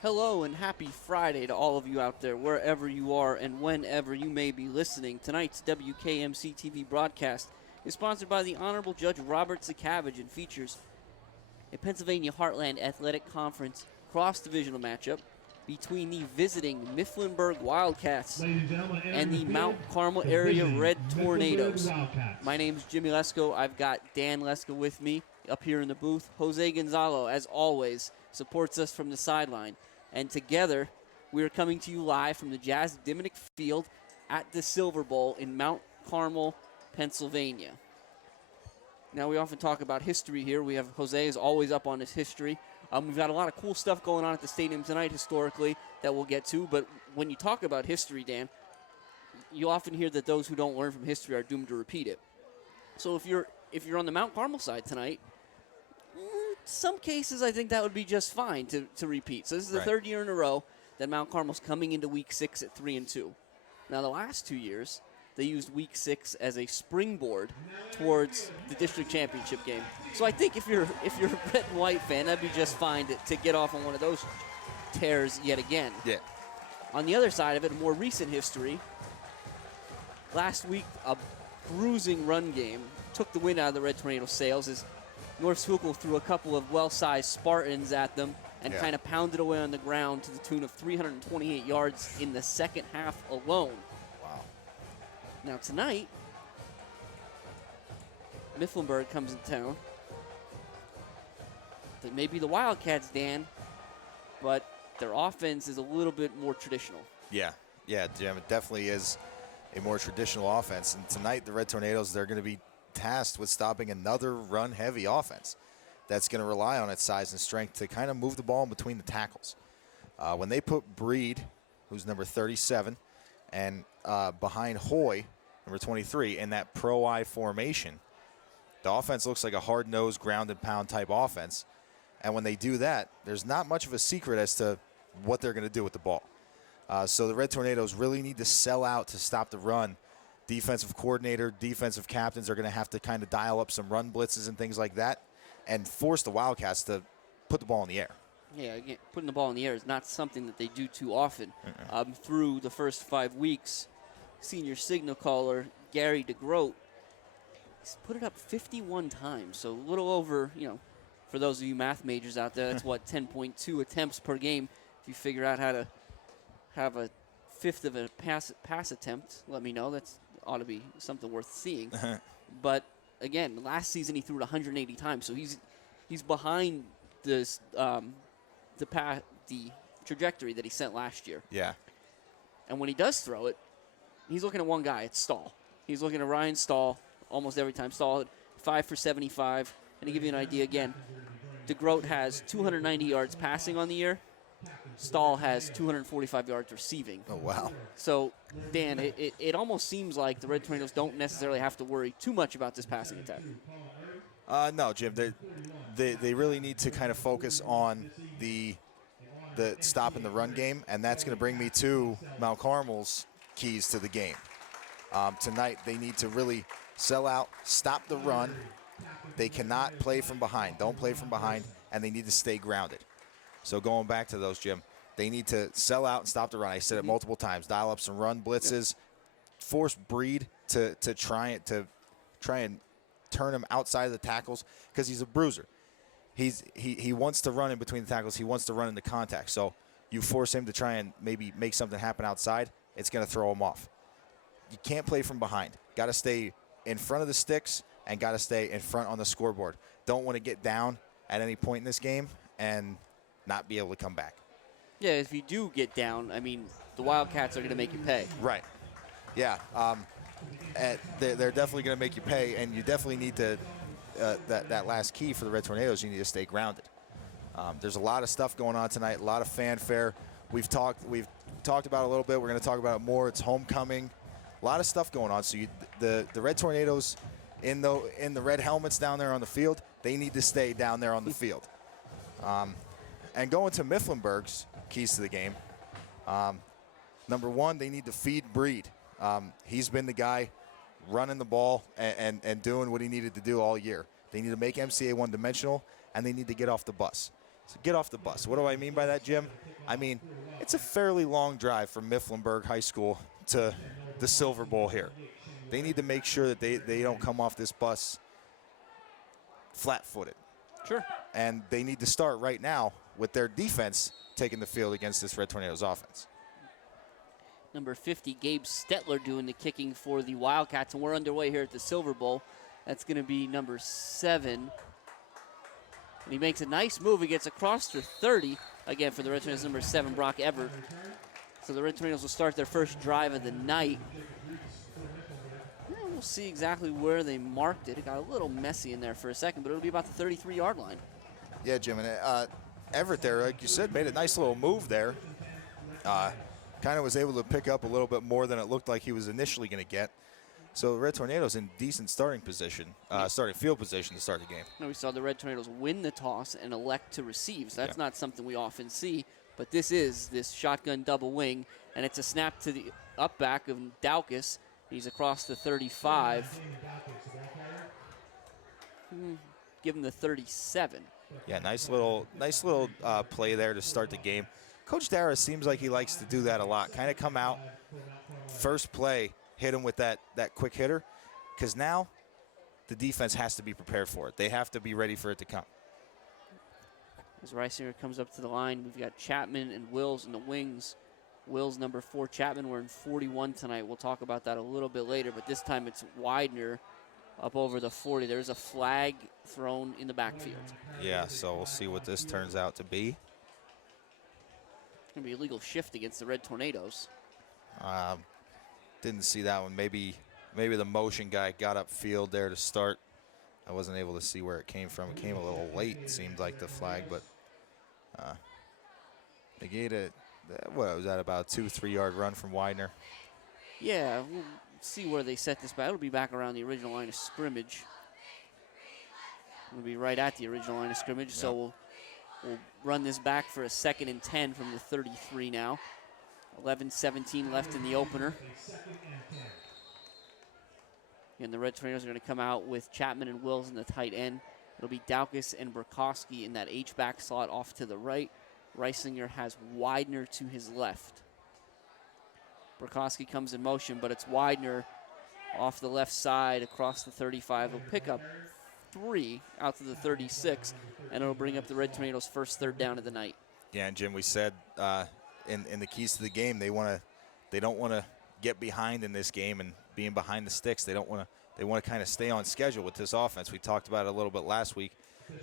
Hello and happy Friday to all of you out there, wherever you are and whenever you may be listening. Tonight's WKMC TV broadcast is sponsored by the Honorable Judge Robert Zakavage and features a Pennsylvania Heartland Athletic Conference cross-divisional matchup between the visiting Mifflinburg Wildcats and the Mount Carmel area Red Tornadoes. My name is Jimmy Lesko. I've got Dan Lesko with me up here in the booth. Jose Gonzalo, as always, supports us from the sideline. And together, we are coming to you live from the Jazz Diminick Field at the Silver Bowl in Mount Carmel, Pennsylvania. Now, we often talk about history here. We have Jose is always up on his history. We've got a lot of cool stuff going on at the stadium tonight historically that we'll get to. But when you talk about history, Dan, you often hear that those who don't learn from history are doomed to repeat it. So if you're on the Mount Carmel side tonight, some cases I think that would be just fine to repeat. So this is the third year in a row that Mount Carmel's coming into Week 6 at 3-2. Now the last 2 years, they used Week 6 as a springboard towards the district championship game. So I think if you're a red and white fan, that'd be just fine to get off on one of those tears yet again. Yeah. On the other side of it, more recent history, last week a bruising run game took the wind out of the Red Tornado sails as North Schuylkill threw a couple of well-sized Spartans at them and kind of pounded away on the ground to the tune of 328 yards in the second half alone. Wow. Now tonight, Mifflinburg comes in town. They may be the Wildcats, Dan, but their offense is a little bit more traditional. Yeah, Jim, it definitely is a more traditional offense. And tonight, the Red Tornadoes, they're going to be tasked with stopping another run-heavy offense that's going to rely on its size and strength to kind of move the ball in between the tackles. When they put Breed, who's number 37, and behind Hoy, number 23, in that pro-I formation, the offense looks like a hard-nosed, ground-and-pound type offense. And when they do that, there's not much of a secret as to what they're going to do with the ball. So the Red Tornadoes really need to sell out to stop the run. Defensive coordinator, defensive captains are going to have to kind of dial up some run blitzes and things like that and force the Wildcats to put the ball in the air. Yeah, again, putting the ball in the air is not something that they do too often. Through the first 5 weeks, senior signal caller Gary DeGroat, he's put it up 51 times, so a little over, for those of you math majors out there, that's 10.2 attempts per game. If you figure out how to have a fifth of a pass attempt, let me know. That's ought to be something worth seeing. But again, last season he threw it 180 times, so he's behind this the trajectory that he set last year. Yeah. And when he does throw it, he's looking at one guy. It's Stahl. He's looking at Ryan Stahl almost every time. Stahl 5 for 75. And to give you an idea again, DeGroat has 290 yards passing on the year. Stahl has 245 yards receiving. Oh, wow. So, Dan, it almost seems like the Red Tornadoes don't necessarily have to worry too much about this passing attack. No, Jim. They really need to kind of focus on the stopping the run game, and that's going to bring me to Mount Carmel's keys to the game. Tonight, they need to really sell out, stop the run. They cannot play from behind. Don't play from behind, and they need to stay grounded. So going back to those, Jim, they need to sell out and stop the run. I said it multiple times. Dial up some run blitzes. Force Breed to try and turn him outside of the tackles because he's a bruiser. He wants to run in between the tackles. He wants to run into contact. So you force him to try and maybe make something happen outside, it's going to throw him off. You can't play from behind. Got to stay in front of the sticks and got to stay in front on the scoreboard. Don't want to get down at any point in this game and not be able to come back. Yeah, if you do get down, the Wildcats are going to make you pay. Right. Yeah. They're definitely going to make you pay, and you definitely need to that last key for the Red Tornadoes. You need to stay grounded. There's a lot of stuff going on tonight, a lot of fanfare. We've talked about it a little bit. We're going to talk about it more. It's homecoming. A lot of stuff going on. So the Red Tornadoes in the red helmets down there on the field, they need to stay down there on the field. And going to Mifflinburg's keys to the game, number one, they need to feed Breed. He's been the guy running the ball and doing what he needed to do all year. They need to make MCA one-dimensional, and they need to get off the bus. So get off the bus. What do I mean by that, Jim? I mean, it's a fairly long drive from Mifflinburg High School to the Silver Bowl here. They need to make sure that they don't come off this bus flat-footed. Sure. And they need to start right now with their defense taking the field against this Red Tornadoes offense. Number 50, Gabe Stetler doing the kicking for the Wildcats, and we're underway here at the Silver Bowl. That's going to be number 7. And he makes a nice move. He gets across to 30. Again, for the Red Tornadoes, number 7, Brock Everett. So the Red Tornadoes will start their first drive of the night. We'll see exactly where they marked it. It got a little messy in there for a second, but it'll be about the 33-yard line. Yeah, Jim, and Everett there, like you said, made a nice little move there. Kind of was able to pick up a little bit more than it looked like he was initially going to get. So the Red Tornadoes in decent starting position, starting field position to start the game. Now we saw the Red Tornadoes win the toss and elect to receive. So that's not something we often see, but this is this shotgun double wing, and it's a snap to the up back of Daukus. He's across the 35. Give him the 37. Yeah, nice little play there to start the game. Coach Dara seems like he likes to do that a lot. Kind of come out, first play, hit him with that quick hitter, because now the defense has to be prepared for it. They have to be ready for it to come. As Reisinger comes up to the line, we've got Chapman and Wills in the wings. Wills number 4, Chapman, we're in 41 tonight. We'll talk about that a little bit later, but this time it's Widener up over the 40. There's a flag thrown in the backfield. Yeah, so we'll see what this turns out to be. It's going to be a legal shift against the Red Tornadoes. Didn't see that one. Maybe the motion guy got upfield there to start. I wasn't able to see where it came from. It came a little late, it seemed like, the flag, but negated. What was that, about a 2-3 yard run from Widener? Yeah, we'll see where they set this back. It'll be back around the original line of scrimmage. It'll be right at the original line of scrimmage, so we'll run this back for a 2nd and 10 from the 33 now. 11-17 left in the opener. And the Red Tornadoes are going to come out with Chapman and Wills in the tight end. It'll be Daukus and Burkowski in that H-back slot off to the right. Reisinger has Widener to his left. Burkowski comes in motion, but it's Widener off the left side across the 35. He'll pick up 3 out to the 36, and it'll bring up the Red Tornadoes' first 3rd down of the night. Yeah, and Jim, we said in the keys to the game, they don't want to get behind in this game and being behind the sticks. They want to kind of stay on schedule with this offense. We talked about it a little bit last week,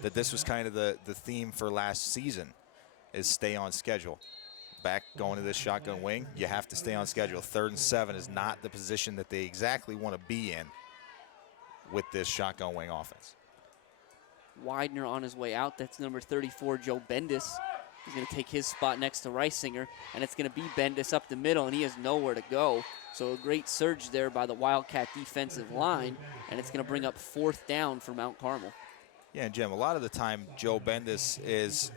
that this was kind of the theme for last season, is stay on schedule. Back going to this shotgun wing, you have to stay on schedule. 3rd and 7 is not the position that they exactly want to be in with this shotgun wing offense. Widener on his way out. That's number 34, Joe Bendis. He's going to take his spot next to Reisinger, and it's going to be Bendis up the middle, and he has nowhere to go. So a great surge there by the Wildcat defensive line, and it's going to bring up 4th down for Mount Carmel. Yeah, and Jim, a lot of the time, Joe Bendis is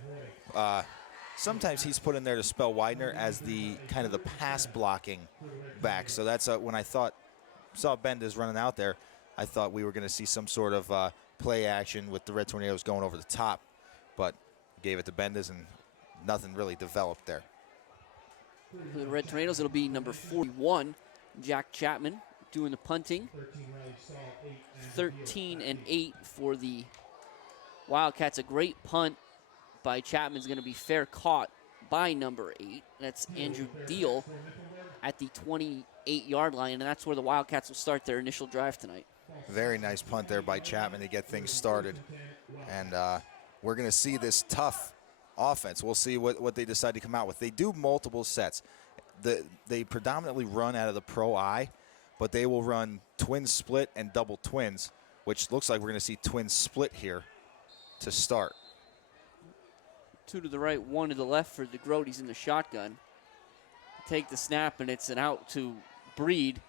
sometimes he's put in there to spell Widener as the kind of the pass blocking back. So that's when I saw Bendis running out there, I thought we were going to see some sort of play action with the Red Tornadoes going over the top, but gave it to Bendis and nothing really developed there. For the Red Tornadoes, it'll be number 41, Jack Chapman, doing the punting. 13 and 8 for the Wildcats. A great punt by Chapman is going to be fair caught by number 8. That's Andrew Deal at the 28-yard line, and that's where the Wildcats will start their initial drive tonight. Very nice punt there by Chapman to get things started. And we're going to see this tough offense. We'll see what they decide to come out with. They do multiple sets. They predominantly run out of the pro I, but they will run twin split and double twins, which looks like we're going to see twin split here to start. 2 to the right, 1 to the left for the Grotes in the shotgun. Take the snap, and it's an out to Breed.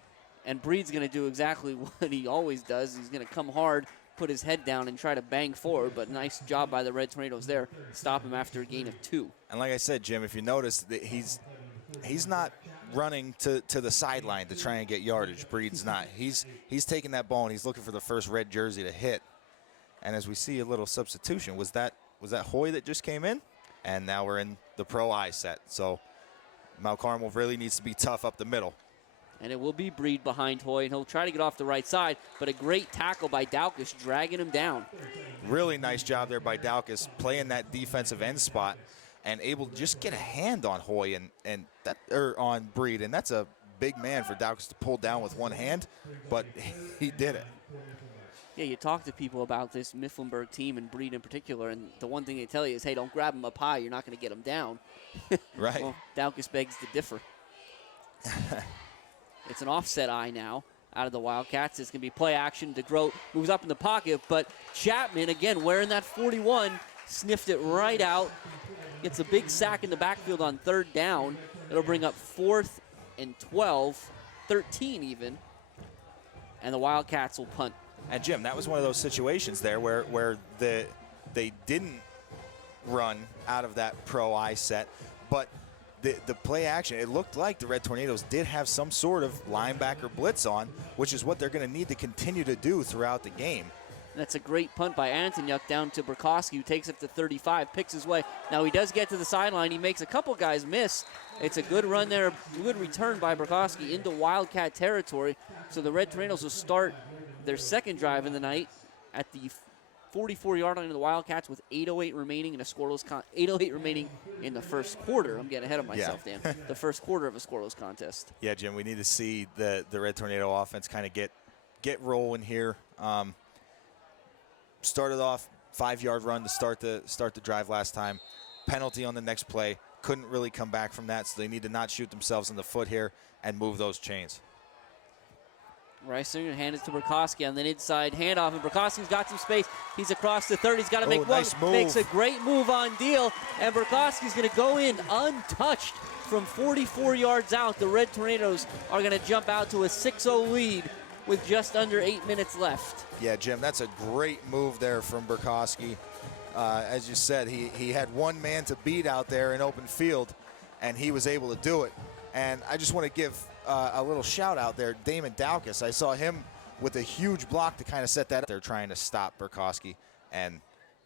And Breed's going to do exactly what he always does. He's going to come hard, put his head down, and try to bang forward. But nice job by the Red Tornadoes there. Stop him after a gain of 2. And like I said, Jim, if you notice, that he's not running to the sideline to try and get yardage. Breed's not. He's taking that ball, and he's looking for the first red jersey to hit. And as we see a little substitution, was that Hoy that just came in? and now we're in the pro I set. So Mount Carmel really needs to be tough up the middle. And it will be Breed behind Hoy, and he'll try to get off the right side, but a great tackle by Daukus, dragging him down. Really nice job there by Daukus, playing that defensive end spot and able to just get a hand on Hoy or on Breed, and that's a big man for Daukus to pull down with one hand, but he did it. Yeah, you talk to people about this Mifflinburg team and Breed in particular, and the one thing they tell you is, hey, don't grab him up high. You're not going to get him down. Right. Well, Daukus begs to differ. It's an offset eye now out of the Wildcats. It's going to be play action. DeGroat moves up in the pocket, but Chapman, again, wearing that 41, sniffed it right out. Gets a big sack in the backfield on 3rd down. It'll bring up 4th and 12, 13 even, and the Wildcats will punt. And, Jim, that was one of those situations there where they didn't run out of that pro I set, but the play action, it looked like the Red Tornadoes did have some sort of linebacker blitz on, which is what they're going to need to continue to do throughout the game. That's a great punt by Antonyuk down to Burkowski, who takes it to 35, picks his way. Now he does get to the sideline. He makes a couple guys miss. It's a good run there, good return by Burkowski into Wildcat territory. So the Red Tornadoes will start their second drive in the night at the 44-yard line of the Wildcats with 8:08 remaining in a scoreless 8:08 remaining in the first quarter. I'm getting ahead of myself, Dan. The first quarter of a scoreless contest. Yeah, Jim, we need to see the Red Tornado offense kind of get rolling here. Started off 5-yard run to start the drive last time. Penalty on the next play. Couldn't really come back from that, so they need to not shoot themselves in the foot here and move those chains. Reiser going to hand it to Burkowski on the inside handoff, and Burkowski's got some space. He's across the 30. He's got to make one. Nice move. Makes a great move on deal, and Burkowski's going to go in untouched from 44 yards out. The Red Tornadoes are going to jump out to a 6-0 lead with just under 8 minutes left. Yeah, Jim, that's a great move there from Burkowski. As you said, he had one man to beat out there in open field, and he was able to do it. And I just want to give a little shout out there, Damon Daukus. I saw him with a huge block to kind of set that up. They're trying to stop Burkowski and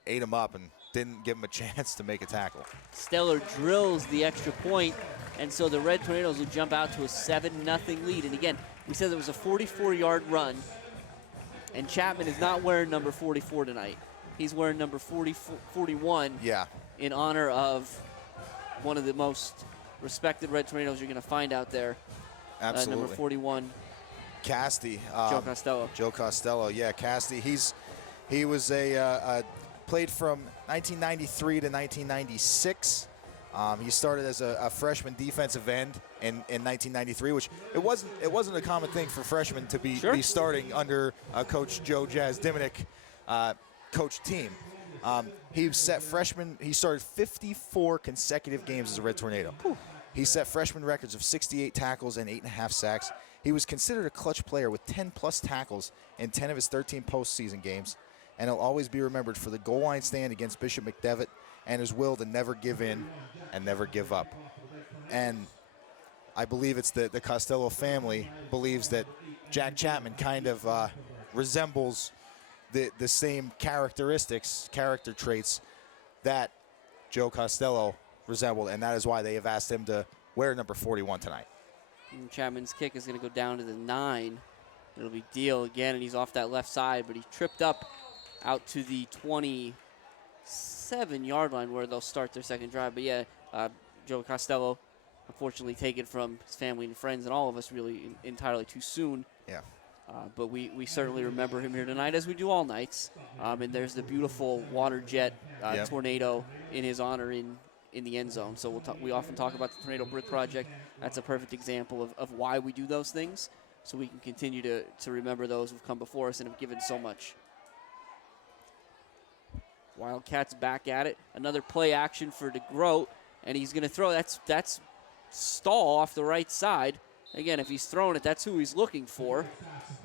ate him up and didn't give him a chance to make a tackle. Stellar drills the extra point, and so the Red Tornadoes will jump out to a 7-0 lead. And again, we said it was a 44-yard run, and Chapman is not wearing number 44 tonight. He's wearing number 41 in honor of one of the most respected Red Tornadoes you're going to find out there. Absolutely. Number 41. Casti. Joe Costello. Joe Costello, yeah, Casti. He was played from 1993 to 1996. He started as a freshman defensive end in 1993, which it wasn't a common thing for freshmen to be starting under Coach Joe Jazz Diminick coach team. He started 54 consecutive games as a Red Tornado. Whew. He set freshman records of 68 tackles and 8.5 sacks. He was considered a clutch player with 10-plus tackles in 10 of his 13 postseason games, and he'll always be remembered for the goal line stand against Bishop McDevitt and his will to never give in and never give up. And I believe it's the Costello family believes that Jack Chapman kind of resembles the same character traits that Joe Costello resembled, and that is why they have asked him to wear number 41 tonight. And Chapman's kick is going to go down to the 9. It'll be Deal again, and he's off that left side, but he tripped up out to the 27-yard line where they'll start their second drive. But yeah, Joe Costello, unfortunately taken from his family and friends and all of us really entirely too soon. Yeah. But we certainly remember him here tonight, as we do all nights. And there's the beautiful water jet tornado in his honor in the end zone. So we often talk about the Tornado Brick Project. That's a perfect example of why we do those things, so we can continue to remember those who've come before us and have given so much. Wildcats back at it. Another play action for DeGroat, and he's going to throw. That's Stahl off the right side. Again, if he's throwing it, that's who he's looking for.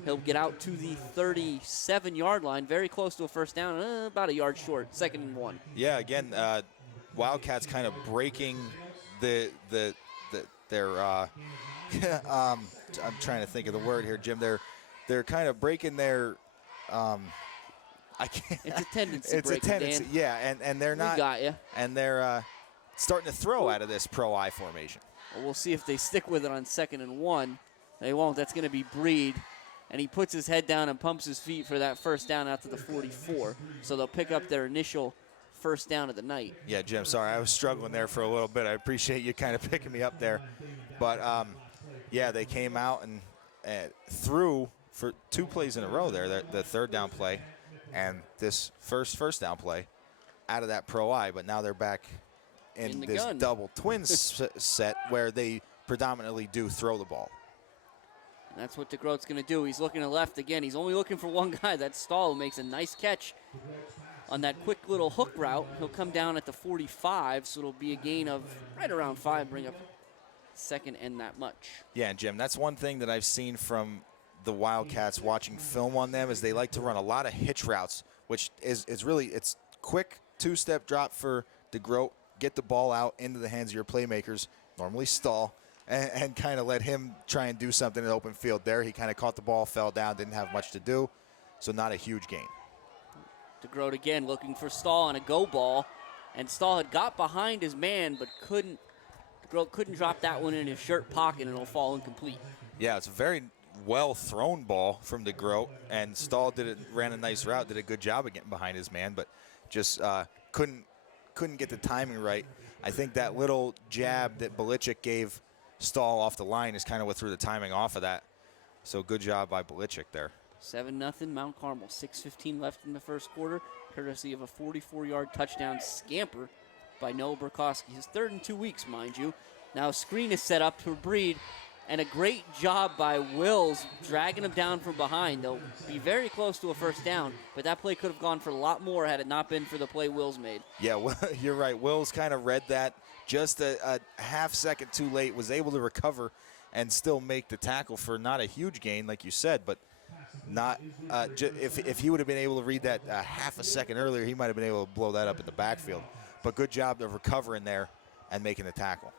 He'll get out to the 37-yard line, very close to a first down, about a yard short, 2nd and 1. Yeah, again, Wildcats kind of breaking their I'm trying to think of the word here, Jim. They're kind of breaking their I can't. It's a tendency. It's a tendency, Dan. Yeah, and they're not. We got you. And they're starting to throw out of this pro I formation. Well, we'll see if they stick with it on 2nd and 1. They won't. That's going to be Breed. And he puts his head down and pumps his feet for that first down out to the 44. So they'll pick up their initial first down of the night. Yeah, Jim, sorry. I was struggling there for a little bit. I appreciate you kind of picking me up there. But, yeah, they came out and threw for 2 plays in a row there, the third down play and this first down play out of that pro I. But now they're back in this gun. double twins set where they predominantly do throw the ball. And that's what DeGroat's going to do. He's looking to left again. He's only looking for one guy. That's Stahl, who makes a nice catch on that quick little hook route. He'll come down at the 45, so it'll be a gain of right around 5, bring up second and that much. Yeah, and Jim, that's one thing that I've seen from the Wildcats watching film on them is they like to run a lot of hitch routes, which is really, it's quick 2-step drop for DeGroat, get the ball out into the hands of your playmakers, normally Stahl, and kind of let him try and do something in the open field there. He kind of caught the ball, fell down, didn't have much to do, so not a huge gain. DeGroat again looking for Stahl on a go ball, and Stahl had got behind his man, but DeGroat couldn't drop that one in his shirt pocket, and it'll fall incomplete. Yeah, it's a very well thrown ball from DeGroat, and Stahl ran a nice route, did a good job of getting behind his man, but just couldn't get the timing right. I think that little jab that Belichick gave Stahl off the line is kind of what threw the timing off of that. So good job by Belichick there. 7-0 Mount Carmel. 6:15 left in the first quarter, courtesy of a 44-yard touchdown scamper by Noah Burkowski. His 3rd in 2 weeks, mind you. Now a screen is set up for Breed, and a great job by Wills dragging him down from behind. They'll be very close to a first down, but that play could have gone for a lot more had it not been for the play Wills made. Yeah, well, you're right. Wills kind of read that just a half second too late, was able to recover and still make the tackle for not a huge gain, like you said, but not if he would have been able to read that half a second earlier, he might have been able to blow that up in the backfield. But good job of recovering there and making the tackle.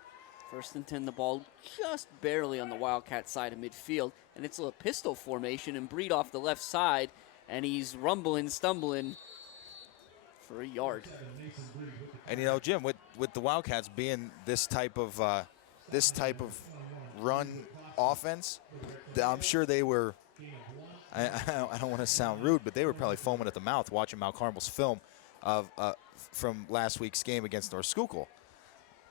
1st and 10, the ball just barely on the Wildcat side of midfield, and it's a pistol formation, and Breed off the left side, and he's rumbling, stumbling for a yard. And you know, Jim, with the Wildcats being this type of run offense, I'm sure they were. I don't want to sound rude, but they were probably foaming at the mouth watching Mount Carmel's film from last week's game against North Schuylkill.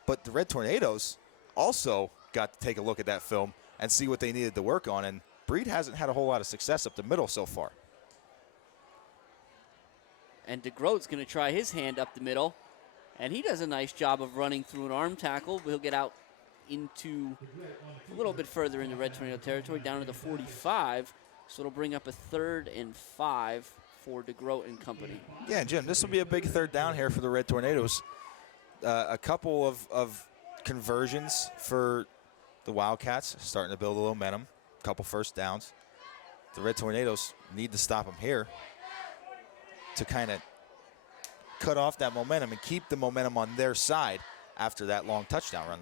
But the Red Tornadoes also got to take a look at that film and see what they needed to work on, and Breed hasn't had a whole lot of success up the middle so far. And DeGroat's going to try his hand up the middle, and he does a nice job of running through an arm tackle, but he'll get out into a little bit further into Red Tornado territory, down to the 45, so it'll bring up a 3rd and 5 for DeGroat and company. Yeah, Jim, this will be a big 3rd down here for the Red Tornadoes. A couple of conversions for the Wildcats, starting to build a little momentum, a couple first downs. The Red Tornadoes need to stop them here to kind of cut off that momentum and keep the momentum on their side after that long touchdown run.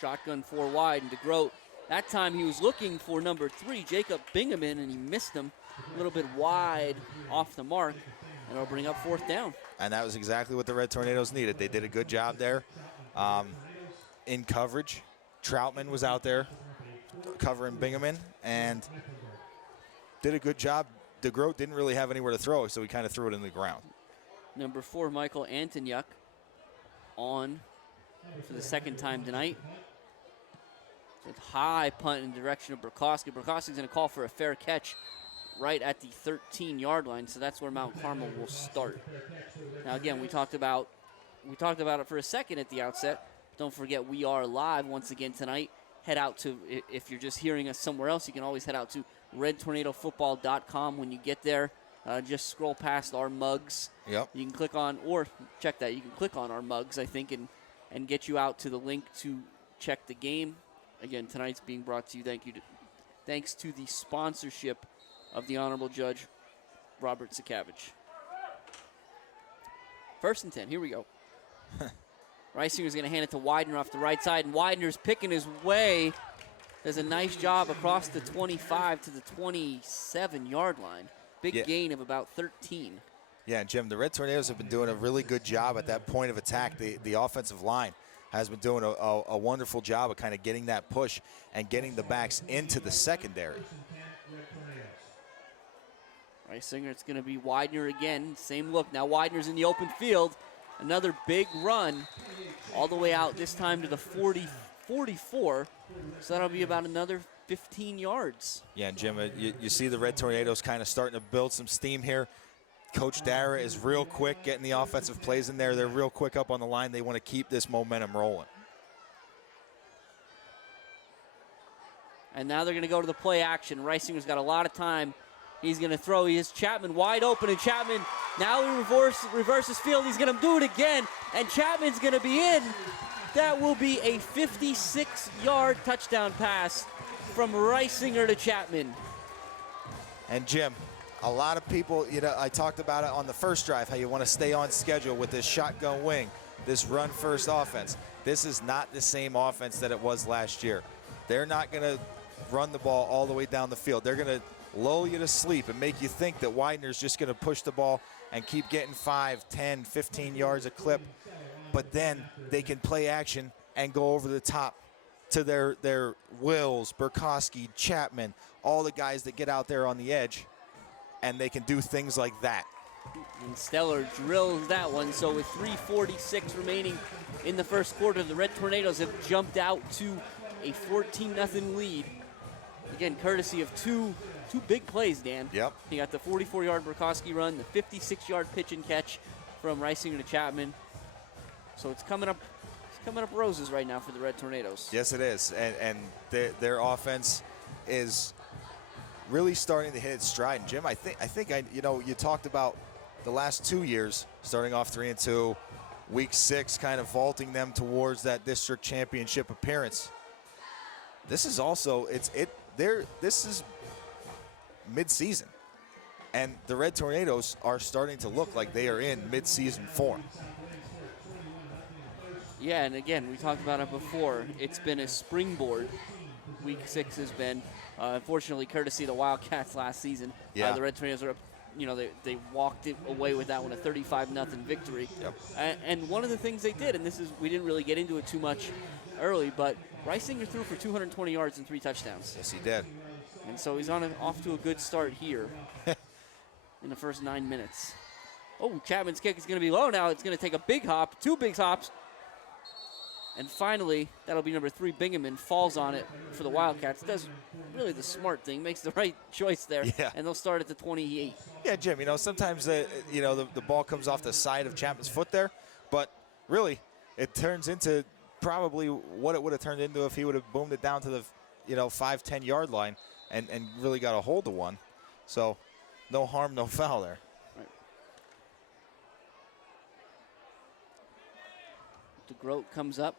Shotgun 4 wide, and DeGroat, that time he was looking for number 3, Jacob Bingaman, and he missed him a little bit wide off the mark, and it'll bring up 4th down. And that was exactly what the Red Tornadoes needed. They did a good job there in coverage. Troutman was out there covering Bingaman and did a good job. DeGroat didn't really have anywhere to throw, so he kind of threw it in the ground. Number 4, Michael Antonyuk, on for the 2nd time tonight. It's a high punt in the direction of Burkowski. Burkowski's going to call for a fair catch right at the 13-yard line, so that's where Mount Carmel will start. Now, again, we talked about it for a second at the outset. Don't forget, we are live once again tonight. Head out to, if you're just hearing us somewhere else, you can always head out to redtornadofootball.com. When you get there, just scroll past our mugs. Yep. You can click on, or check that, you can click on our mugs, I think, and get you out to the link to check the game. Again, tonight's being brought to you, thanks to the sponsorship of the Honorable Judge Robert Sakavage. 1st and 10, here we go. Reisinger's going to hand it to Widener off the right side, and Widener's picking his way. Does a nice job across the 25 to the 27-yard line. Big gain of about 13. Yeah, and Jim, the Red Tornadoes have been doing a really good job at that point of attack, the offensive line. has been doing a wonderful job of kind of getting that push and getting the backs into the secondary. Reisinger, it's going to be Widener again. Same look. Now Widener's in the open field. Another big run all the way out, this time to the 44. So that'll be about another 15 yards. Yeah, and Jim, you see the Red Tornadoes kind of starting to build some steam here. Coach Dara is real quick getting the offensive plays in there. They're real quick up on the line. They want to keep this momentum rolling. And now they're going to go to the play action. Reisinger's got a lot of time. He's going to throw. He has Chapman wide open, and Chapman now he reverses field. He's going to do it again, and Chapman's going to be in. That will be a 56-yard touchdown pass from Reisinger to Chapman. And Jim, a lot of people, I talked about it on the first drive, how you want to stay on schedule with this shotgun wing, this run-first offense. This is not the same offense that it was last year. They're not going to run the ball all the way down the field. They're going to lull you to sleep and make you think that Widener's just going to push the ball and keep getting 5, 10, 15 yards a clip. But then they can play action and go over the top to their Wills, Burkowski, Chapman, all the guys that get out there on the edge, and they can do things like that. And Stellar drills that one. So with 3:46 remaining in the first quarter, the Red Tornadoes have jumped out to a 14-0 lead. Again, courtesy of two big plays, Dan. Yep. You got the 44-yard Burkowski run, the 56-yard pitch and catch from Reisinger to Chapman. So it's coming up roses right now for the Red Tornadoes. Yes, it is. And their offense is really starting to hit its stride. And Jim, I think you talked about the last 2 years, starting off 3-2, week 6, kind of vaulting them towards that district championship appearance. This is also this is mid-season, and the Red Tornadoes are starting to look like they are in mid-season form. Yeah, and again, we talked about it before. It's been a springboard. Week 6 has been, unfortunately, courtesy of the Wildcats last season. Yeah. The Red Tornadoes are up. They walked it away with that one, a 35-0 victory. Yep. And one of the things they did, and we didn't really get into it too much early, but Reisinger threw for 220 yards and 3 touchdowns. Yes, he did. And so he's off to a good start here in the first 9 minutes. Oh, Chapman's kick is going to be low now. It's going to take a big hop, 2 big hops. And finally, that'll be number 3, Bingaman, falls on it for the Wildcats. Does really the smart thing, makes the right choice there. Yeah. And they'll start at the 28. Yeah, Jim, sometimes the ball comes off the side of Chapman's foot there, but really it turns into probably what it would have turned into if he would have boomed it down to the 5-10 yard line and really got a hold of one. So no harm, no foul there. Right. DeGroat comes up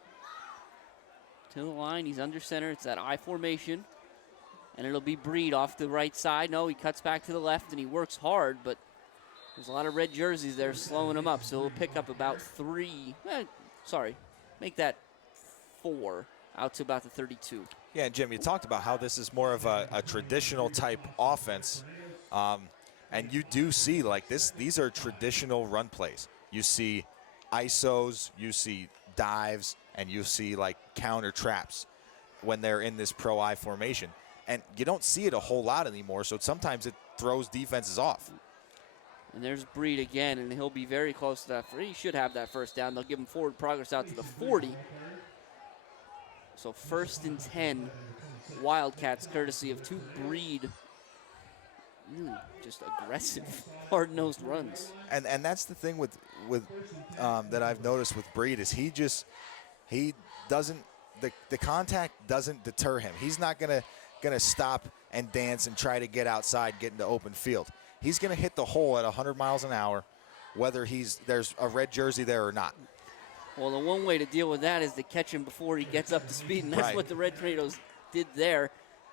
to the line. He's under center. It's that I formation. And it'll be Breed off the right side. No, he cuts back to the left, and he works hard, but there's a lot of red jerseys there slowing him up. So he'll pick up about 3. Make that 4 out to about the 32. Yeah, Jim, you talked about how this is more of a traditional type offense. And you do see, like, these are traditional run plays. You see ISOs, you see dives, and you see, like, counter traps when they're in this pro I formation. And you don't see it a whole lot anymore, so sometimes it throws defenses off. And there's Breed again, and he'll be very close to that. He should have that first down. They'll give him forward progress out to the 40. So 1st and 10, Wildcats, courtesy of 2 Breed. Just aggressive, hard-nosed runs. And that's the thing with that I've noticed with Breed is he doesn't, the contact doesn't deter him. He's not gonna stop and dance and try to get outside, get into open field. He's gonna hit the hole at 100 miles an hour, whether there's a red jersey there or not. Well, the one way to deal with that is to catch him before he gets up to speed, and that's Right. what the Red Tornadoes did there.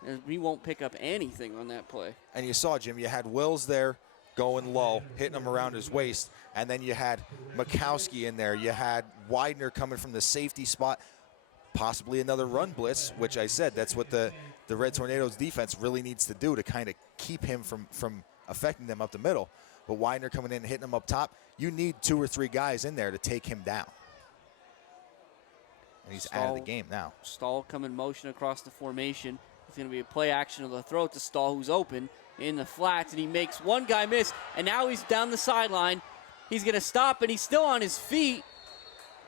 And we won't pick up anything on that play. And you saw, Jim, you had Wills there going low, hitting him around his waist, and then you had Mikowski in there. You had Widener coming from the safety spot, possibly another run blitz, which I said that's what the Red Tornadoes defense really needs to do to kind of keep him from affecting them up the middle. But Widener coming in and hitting him up top, you need 2 or 3 guys in there to take him down. and he's out of the game now. Stahl coming motion across the formation. It's going to be a play action of the throw to Stahl, who's open in the flats, and he makes one guy miss, and now he's down the sideline. He's going to stop, and he's still on his feet.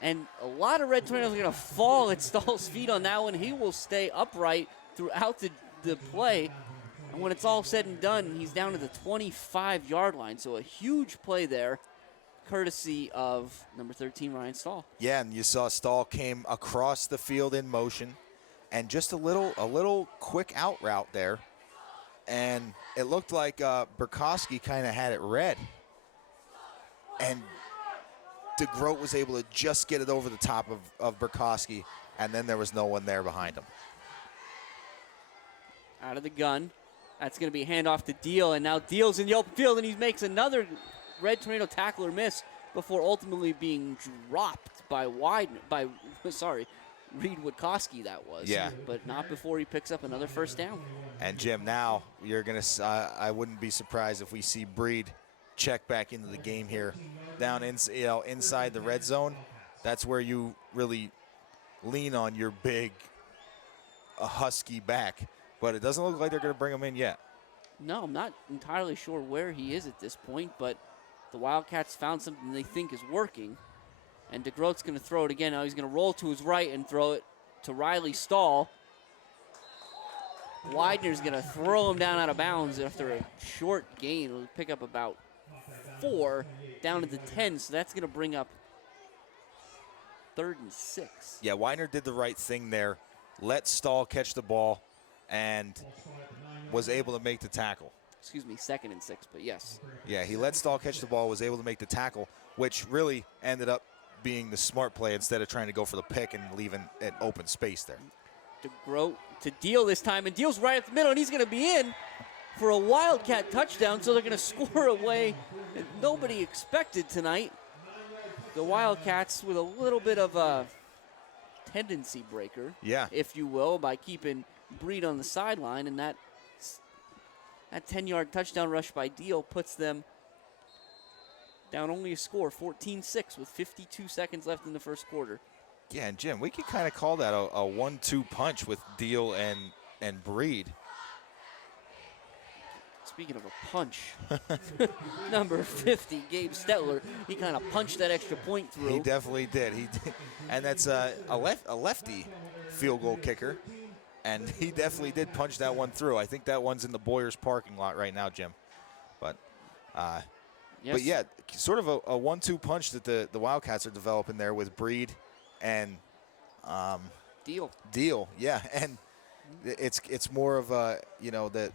And a lot of Red Tornadoes are going to fall at Stahl's feet on that one. He will stay upright throughout the play. And when it's all said and done, he's down to the 25-yard line. So a huge play there, courtesy of number 13, Ryan Stahl. Yeah, and you saw Stahl came across the field in motion, and just a little quick out route there. And it looked like Burkowski kind of had it read. And DeGroat was able to just get it over the top of Burkowski, and then there was no one there behind him. Out of the gun. That's going to be a handoff to Deal, and now Deal's in the open field, and he makes another Red Tornado tackler miss before ultimately being dropped by Reed Witkowski, that was. Yeah. But not before he picks up another first down. And Jim, now you're going to, I wouldn't be surprised if we see Breed check back into the game here. Down inside the red zone, that's where you really lean on your big husky back. But it doesn't look like they're going to bring him in yet. No, I'm not entirely sure where he is at this point, but the Wildcats found something they think is working. And DeGroat's going to throw it again. Now he's going to roll to his right and throw it to Riley Stahl. Widener's going to throw him down out of bounds after a short gain. He'll pick up about 4 down to the 10, so that's going to bring up 3rd and 6. Yeah, Widener did the right thing there. Let Stahl catch the ball and was able to make the tackle. Excuse me, 2nd and 6, but yes. Yeah, he let Stahl catch the ball, was able to make the tackle, which really ended up being the smart play instead of trying to go for the pick and leaving an open space there. DeGroat to Deal this time, and Deal's right up the middle, and he's going to be in for a Wildcat touchdown, so they're going to score away that nobody expected tonight. The Wildcats with a little bit of a tendency breaker, yeah, if you will, by keeping Breed on the sideline, and that 10-yard touchdown rush by Deal puts them down only a score, 14-6, with 52 seconds left in the first quarter. Yeah, and Jim, we could kind of call that a 1-2 punch with Deal and Breed. Speaking of a punch, number 50, Gabe Stetler, he kind of punched that extra point through. He definitely did. And that's a lefty field goal kicker, and he definitely did punch that one through. I think that one's in the Boyers parking lot right now, Jim. But, yes. But yeah, sort of a 1-2 punch that the Wildcats are developing there with Breed and Deal, yeah, and it's more of a, that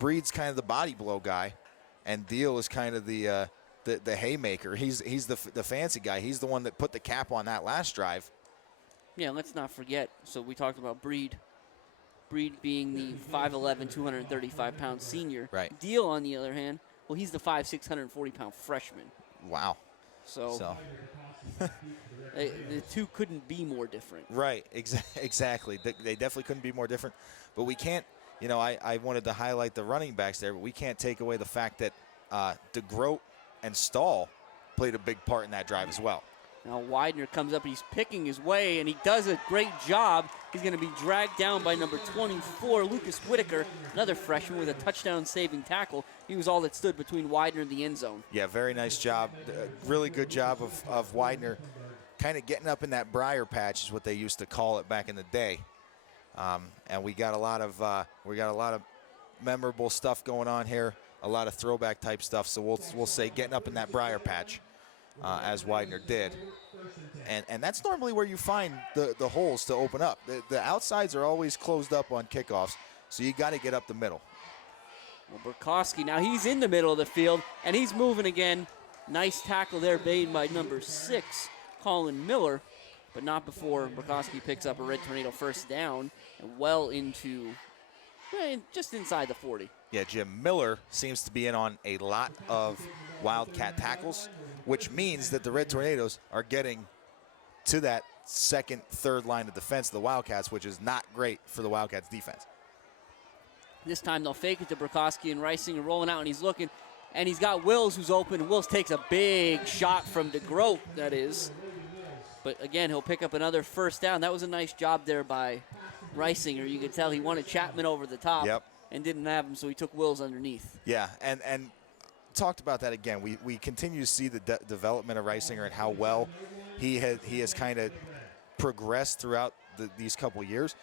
Breed's kind of the body blow guy, and Deal is kind of the haymaker. He's the fancy guy. He's the one that put the cap on that last drive. Yeah, let's not forget. So we talked about Breed. Breed being the 5'11", 235-pound senior. Right. Deal, on the other hand, well, he's the 5'6", 140-pound freshman. Wow. So. The two couldn't be more different. Right, exactly. They definitely couldn't be more different. But we can't, I wanted to highlight the running backs there, but we can't take away the fact that DeGroat and Stahl played a big part in that drive as well. Now Widener comes up, he's picking his way, and he does a great job. He's going to be dragged down by number 24, Lucas Whitaker, another freshman with a touchdown-saving tackle. He was all that stood between Widener and the end zone. Yeah, very nice job. Really good job of Widener kind of getting up in that briar patch is what they used to call it back in the day. And we got a lot of memorable stuff going on here, a lot of throwback type stuff. So we'll say getting up in that briar patch, as Widener did. And that's normally where you find the holes to open up. The outsides are always closed up on kickoffs, so you got to get up the middle. Well, Burkowski, now he's in the middle of the field, and he's moving again. Nice tackle there made by number 6, Colin Miller, but not before Burkowski picks up a Red Tornado first down and well into, just inside the 40. Yeah, Jim, Miller seems to be in on a lot of Wildcat tackles, which means that the Red Tornadoes are getting to that second, third line of defense of the Wildcats, which is not great for the Wildcats defense. This time they'll fake it to Burkowski, and Reisinger rolling out, and he's looking, and he's got Wills who's open. Wills takes a big shot from DeGroat, that is. But again, he'll pick up another first down. That was a nice job there by Reisinger. You could tell he wanted Chapman over the top and didn't have him, so he took Wills underneath. Yeah, and talked about that again. We continue to see the development of Reisinger and how well he has kind of progressed throughout these couple years,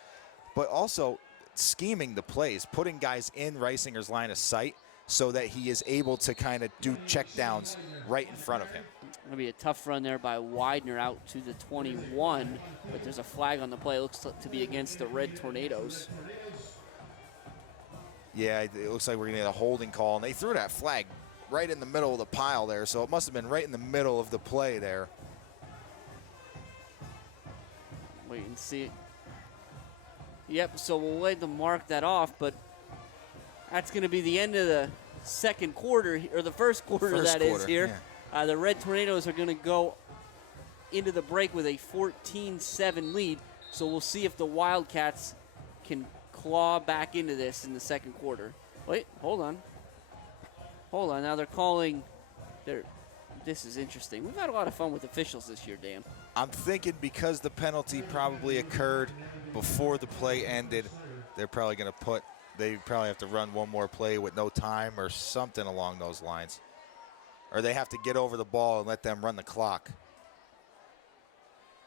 but also scheming the plays, putting guys in Reisinger's line of sight so that he is able to kind of do checkdowns right in front of him. Going to be a tough run there by Widener out to the 21, but there's a flag on the play. It looks to be against the Red Tornadoes. Yeah, it looks like we're going to get a holding call, and they threw that flag right in the middle of the pile there, so it must have been right in the middle of the play there. Wait and see. Yep, so we'll wait to mark that off, but that's going to be the end of the second quarter, or the first quarter is here. Yeah. The Red Tornadoes are going to go into the break with a 14-7 lead, so we'll see if the Wildcats can claw back into this in the second quarter. Wait, hold on. Now they're calling this is interesting. We've had a lot of fun with officials this year, Dan. I'm thinking because the penalty probably occurred before the play ended, they probably have to run one more play with no time or something along those lines. Or they have to get over the ball and let them run the clock.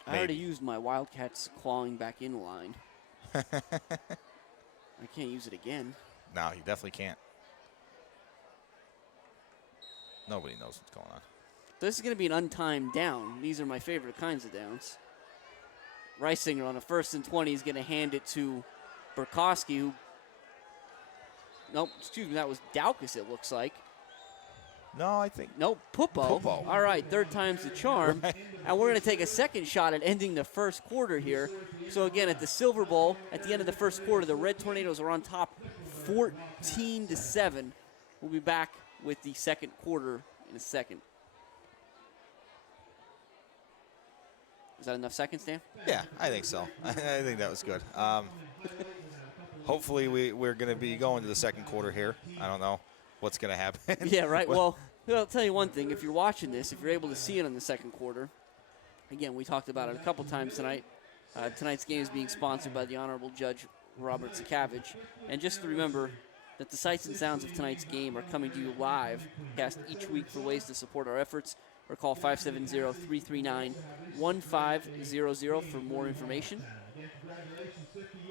I already used my Wildcats clawing back in line. I can't use it again. No, you definitely can't. Nobody knows what's going on. This is going to be an untimed down. These are my favorite kinds of downs. Reisinger on a 1st and 20 is going to hand it to Burkowski, who... Nope, excuse me, that was Daukus, it looks like. No, I think... Nope, Pupo. All right, third time's the charm. Right. And we're going to take a second shot at ending the first quarter here. So again, at the Silver Bowl, at the end of the first quarter, the Red Tornadoes are on top 14-7. We'll be back with the second quarter in a second. Is that enough seconds, Dan? Yeah, I think so. I think that was good. Hopefully we're going to be going to the second quarter here. I don't know what's going to happen. Yeah, right. Well, I'll tell you one thing. If you're watching this, if you're able to see it in the second quarter, again, we talked about it a couple times tonight. Tonight's game is being sponsored by the Honorable Judge Robert Zakavage. And just to remember that the sights and sounds of tonight's game are coming to you live, cast each week. For ways to support our efforts, or call 570-339-1500 for more information.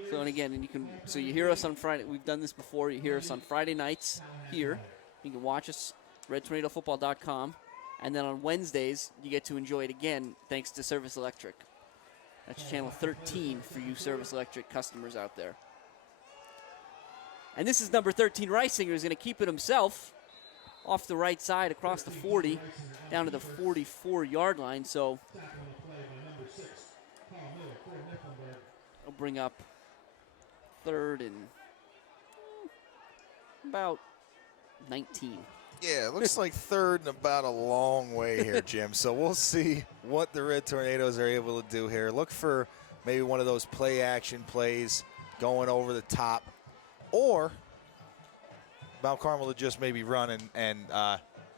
So, and again, so you hear us on Friday. We've done this before. You hear us on Friday nights here. You can watch us, redtornadofootball.com. And then on Wednesdays, you get to enjoy it again thanks to Service Electric. That's channel 13 for you Service Electric customers out there. And this is number 13. Reisinger is going to keep it himself off the right side across the 40 down to the 44-yard line. So I'll bring up third and about 19. Yeah, it looks like third and about a long way here, Jim. So we'll see what the Red Tornadoes are able to do here. Look for maybe one of those play-action plays going over the top, or Mount Carmel to just maybe run and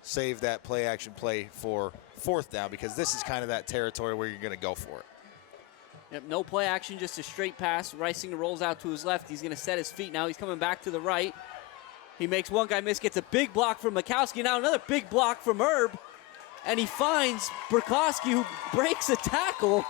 save that play-action play for fourth down, because this is kind of that territory where you're going to go for it. Yep, no play action, just a straight pass. Reisinger rolls out to his left. He's going to set his feet now. He's coming back to the right. He makes one guy miss, gets a big block from Mikowski. Now another big block from Herb. And he finds Burkowski, who breaks a tackle.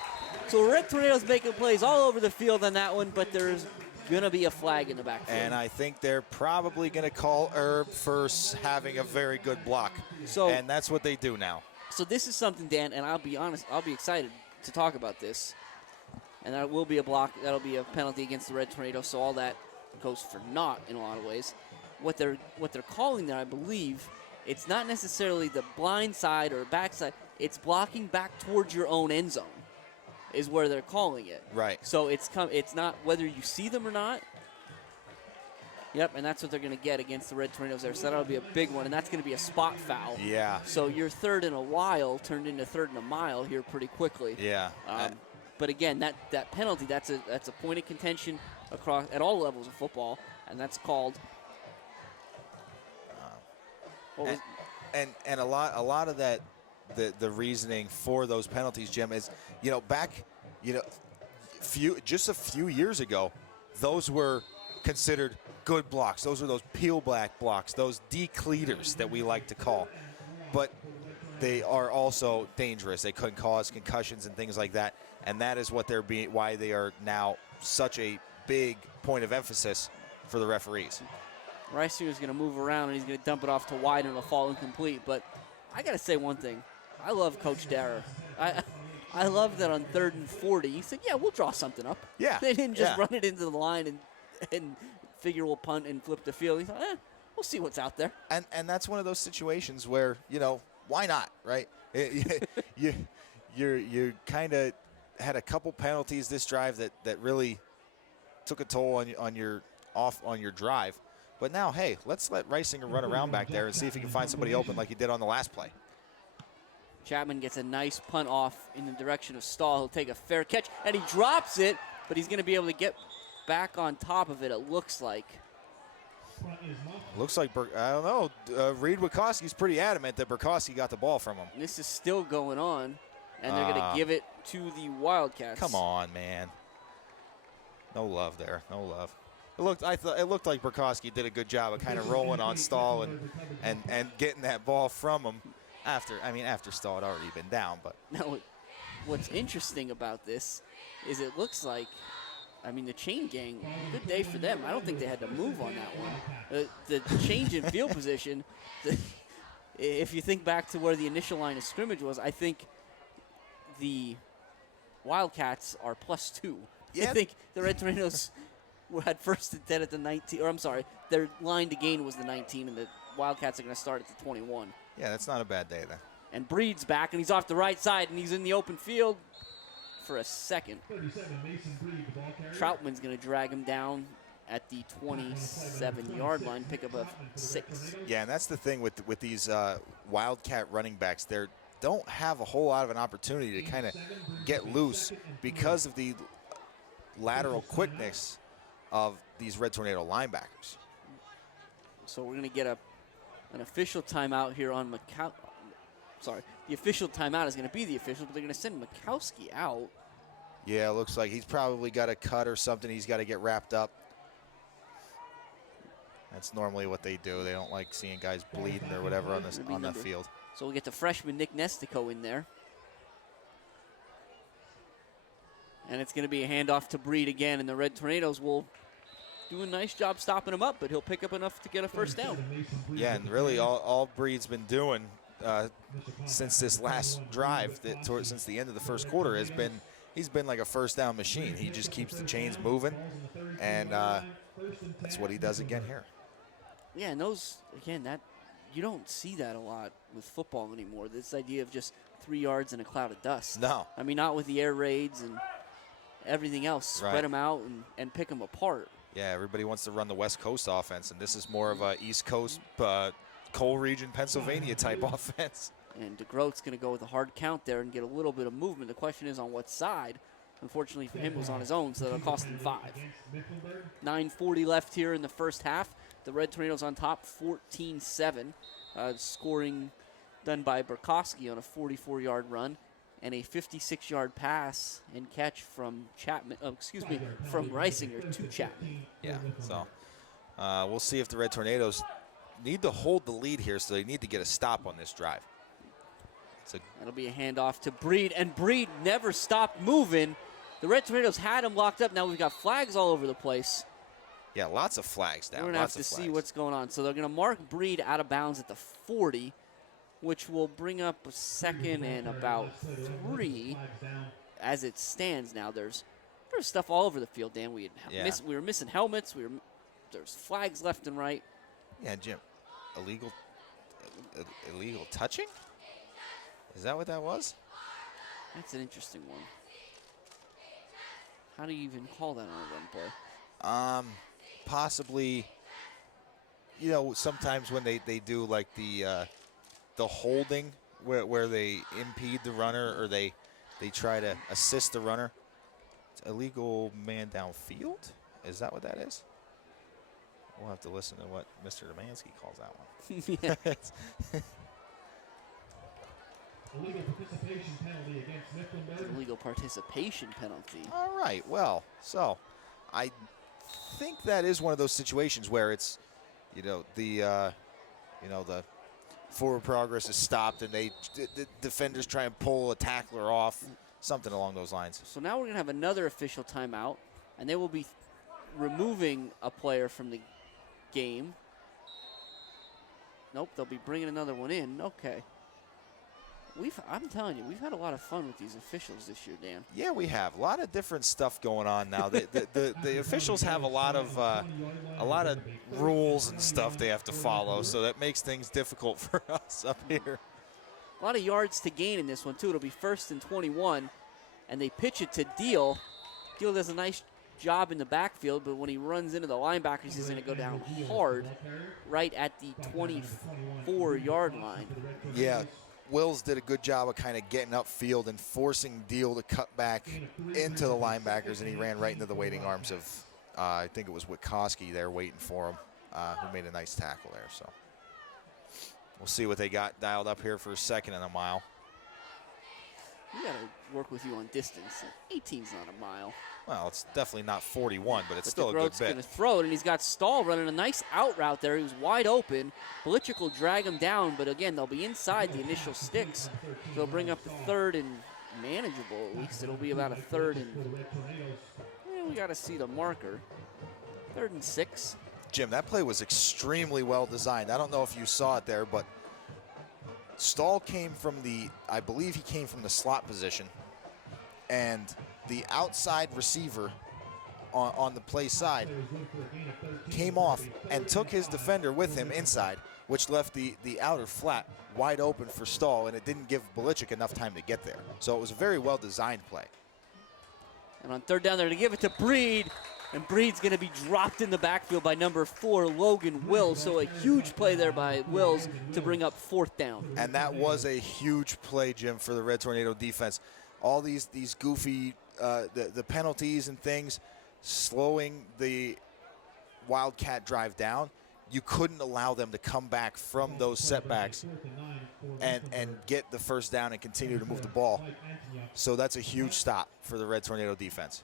So Red Tornadoes making plays all over the field on that one, but there's going to be a flag in the backfield. And I think they're probably going to call Herb for having a very good block. And that's what they do now. So this is something, Dan, and I'll be honest, I'll be excited to talk about this. And that will be a block. That'll be a penalty against the Red Tornadoes, so all that goes for naught in a lot of ways. What they're calling there, I believe, it's not necessarily the blind side or backside. It's blocking back towards your own end zone is where they're calling it. Right. So it's not whether you see them or not. Yep, and that's what they're going to get against the Red Tornadoes there. So that'll be a big one, and that's going to be a spot foul. Yeah. So your third and a while turned into third and a mile here pretty quickly. Yeah. But again, that penalty, that's a point of contention across at all levels of football, and that's called. And a lot of that the reasoning for those penalties, Jim, is, back, just a few years ago, those were considered good blocks. Those were those peel back blocks, those decleaters that we like to call. But they are also dangerous. They could cause concussions and things like that. And that is why they are now such a big point of emphasis for the referees. Reisinger's going to move around, and he's going to dump it off to wide, and it'll fall incomplete. But I got to say one thing. I love Coach Darragh. I love that on 3rd and 40, he said, yeah, we'll draw something up. Yeah. They didn't just run it into the line and figure we'll punt and flip the field. He thought, we'll see what's out there. And that's one of those situations where, why not, right? You kind of had a couple penalties this drive that really took a toll on your drive. But now, hey, let's let Reisinger run around back there and see if he can find somebody open like he did on the last play. Chapman gets a nice punt off in the direction of Stahl. He'll take a fair catch, and he drops it, but he's going to be able to get back on top of it, it looks like. Looks like, I don't know, Reed Wachowski's pretty adamant that Burkowski got the ball from him. This is still going on, and they're going to give it to the Wildcats. Come on, man. No love there, no love. It looked like Burkowski did a good job of kind of rolling on Stahl and getting that ball from him after Stahl had already been down. But now, what's interesting about this is it looks like, the chain gang, good day for them. I don't think they had to move on that one. The change in field position, if you think back to where the initial line of scrimmage was, I think the Wildcats are +2. Yeah. I think the Red Tornadoes had 1st and 10 at the 19, or I'm sorry, their line to gain was the 19, and the Wildcats are going to start at the 21. Yeah, that's not a bad day then. And Breed's back, and he's off the right side, and he's in the open field for a second. Troutman's going to drag him down at the 27-yard line, pick up a 6. Yeah, and that's the thing with these Wildcat running backs. They don't have a whole lot of an opportunity to kind of get loose because of the lateral quickness of these Red Tornado linebackers. So we're going to get an official timeout here on Sorry, the official timeout is going to be the official, but they're going to send Mikowski out. Yeah, it looks like he's probably got a cut or something. He's got to get wrapped up. That's normally what they do. They don't like seeing guys bleeding or whatever on the field. So we'll get the freshman Nick Nestico in there. And it's going to be a handoff to Breed again, and the Red Tornadoes will do a nice job stopping him up, but he'll pick up enough to get a first down. Yeah, and really all Breed's been doing since this last drive, since the end of the first quarter, he's been like a first down machine. He just keeps the chains moving, and that's what he does again here. Yeah, and those, again, you don't see that a lot with football anymore, this idea of just 3 yards in a cloud of dust. No. Not with the air raids and everything else. Spread them out and pick them apart. Yeah, everybody wants to run the West Coast offense, and this is more of a East Coast, coal region, Pennsylvania type offense. And DeGroat's going to go with a hard count there and get a little bit of movement. The question is on what side. Unfortunately for him, it was on his own, so that'll cost him 5. 9:40 left here in the first half. The Red Tornadoes on top, 14-7. Scoring done by Burkowski on a 44-yard run and a 56-yard pass and catch from from Reisinger to Chapman. Yeah, so we'll see if the Red Tornadoes need to hold the lead here, so they need to get a stop on this drive. That'll be a handoff to Breed, and Breed never stopped moving. The Red Tornadoes had him locked up. Now we've got flags all over the place. Yeah, lots of flags down. We're going to have to see what's going on. So they're going to mark Breed out of bounds at the 40, which will bring up a second and about 3 as it stands now. There's stuff all over the field, Dan. We were missing helmets. There's flags left and right. Yeah, Jim, illegal touching? Is that what that was? That's an interesting one. How do you even call that on a run play? Possibly, sometimes when they do like the holding where they impede the runner or they try to assist the runner. It's illegal man downfield? Is that what that is? We'll have to listen to what Mr. Demansky calls that one. Illegal participation penalty. All right, well, so I think that is one of those situations where it's, the forward progress is stopped and the defenders try and pull a tackler off, something along those lines. So now we're going to have another official timeout, and they will be removing a player from the game. Nope, they'll be bringing another one in. Okay. I'm telling you, we've had a lot of fun with these officials this year, Dan. Yeah, we have a lot of different stuff going on now. The officials have a lot of rules and stuff they have to follow, so that makes things difficult for us up here. A lot of yards to gain in this one too. It'll be 1st and 21, and they pitch it to Deal. Deal does a nice job in the backfield, but when he runs into the linebackers, he's going to go down hard right at the 24-yard line. Yeah. Wills did a good job of kind of getting upfield and forcing Deal to cut back into the linebackers, and he ran right into the waiting arms of, I think it was Witkowski there waiting for him, who made a nice tackle there. So we'll see what they got dialed up here for a 2nd and a mile. We got to work with you on distance. 18's not a mile. Well, it's definitely not 41, but it's still a good bit. Going to throw it, and he's got Stahl running a nice out route there. He was wide open. Belichick will drag him down, but again, they'll be inside the initial sticks. They'll bring up the 3rd and manageable at least. It'll be about a 3rd and, we got to see the marker. 3rd and 6. Jim, that play was extremely well designed. I don't know if you saw it there, but Stahl came from I believe he came from the slot position, and the outside receiver on the play side came off and took his defender with him inside, which left the outer flat wide open for Stahl, and it didn't give Belichick enough time to get there. So it was a very well-designed play. And on 3rd down there to give it to Breed, and Breed's going to be dropped in the backfield by number 4, Logan Wills. So a huge play there by Wills to bring up 4th down. And that was a huge play, Jim, for the Red Tornado defense. All these goofy the penalties and things, slowing the Wildcat drive down. You couldn't allow them to come back from those setbacks and get the 1st down and continue to move the ball. So that's a huge stop for the Red Tornado defense.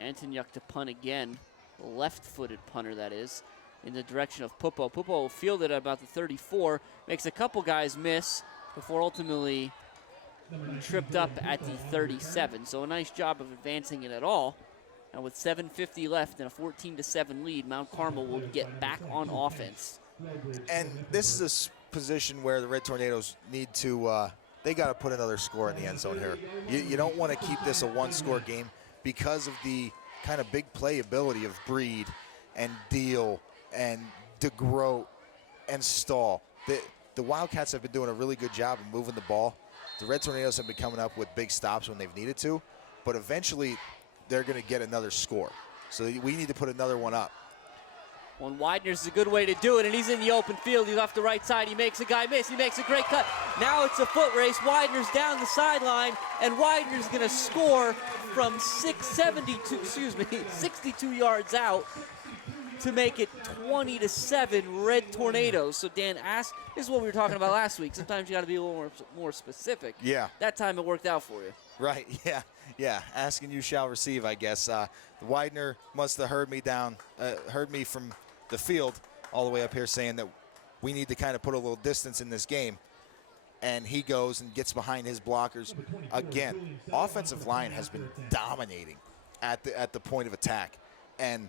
Antonyuk to punt again, left-footed punter that is, in the direction of Pupo. Pupo will field it at about the 34, makes a couple guys miss before ultimately tripped up at the 37. So a nice job of advancing it at all. And with 7:50 left and a 14-7 lead, Mount Carmel will get back on offense. And this is a position where the Red Tornadoes need to, they got to put another score in the end zone here. You don't want to keep this a 1-score game because of the kind of big playability of Breed and Deal and DeGroat and Stahl. The Wildcats have been doing a really good job of moving the ball. The Red Tornadoes have been coming up with big stops when they've needed to, but eventually they're going to get another score. So we need to put another one up. One Widener's a good way to do it, and he's in the open field. He's off the right side. He makes a guy miss. He makes a great cut. Now it's a foot race. Widener's down the sideline, and Widener's going to score from 62 yards out to make it 20-7 Red Tornadoes. So Dan asked, this is what we were talking about last week. Sometimes you got to be a little more specific. Yeah. That time it worked out for you. Right, yeah. Asking you shall receive, I guess. Widener must have heard me from the field all the way up here saying that we need to kind of put a little distance in this game. And he goes and gets behind his blockers. Again, offensive line has been dominating at the point of attack. And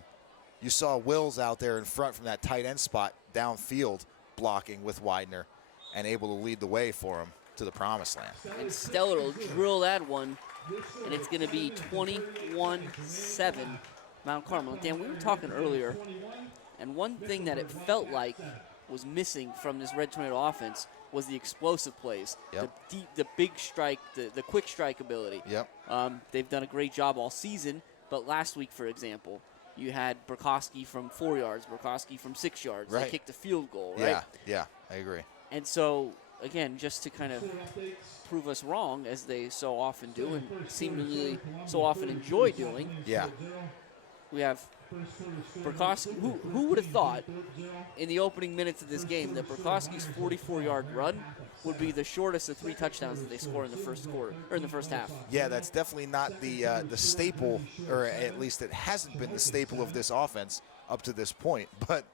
you saw Wills out there in front from that tight end spot downfield blocking with Widener and able to lead the way for him to the promised land. And Stellar will drill that one, and it's going to be 21-7 Mount Carmel. Dan, we were talking earlier, and one thing that it felt like was missing from this Red Tornado offense was the explosive plays, yep. the big strike, the quick strike ability. Yep. They've done a great job all season, but last week, for example, you had Burkowski from 4 yards, Burkowski from 6 yards. Right. They kicked a field goal, right? Yeah, I agree. And so, again, just to kind of prove us wrong, as they so often do and seemingly so often enjoy doing, yeah, we have Burkowski, who would have thought in the opening minutes of this game that Burkowski's 44-yard run would be the shortest of 3 touchdowns that they score in the first quarter or in the first half? Yeah, that's definitely not the staple, or at least it hasn't been the staple of this offense up to this point. But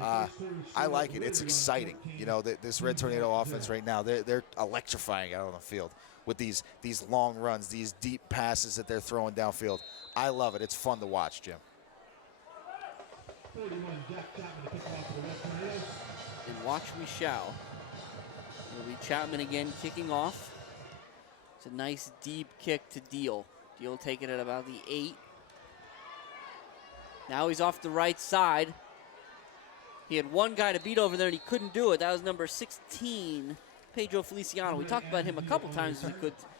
I like it. It's exciting. You know, this Red Tornado offense right now, they're electrifying out on the field with these long runs, these deep passes that they're throwing downfield. I love it. It's fun to watch, Jim. And watch we shall. It'll be Chapman again kicking off. It's a nice deep kick to Deal. Deal taking it about the 8. Now he's off the right side. He had one guy to beat over there and he couldn't do it. That was number 16, Pedro Feliciano. We talked about him a couple times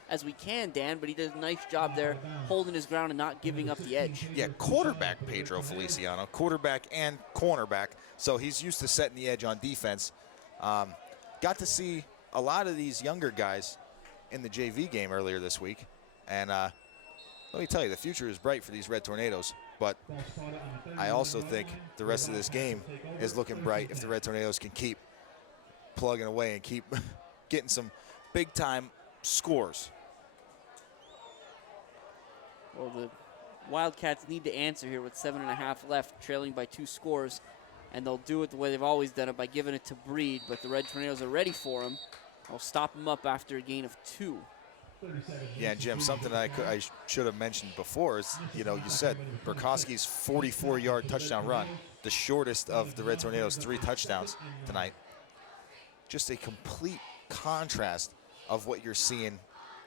as we can, Dan, but he did a nice job there holding his ground and not giving up the edge. Yeah, quarterback Pedro Feliciano, quarterback and cornerback, so he's used to setting the edge on defense. Got to see a lot of these younger guys in the JV game earlier this week, and let me tell you, the future is bright for these Red Tornadoes, but I also think the rest of this game is looking bright if the Red Tornadoes can keep plugging away and keep getting some big-time scores. Well, the Wildcats need to answer here with 7.5 left, trailing by 2 scores, and they'll do it the way they've always done it, by giving it to Breed, but the Red Tornadoes are ready for him. They'll stop him up after a gain of 2. Yeah, and Jim, something I should have mentioned before is, you know, you said Burkowski's 44-yard touchdown run, the shortest of the Red Tornadoes' 3 touchdowns tonight. Just a complete contrast of what you're seeing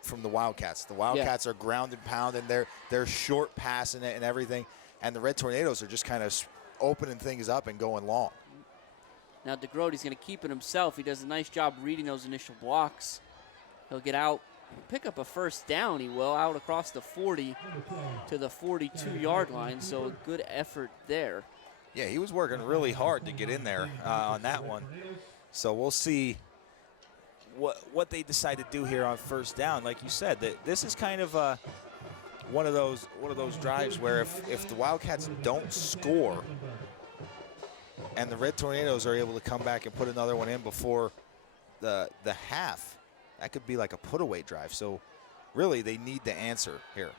from the Wildcats. The Wildcats are ground and pound, and they're short passing it and everything, and the Red Tornadoes are just kind of opening things up and going long. Now DeGrody's going to keep it himself. He does a nice job reading those initial blocks. He'll get out, pick up a first down, he will, out across the 40 to the 42-yard line, so a good effort there. Yeah, he was working really hard to get in there on that one. So we'll see what they decide to do here on first down. Like you said, that this is kind of one of those drives where if the Wildcats don't score and the Red Tornadoes are able to come back and put another one in before the half, that could be like a put-away drive. So really, they need to answer here.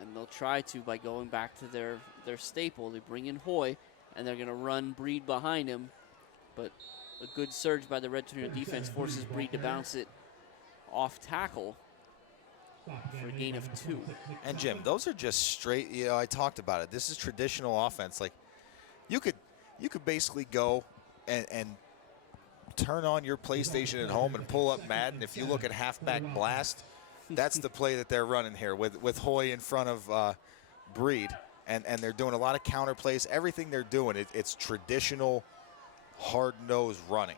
And they'll try to by going back to their staple. They bring in Hoy, and they're going to run Breed behind him. But a good surge by the Red Tornado defense forces Breed to bounce it off tackle for a gain of 2. And Jim, those are just straight, you know, I talked about it. This is traditional offense. Like, you could basically go and turn on your PlayStation at home and pull up Madden. If you look at halfback blast, that's the play that they're running here with Hoy in front of Breed. And they're doing a lot of counter plays. Everything they're doing, it's traditional hard-nosed running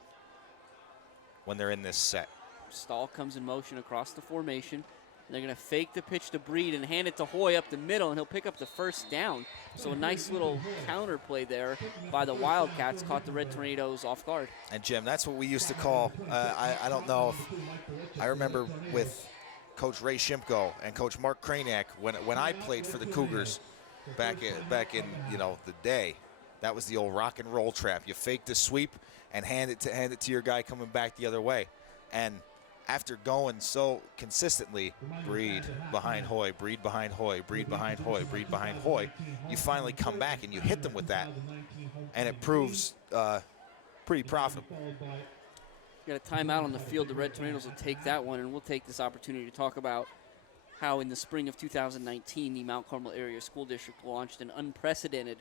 when they're in this set. Stahl comes in motion across the formation. They're going to fake the pitch to Breed and hand it to Hoy up the middle, and he'll pick up the first down. So a nice little counter play there by the Wildcats caught the Red Tornadoes off guard. And, Jim, that's what we used to call, I don't know if, I remember with Coach Ray Shimko and Coach Mark Kraniak when I played for the Cougars back in you know, the day. That was the old rock and roll trap. You fake the sweep and hand it to your guy coming back the other way. And after going so consistently, Breed behind Hoy, Breed behind Hoy, Breed behind Hoy, Breed behind Hoy, you finally come back and you hit them with that, and it proves pretty profitable. Got a timeout on the field. The Red Tornadoes will take that one, and we'll take this opportunity to talk about how in the spring of 2019, the Mount Carmel Area School District launched an unprecedented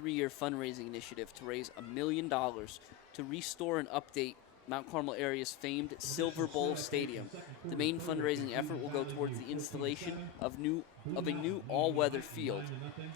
3-year fundraising initiative to raise $1 million to restore and update Mount Carmel area's famed Silver Bowl Stadium. The main fundraising effort will go towards the installation of a new all-weather field.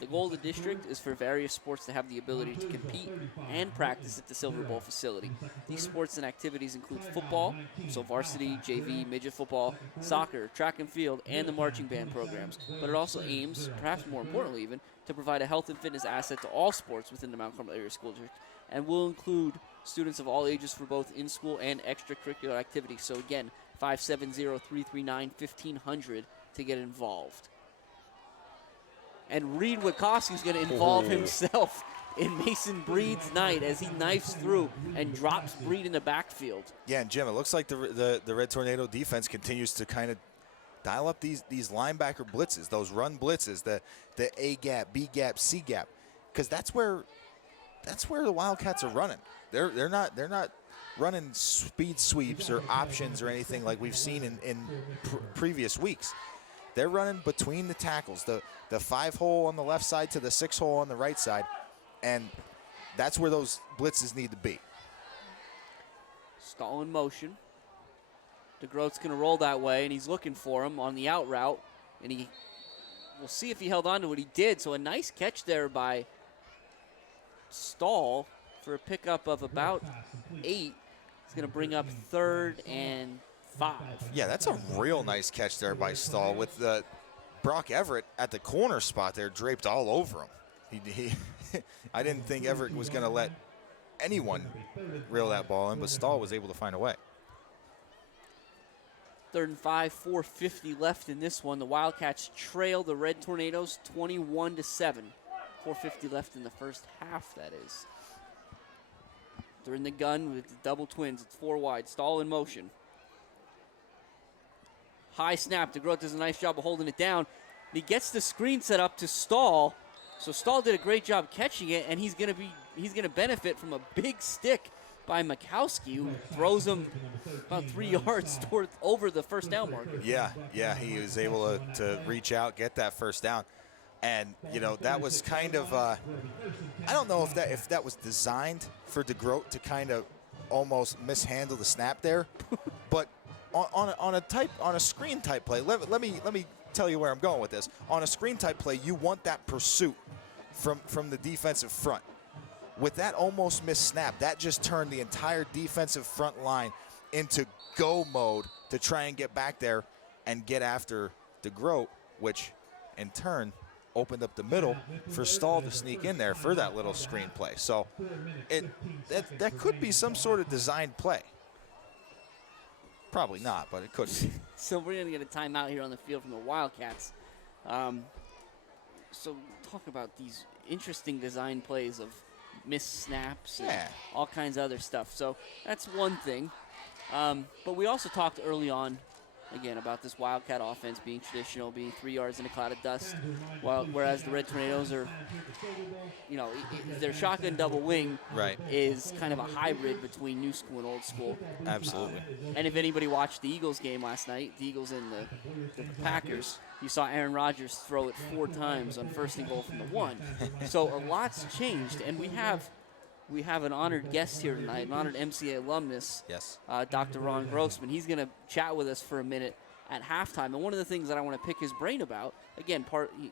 The goal of the district is for various sports to have the ability to compete and practice at the Silver Bowl facility. These sports and activities include football, so varsity, JV, midget football, soccer, track and field, and the marching band programs. But it also aims, perhaps more importantly even, to provide a health and fitness asset to all sports within the Mount Carmel Area School District, and will include students of all ages for both in-school and extracurricular activities. So again, 570-339-1500 to get involved. And Reed Wachowski's going to involve himself in Mason Breed's night as he knifes through and drops Breed in the backfield. Yeah, and Jim, it looks like the Red Tornado defense continues to kind of dial up these linebacker blitzes, those run blitzes, the A gap, B gap, C gap, because that's where the Wildcats are running. They're not running speed sweeps or options or anything like we've seen in previous weeks. They're running between the tackles, the 5-hole on the left side to the 6-hole on the right side, and that's where those blitzes need to be. Stall in motion. DeGroat's going to roll that way, and he's looking for him on the out route, and we'll see if he held on to what he did. So a nice catch there by Stall for a pickup of about 8. It's going to bring up 3rd and 5. Yeah, that's a real nice catch there by Stall with Brock Everett at the corner spot there draped all over him. I didn't think Everett was going to let anyone reel that ball in, but Stall was able to find a way. 3rd and 5, 4:50 left in this one. The Wildcats trail the Red Tornadoes 21-7. 4:50 left in the first half, that is. They're in the gun with the double twins. It's 4 wide. Stall in motion. High snap. DeGroat does a nice job of holding it down. He gets the screen set up to Stall. So Stall did a great job catching it, and he's gonna benefit from a big stick by Mikowski, who throws him about 3 yards over the first down marker. Yeah, he was able to reach out, get that first down. And, that was kind of, I don't know if that was designed for DeGroat to kind of almost mishandle the snap there. But on a screen type play, let me tell you where I'm going with this. On a screen type play, you want that pursuit from the defensive front. With that almost missed snap, that just turned the entire defensive front line into go mode to try and get back there and get after DeGroat, which in turn opened up the middle for Stall to sneak in there for that little screen play. So that could be some sort of designed play. Probably not, but it could be. So we're going to get a timeout here on the field from the Wildcats. So talk about these interesting design plays of missed snaps and all kinds of other stuff. So that's one thing. But we also talked early on, again, about this Wildcat offense being traditional, being 3 yards in a cloud of dust, whereas the Red Tornadoes are, their shotgun double wing is kind of a hybrid between new school and old school. Absolutely. And if anybody watched the Eagles game last night, the Eagles and the Packers, you saw Aaron Rodgers throw it 4 times on 1st and goal from the 1. So a lot's changed, and we have an honored guest here tonight, an honored MCA alumnus, yes, Dr. Ron Grossman. He's going to chat with us for a minute at halftime. And one of the things that I want to pick his brain about, again, he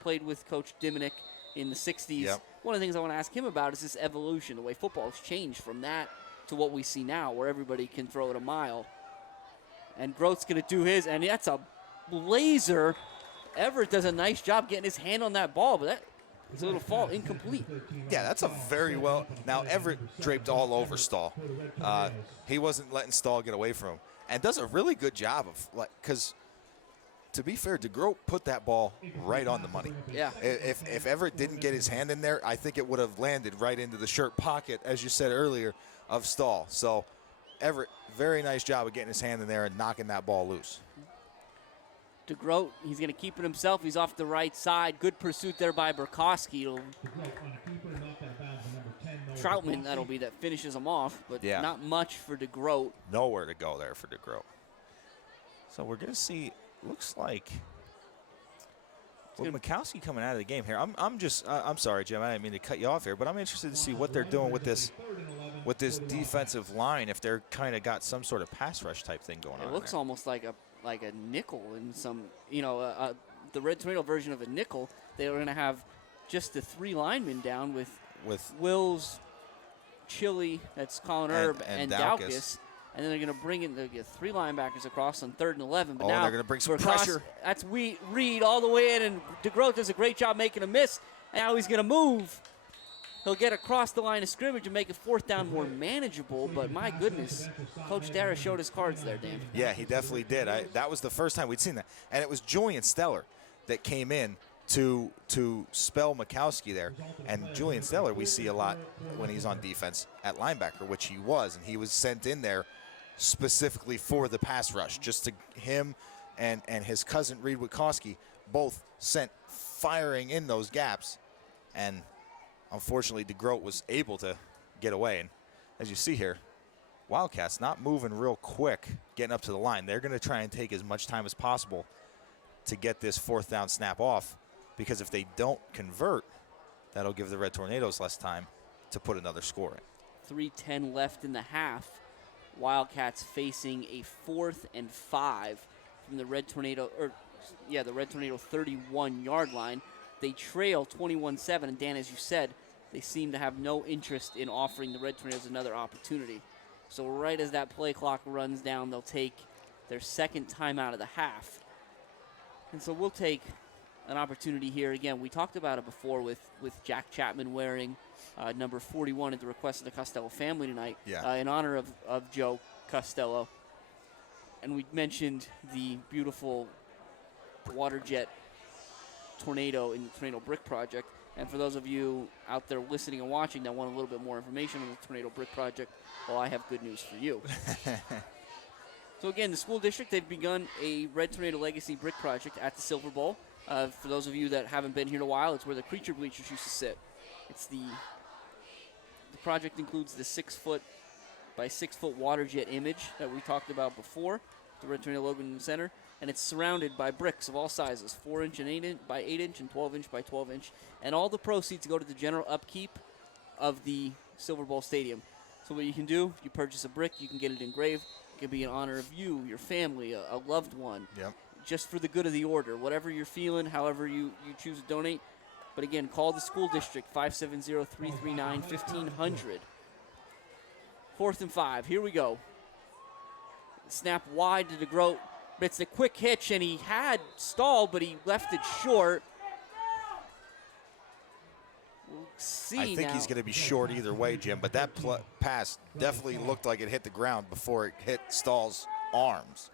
played with Coach Diminick in the 60s. Yep. One of the things I want to ask him about is this evolution, the way football has changed from that to what we see now, where everybody can throw it a mile. And Groat's going to do his, and that's a laser. Everett does a nice job getting his hand on that ball, but that it's a little fall, incomplete. Yeah, that's a very well. Now, Everett draped all over Stall. He wasn't letting Stall get away from him. And does a really good job of, because to be fair, DeGroat put that ball right on the money. Yeah. If Everett didn't get his hand in there, I think it would have landed right into the shirt pocket, as you said earlier, of Stall. So, Everett, very nice job of getting his hand in there and knocking that ball loose. DeGroat, he's going to keep it himself. He's off the right side. Good pursuit there by Burkowski. Troutman, that'll be that finishes him off, but not much for DeGroat. Nowhere to go there for DeGroat. So we're going to see, looks like, with Mikowski coming out of the game here. I'm sorry, Jim, I didn't mean to cut you off here, but I'm interested to see what they're doing with this defensive line, if they're kind of got some sort of pass rush type thing going on. It looks almost like a nickel in some, the Red Tornado version of a nickel. They were going to have just the 3 linemen down with Wills, Chili, that's Colin Erb, and Daukus. And then they're going to bring in 3 linebackers across on 3rd and 11. But now they're going to bring some pressure. That's Reed all the way in, and DeGroat does a great job making a miss. And now he's going to move. He'll get across the line of scrimmage and make a 4th down more manageable, but my goodness, Coach Dara showed his cards there, Dan. Yeah, he definitely did. That was the first time we'd seen that. And it was Julian Steller that came in to spell Mikowski there. And Julian Steller, we see a lot when he's on defense at linebacker, which he was, and he was sent in there specifically for the pass rush. Just to him and his cousin Reed Witkowski both sent firing in those gaps, and unfortunately DeGroat was able to get away. And as you see here, Wildcats not moving real quick getting up to the line. They're going to try and take as much time as possible to get this 4th down snap off, because if they don't convert, that'll give the Red Tornadoes less time to put another score in. 3:10 left in the half. Wildcats facing a 4th and 5 from the Red Tornado 31-yard line. They trail 21-7, and Dan, as you said, they seem to have no interest in offering the Red Tornadoes another opportunity. So right as that play clock runs down, they'll take their 2nd timeout of the half. And so we'll take an opportunity here. Again, we talked about it before with Jack Chapman wearing number 41 at the request of the Costello family tonight, in honor of Joe Costello. And we mentioned the beautiful water jet tornado in the Tornado Brick Project. And for those of you out there listening and watching that want a little bit more information on the Tornado Brick Project, well, I have good news for you. So again, the school district, they've begun a Red Tornado Legacy Brick Project at the Silver Bowl. For those of you that haven't been here in a while, it's where the creature bleachers used to sit. It's the project includes the 6-foot by 6-foot water jet image that we talked about before, the Red Tornado logo in the center, and it's surrounded by bricks of all sizes, 4-inch and 8-inch by 8-inch and 12-inch by 12-inch, and all the proceeds go to the general upkeep of the Silver Bowl Stadium. So what you can do, if you purchase a brick, you can get it engraved. It can be in honor of you, your family, a loved one. Yep. Just for the good of the order, whatever you're feeling, however you choose to donate. But again, call the school district, 570-339-1500. 4th and 5, here we go. Snap wide to DeGroat. It's a quick hitch, and he had stalled, but he left it short. We'll see I think now. he's going to be short either way, Jim, but that pass definitely looked like it hit the ground before it hit Stahl's arms.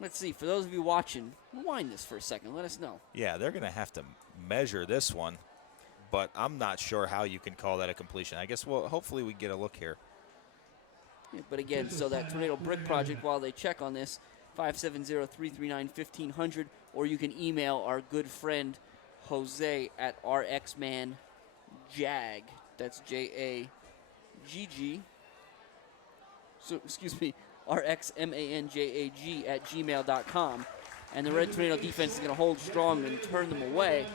Let's see. For those of you watching, rewind this for a second. Let us know. Yeah, they're going to have to measure this one, but I'm not sure how you can call that a completion. I guess, well, hopefully we get a look here. Yeah, but again, so that Tornado Brick Project, while they check on this, 570-339-1500, or you can email our good friend Jose at rxmanjag. That's J-A-G-G. So, excuse me, rxmanjag at gmail.com. And the Red Tornado defense is going to hold strong and turn them away.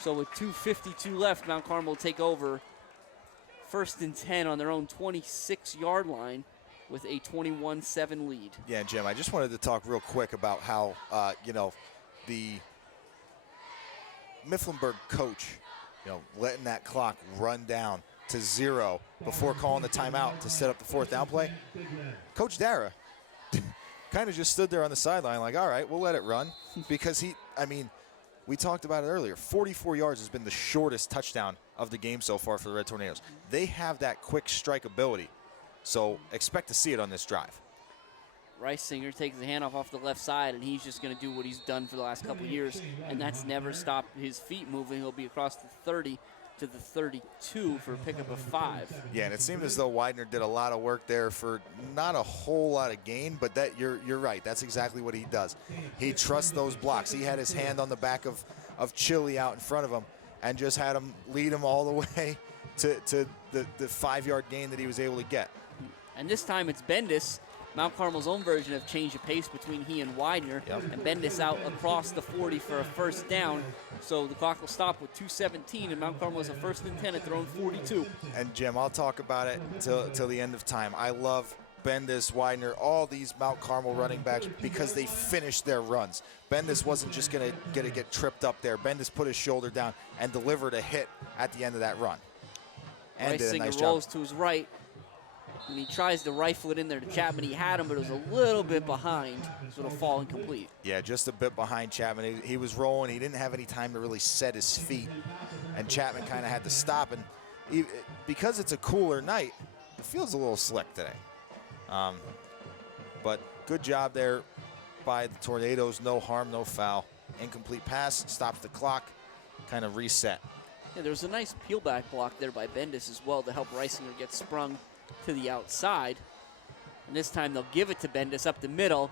So with 2:52 left, Mount Carmel will take over 1st and 10 on their own 26-yard line with a 21-7 lead. Yeah, Jim, I just wanted to talk real quick about how, the Mifflinburg coach, letting that clock run down to 0 before calling the timeout to set up the 4th down play. Coach Dara kind of just stood there on the sideline like, all right, we'll let it run, because we talked about it earlier. 44 yards has been the shortest touchdown of the game so far for the Red Tornadoes. They have that quick strike ability, so expect to see it on this drive. Reisinger takes the handoff off the left side, and he's just going to do what he's done for the last couple years, and that's never stopped his feet moving. He'll be across the 30 to the 32 for a pickup of 5. Yeah, and it seemed as though Widener did a lot of work there for not a whole lot of gain, but that you're right. That's exactly what he does. He trusts those blocks. He had his hand on the back of Chili out in front of him and just had him lead him all the way to the 5-yard gain that he was able to get. And this time it's Bendis, Mount Carmel's own version of change of pace between he and Widener. Yep. And Bendis out across the 40 for a 1st down. So the clock will stop with 2:17, and Mount Carmel is a 1st and 10 at their own 42. And, Jim, I'll talk about it till the end of time. I love Bendis, Widener, all these Mount Carmel running backs because they finished their runs. Bendis wasn't just going to get tripped up there. Bendis put his shoulder down and delivered a hit at the end of that run. And did a nice job. Rolls to his right, and he tries to rifle it in there to Chapman. He had him, but it was a little bit behind, so it'll fall incomplete. Yeah, just a bit behind Chapman. He was rolling. He didn't have any time to really set his feet, and Chapman kind of had to stop. And because it's a cooler night, the field's a little slick today. But good job there by the Tornadoes. No harm, no foul. incomplete pass, stops the clock, kind of reset. Yeah, there was a nice peel back block there by Bendis as well to help Reisinger get sprung to the outside. And this time they'll give it to Bendis up the middle.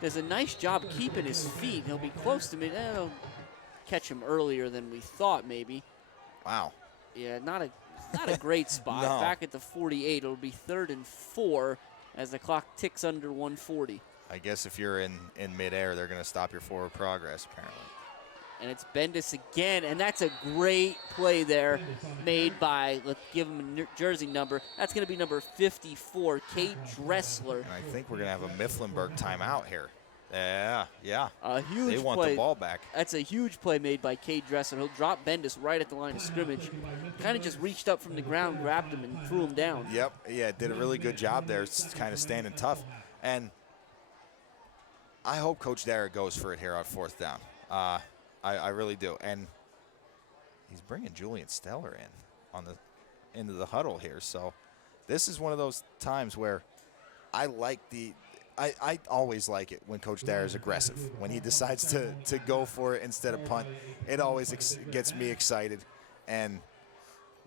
Does a nice job keeping his feet. He'll be close to mid. They'll catch him earlier than we thought maybe. Wow. Yeah, not a great spot. No. Back at the 48, it'll be 3rd and 4 as the clock ticks under 140. I guess if you're in midair, they're going to stop your forward progress, apparently. And it's Bendis again, and that's a great play there made by, let's give him a jersey number. That's going to be number 54, Cade Dressler. And I think we're going to have a Mifflinburg timeout here. Yeah. A huge They want play. the ball back. That's a huge play made by Cade Dressler. He'll drop Bendis right at the line of scrimmage. Kind of just reached up from the ground, grabbed him, and threw him down. Yep, yeah, did a really good job there, kind of standing tough. And I hope Coach Dara goes for it here on 4th down. I really do. And he's bringing Julian Steller into the huddle here. So this is one of those times where I always like it when Coach Dara is aggressive. When he decides to go for it instead of punt, it always gets me excited. And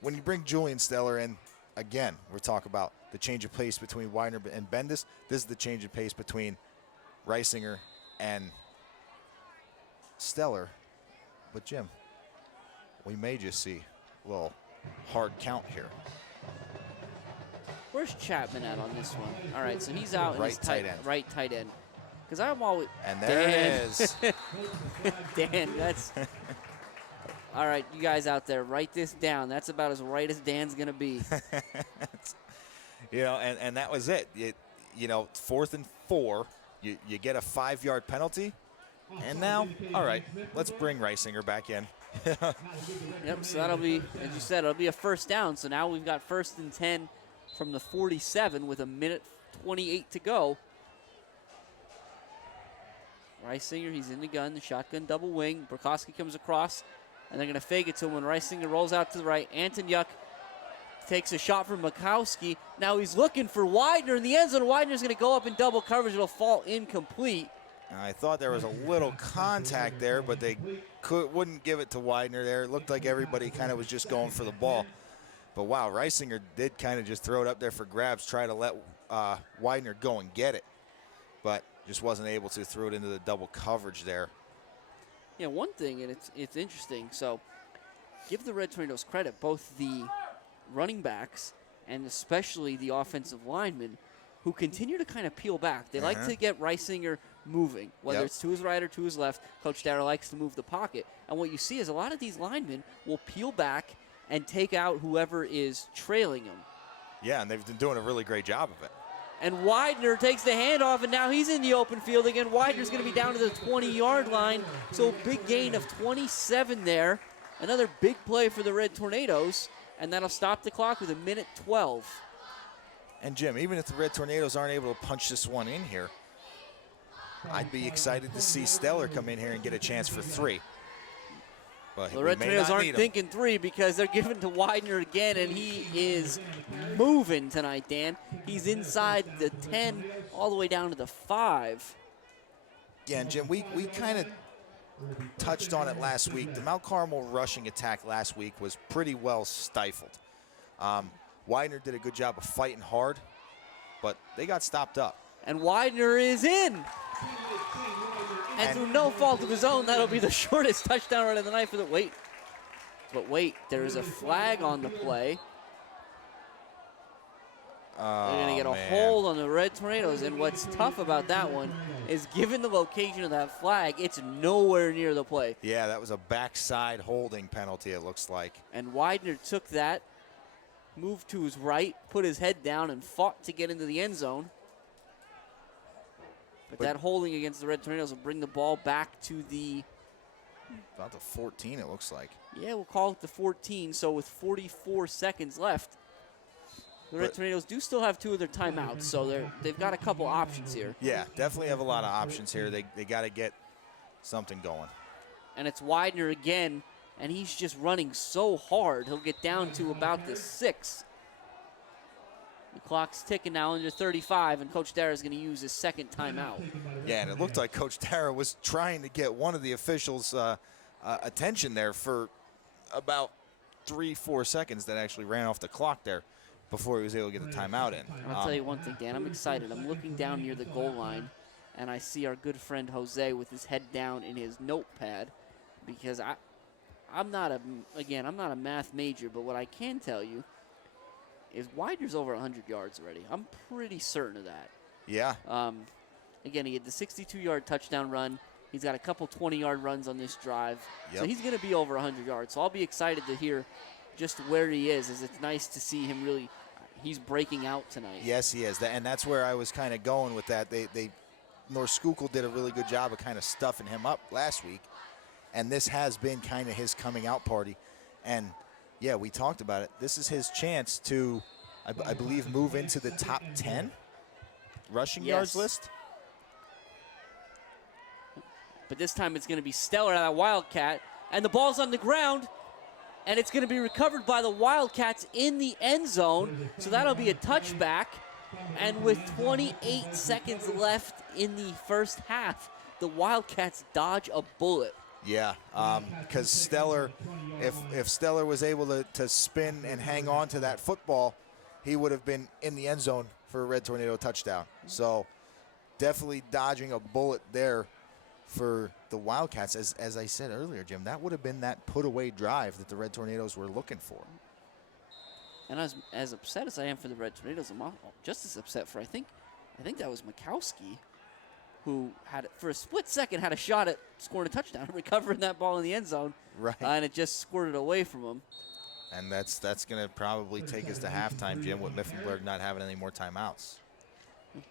when you bring Julian Steller in, again, we're talking about the change of pace between Widener and Bendis. This is the change of pace between Reisinger and Steller. But, Jim, we may just see a little hard count here. Where's Chapman at on this one? All right, so he's out in Right his tight end. Right tight end. Because I'm always... And there it is. Dan, that's... All right, you guys out there, write this down. That's about as right as Dan's going to be. And that was it. 4th and 4, you get a 5-yard penalty. And now, all right, let's bring Reisinger back in. Yep, so that'll be, as you said, it'll be a 1st down. So now we've got 1st and 10 from the 47 with 1:28 to go. Reisinger, he's in the gun, the shotgun double wing. Burkowski comes across, and they're going to fake it to him when Reisinger rolls out to the right. Antonyuk takes a shot from Burkowski. Now he's looking for Widener in the end zone. Widener's going to go up in double coverage. It'll fall incomplete. I thought there was a little contact there, but they wouldn't give it to Widener there. It looked like everybody kind of was just going for the ball. But, wow, Reisinger did kind of just throw it up there for grabs, try to let Widener go and get it. But just wasn't able to throw it into the double coverage there. Yeah, one thing, and it's interesting. So give the Red Tornadoes credit, both the running backs and especially the offensive linemen who continue to kind of peel back. They like to get Reisinger moving, whether it's to his right or to his left. Coach Dara likes to move the pocket. And what you see is a lot of these linemen will peel back and take out whoever is trailing them. Yeah, and they've been doing a really great job of it. And Widener takes the handoff, and now he's in the open field again. Widener's going to be down to the 20-yard line, so big gain of 27 there. Another big play for the Red Tornadoes, and that'll stop the clock with 1:12. And, Jim, even if the Red Tornadoes aren't able to punch this one in here, I'd be excited to see Steller come in here and get a chance for 3. But the Red Tornadoes aren't thinking 3 because they're giving to Widener again, and he is moving tonight, Dan. He's inside the 10 all the way down to the 5. Yeah, and Jim, we kind of touched on it last week. The Mount Carmel rushing attack last week was pretty well stifled. Widener did a good job of fighting hard, but they got stopped up. And Widener is in. And through no fault of his own, that'll be the shortest touchdown run of the night for the wait. But wait, there is a flag on the play. They're going to get a hold on the Red Tornadoes. And what's tough about that one is given the location of that flag, it's nowhere near the play. Yeah, that was a backside holding penalty, it looks like. And Widener took that, moved to his right, put his head down, and fought to get into the end zone. But that holding against the Red Tornadoes will bring the ball back to the... About the 14, it looks like. Yeah, we'll call it the 14. So with 44 seconds left, the Red Tornadoes do still have 2 of their timeouts. So they've got a couple options here. Yeah, definitely have a lot of options here. They got to get something going. And it's Widener again, and he's just running so hard. He'll get down to about the 6. Clock's ticking now under 35, and Coach Dara is going to use his second timeout. Yeah, and it looked like Coach Dara was trying to get one of the officials' attention there for about 3-4 seconds that actually ran off the clock there before he was able to get the timeout in. I'll tell you one thing, Dan. I'm excited. I'm looking down near the goal line, and I see our good friend Jose with his head down in his notepad, because I'm not a math major, but what I can tell you is Widener's over 100 yards already. I'm pretty certain of that. Yeah. Again, he had the 62-yard touchdown run. He's got a couple 20-yard runs on this drive. Yep. So he's going to be over 100 yards. So I'll be excited to hear just where he is, as it's nice to see him really – he's breaking out tonight. Yes, he is. And that's where I was kind of going with that. North Schuylkill did a really good job of kind of stuffing him up last week. And this has been kind of his coming out party. And, yeah, we talked about it. This is his chance to, I believe, move into the top 10 rushing yards list. But this time it's going to be Stellar out of Wildcat. And the ball's on the ground. And it's going to be recovered by the Wildcats in the end zone. So that'll be a touchback. And with 28 seconds left in the first half, the Wildcats dodge a bullet. Yeah, because Stellar, if Stellar was able to spin and hang on to that football, he would have been in the end zone for a Red Tornado touchdown. So definitely dodging a bullet there for the Wildcats. As I said earlier, Jim, that would have been that put-away drive that the Red Tornadoes were looking for. And as upset as I am for the Red Tornadoes, I'm just as upset for, I think that was Mikowski, who had, for a split second, had a shot at scoring a touchdown, recovering that ball in the end zone. Right. And it just squirted away from him. And that's going to probably take us to halftime, Jim, with Mifflinburg not having any more timeouts.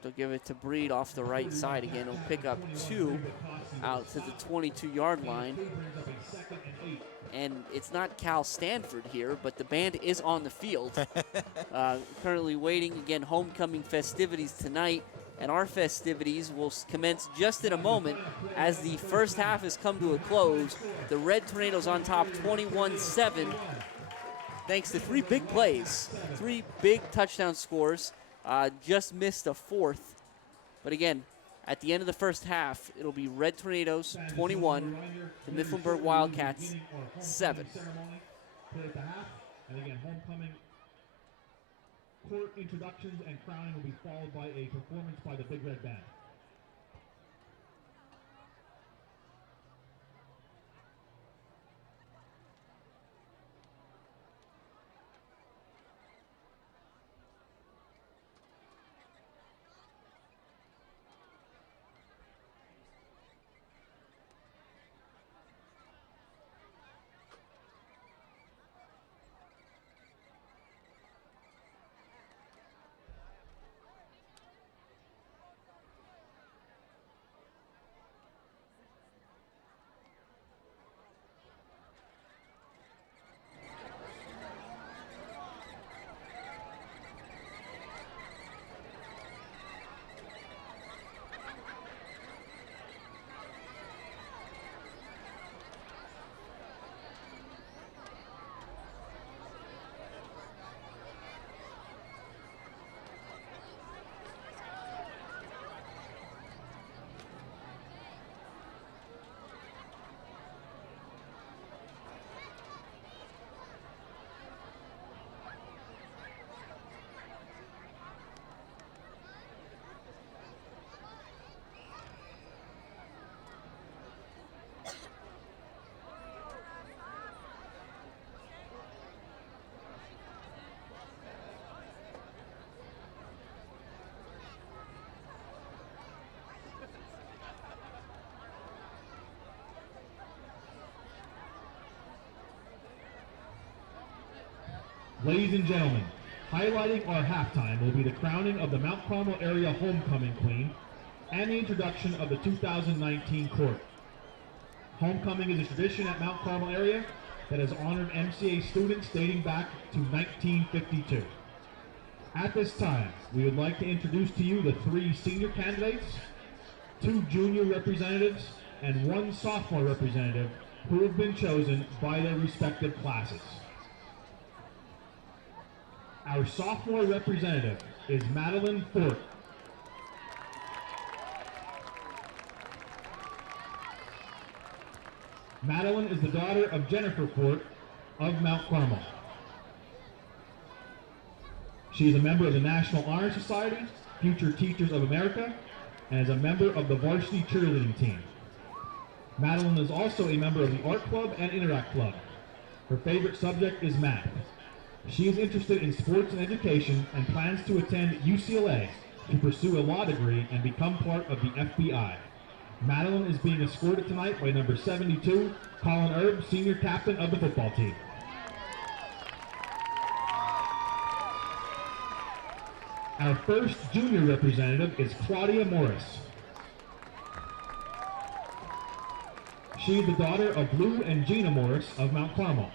They'll give it to Breed off the right side again. He'll pick up 2 out to the 22-yard line. And it's not Cal Stanford here, but the band is on the field. Currently waiting, again, homecoming festivities tonight. And our festivities will commence just in a moment as the first half has come to a close. The Red Tornadoes on top 21-7, thanks to 3 big plays, 3 big touchdown scores. Just missed a 4th. But again, at the end of the first half, it'll be Red Tornadoes 21, the Mifflinburg Wildcats 7. And again, homecoming court introductions and crowning will be followed by a performance by the Big Red Band. Ladies and gentlemen, highlighting our halftime will be the crowning of the Mount Carmel Area Homecoming Queen and the introduction of the 2019 court. Homecoming is a tradition at Mount Carmel Area that has honored MCA students dating back to 1952. At this time, we would like to introduce to you the 3 senior candidates, 2 junior representatives, and 1 sophomore representative who have been chosen by their respective classes. Our sophomore representative is Madeline Fort. Madeline is the daughter of Jennifer Fort of Mount Carmel. She is a member of the National Honor Society, Future Teachers of America, and is a member of the varsity cheerleading team. Madeline is also a member of the Art Club and Interact Club. Her favorite subject is math. She is interested in sports and education and plans to attend UCLA to pursue a law degree and become part of the FBI. Madeline is being escorted tonight by number 72, Colin Erb, senior captain of the football team. Our first junior representative is Claudia Morris. She is the daughter of Lou and Gina Morris of Mount Carmel.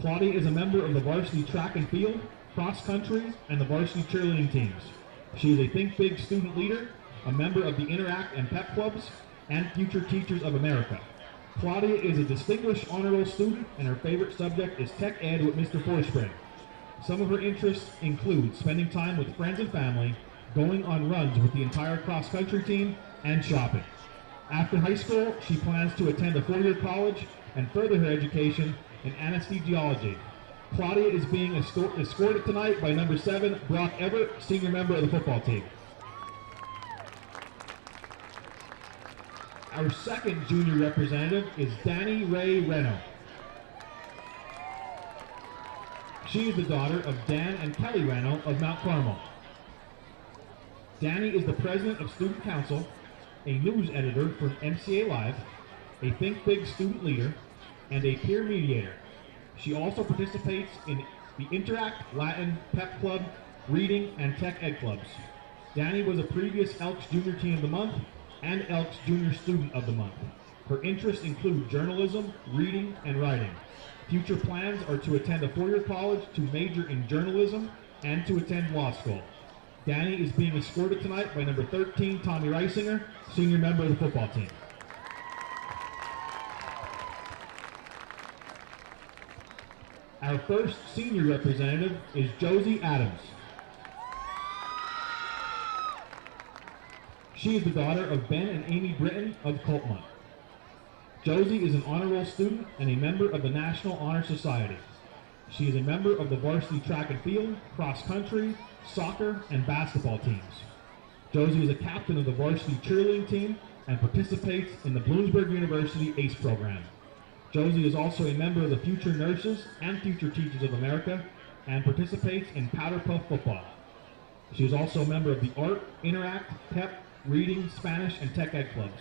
Claudia is a member of the varsity track and field, cross country, and the varsity cheerleading teams. She is a Think Big student leader, a member of the Interact and Pep Clubs, and Future Teachers of America. Claudia is a distinguished honor roll student, and her favorite subject is Tech Ed with Mr. Forspring. Some of her interests include spending time with friends and family, going on runs with the entire cross-country team, and shopping. After high school, she plans to attend a four-year college and further her education in anesthesiology. Claudia is being escorted tonight by number 7, Brock Everett, senior member of the football team. Our second junior representative is Danny Ray Reno. She is the daughter of Dan and Kelly Reno of Mount Carmel. Danny is the president of Student Council, a news editor for MCA Live, a Think Big student leader, and a peer mediator. She also participates in the Interact, Latin, Pep Club, Reading, and Tech Ed clubs. Danny was a previous Elks Junior Team of the Month and Elks Junior Student of the Month. Her interests include journalism, reading, and writing. Future plans are to attend a four-year college to major in journalism and to attend law school. Danny is being escorted tonight by number 13, Tommy Reisinger, senior member of the football team. Our first senior representative is Josie Adams. She is the daughter of Ben and Amy Britton of Coltmont. Josie is an honor roll student and a member of the National Honor Society. She is a member of the varsity track and field, cross country, soccer, and basketball teams. Josie is a captain of the varsity cheerleading team and participates in the Bloomsburg University ACE program. Josie is also a member of the Future Nurses and Future Teachers of America and participates in Powder Puff football. She is also a member of the Art, Interact, Pep, Reading, Spanish, and Tech Ed clubs.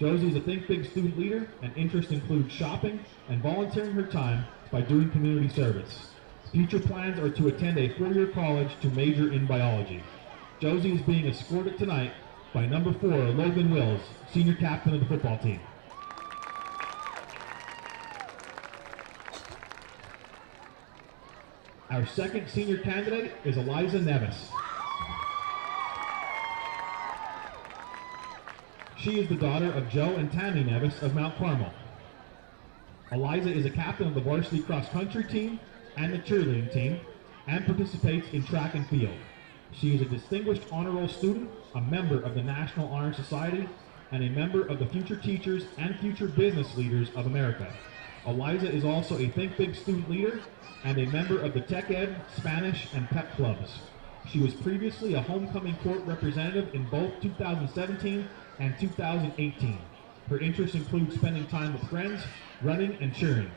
Josie is a Think Big student leader, and interests include shopping and volunteering her time by doing community service. Future plans are to attend a four-year college to major in biology. Josie is being escorted tonight by number 4, Logan Wills, senior captain of the football team. Our second senior candidate is Eliza Nevis. She is the daughter of Joe and Tammy Nevis of Mount Carmel. Eliza is a captain of the varsity cross-country team and the cheerleading team and participates in track and field. She is a distinguished honor roll student, a member of the National Honor Society, and a member of the Future Teachers and Future Business Leaders of America. Eliza is also a Think Big student leader and a member of the Tech Ed, Spanish, and Pep clubs. She was previously a homecoming court representative in both 2017 and 2018. Her interests include spending time with friends, running, and cheering.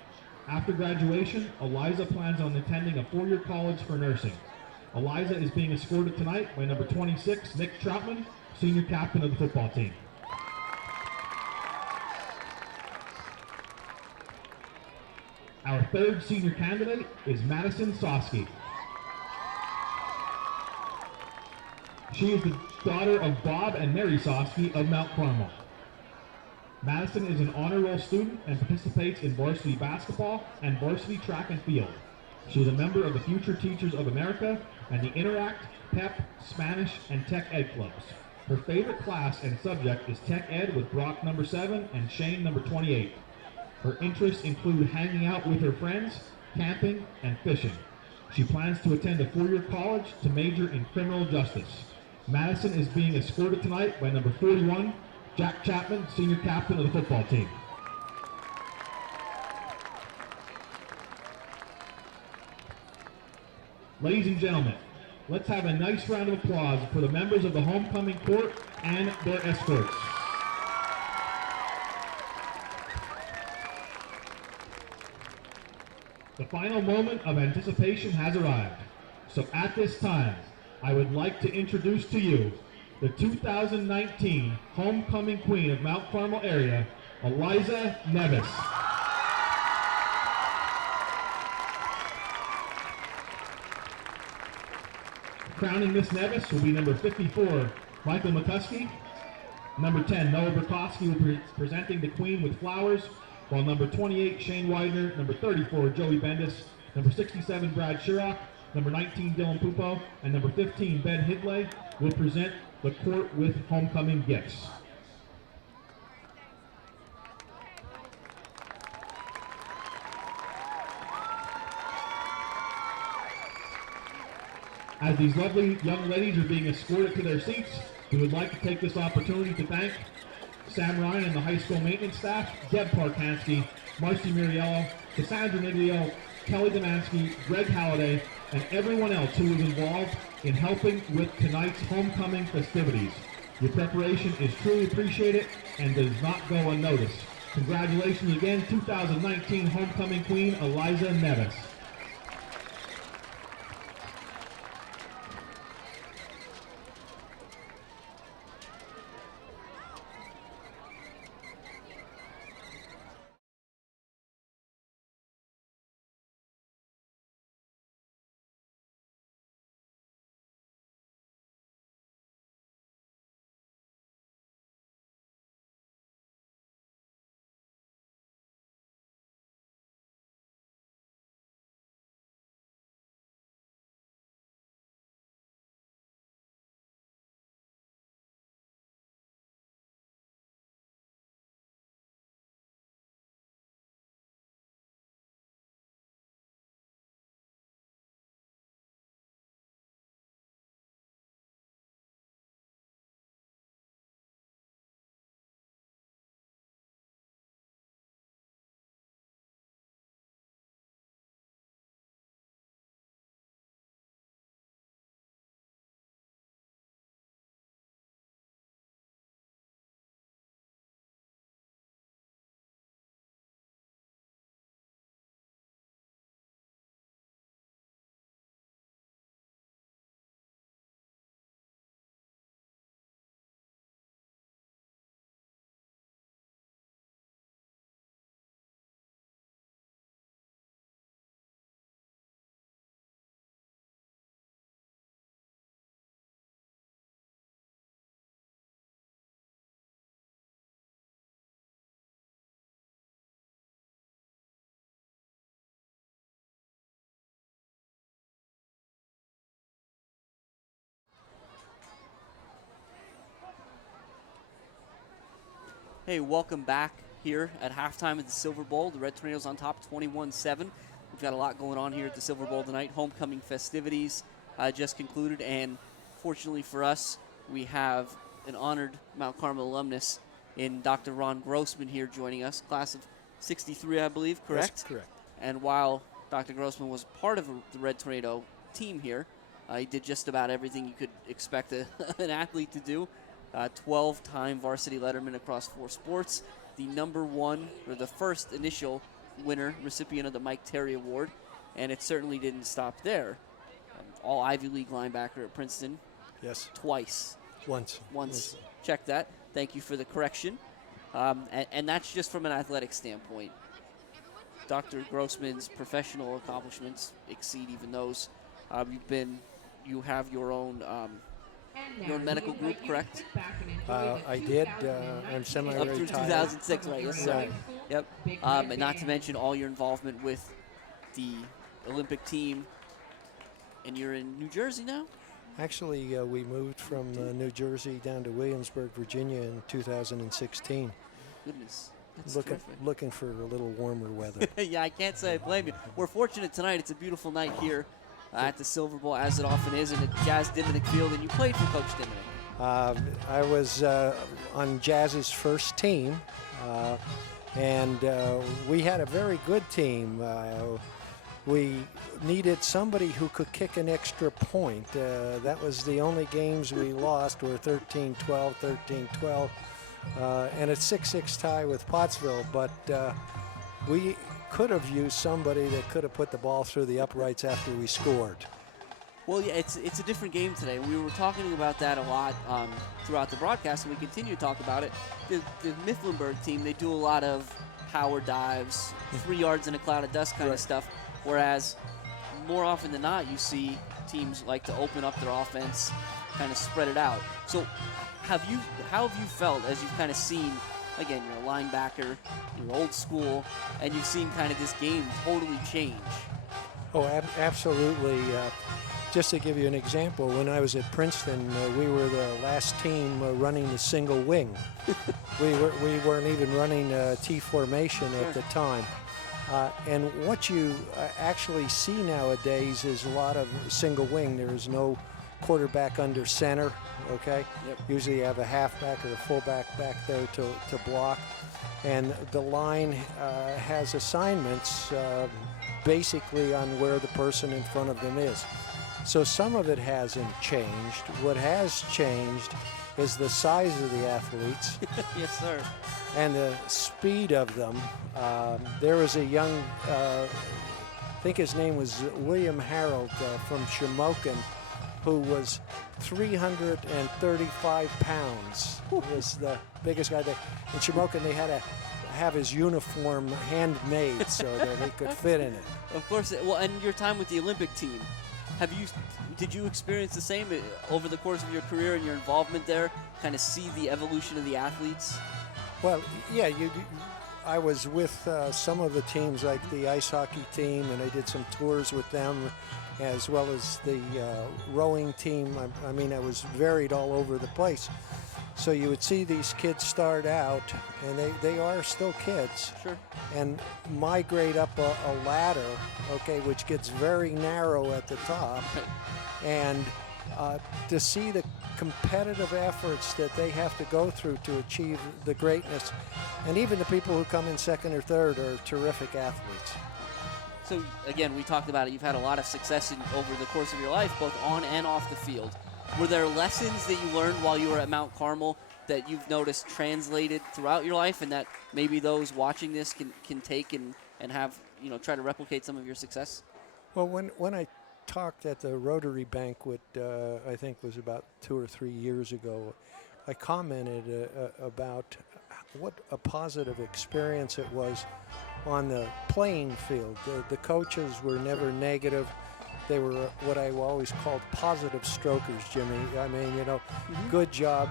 After graduation, Eliza plans on attending a four-year college for nursing. Eliza is being escorted tonight by number 26, Nick Troutman, senior captain of the football team. Our third senior candidate is Madison Sosky. She is the daughter of Bob and Mary Sosky of Mount Carmel. Madison is an honor roll student and participates in varsity basketball and varsity track and field. She is a member of the Future Teachers of America and the Interact, Pep, Spanish, and Tech Ed clubs. Her favorite class and subject is Tech Ed with Brock number 7 and Shane number 28. Her interests include hanging out with her friends, camping, and fishing. She plans to attend a 4-year college to major in criminal justice. Madison is being escorted tonight by number 41, Jack Chapman, senior captain of the football team. Ladies and gentlemen, let's have a nice round of applause for the members of the homecoming court and their escorts. The final moment of anticipation has arrived. So at this time, I would like to introduce to you the 2019 Homecoming Queen of Mount Carmel area, Eliza Nevis. Crowning Miss Nevis will be number 54, Michael McCuskey. Number 10, Noah Burkowski will be presenting the Queen with flowers, while number 28, Shane Widener, number 34, Joey Bendis, number 67, Brad Sherrock, number 19, Dylan Pupo, and number 15, Ben Hidley, will present the court with homecoming gifts. As these lovely young ladies are being escorted to their seats, we would like to take this opportunity to thank Sam Ryan and the high school maintenance staff, Deb Parkansky, Marcy Muriello, Cassandra Niglio, Kelly Demansky, Greg Halliday, and everyone else who was involved in helping with tonight's homecoming festivities. Your preparation is truly appreciated and does not go unnoticed. Congratulations again, 2019 Homecoming Queen, Eliza Nevis. Hey, welcome back here at halftime at the Silver Bowl. The Red Tornadoes on top 21-7. We've got a lot going on here at the Silver Bowl tonight. Homecoming festivities just concluded, and fortunately for us, we have an honored Mount Carmel alumnus in Dr. Ron Grossman here joining us, class of 63, I believe, correct? That's correct. And while Dr. Grossman was part of the Red Tornado team here, he did just about everything you could expect an athlete to do. 12-time varsity letterman across 4 sports, the the first initial winner, recipient of the Mike Terry Award, and it certainly didn't stop there. All Ivy League linebacker at Princeton. Yes. Twice. Once. Check that. Thank you for the correction. And that's just from an athletic standpoint. Dr. Grossman's professional accomplishments exceed even those. You have your own medical group, correct? I did. I'm semi-retired. Up through 2006, right? Yes, sir. Right. Yep. And not to mention all your involvement with the Olympic team. And you're in New Jersey now? Actually, we moved from New Jersey down to Williamsburg, Virginia in 2016. Goodness. That's terrific. Looking for a little warmer weather. Yeah, I can't say I blame you. We're fortunate tonight. It's a beautiful night here at the Silver Bowl, as it often is, and at Jazz Diminick Field, and you played for Coach Diminick. I was on Jazz's first team, and we had a very good team. We needed somebody who could kick an extra point. That was the only games we lost were 13-12, 13-12, and a 6-6 tie with Pottsville. But we could have used somebody that could have put the ball through the uprights after we scored. Well, yeah, it's a different game today. We were talking about that a lot throughout the broadcast, and we continue to talk about it. The Mifflinburg team, they do a lot of power dives, 3 yards in a cloud of dust kind of stuff, whereas more often than not, you see teams like to open up their offense, kind of spread it out. So how have you felt as you've kind of seen, again, you're a linebacker, you're old school, and you've seen kind of this game totally change? Oh, absolutely. Just to give you an example, when I was at Princeton, we were the last team running the single wing. we weren't even running T formation at the time. And what you actually see nowadays is a lot of single wing. There is no quarterback under center, okay? Yep. Usually you have a halfback or a fullback back there to block. And the line has assignments basically on where the person in front of them is. So some of it hasn't changed. What has changed is the size of the athletes. Yes, sir. And the speed of them. There was a young, I think his name was William Harold from Shamokin, who was 335 pounds. He was the biggest guy there. In Shamokin, they had to have his uniform handmade so that he could fit in it. Of course. Well, and your time with the Olympic team, did you experience the same over the course of your career and your involvement there? Kind of see the evolution of the athletes? Well, yeah, I was with some of the teams, like the ice hockey team, and I did some tours with them, as well as the rowing team. I mean, I was varied all over the place. So you would see these kids start out, and they are still kids. Sure. And migrate up a ladder, okay, which gets very narrow at the top. And to see the competitive efforts that they have to go through to achieve the greatness. And even the people who come in second or third are terrific athletes. So, again, we talked about it. You've had a lot of success over the course of your life, both on and off the field. Were there lessons that you learned while you were at Mount Carmel that you've noticed translated throughout your life and that maybe those watching this can take and have, try to replicate some of your success? Well, when I talked at the Rotary banquet, I think was about 2 or 3 years ago, I commented about what a positive experience it was on the playing field. The coaches were never negative. They were what I always called positive strokers, Jimmy. I mean, good job.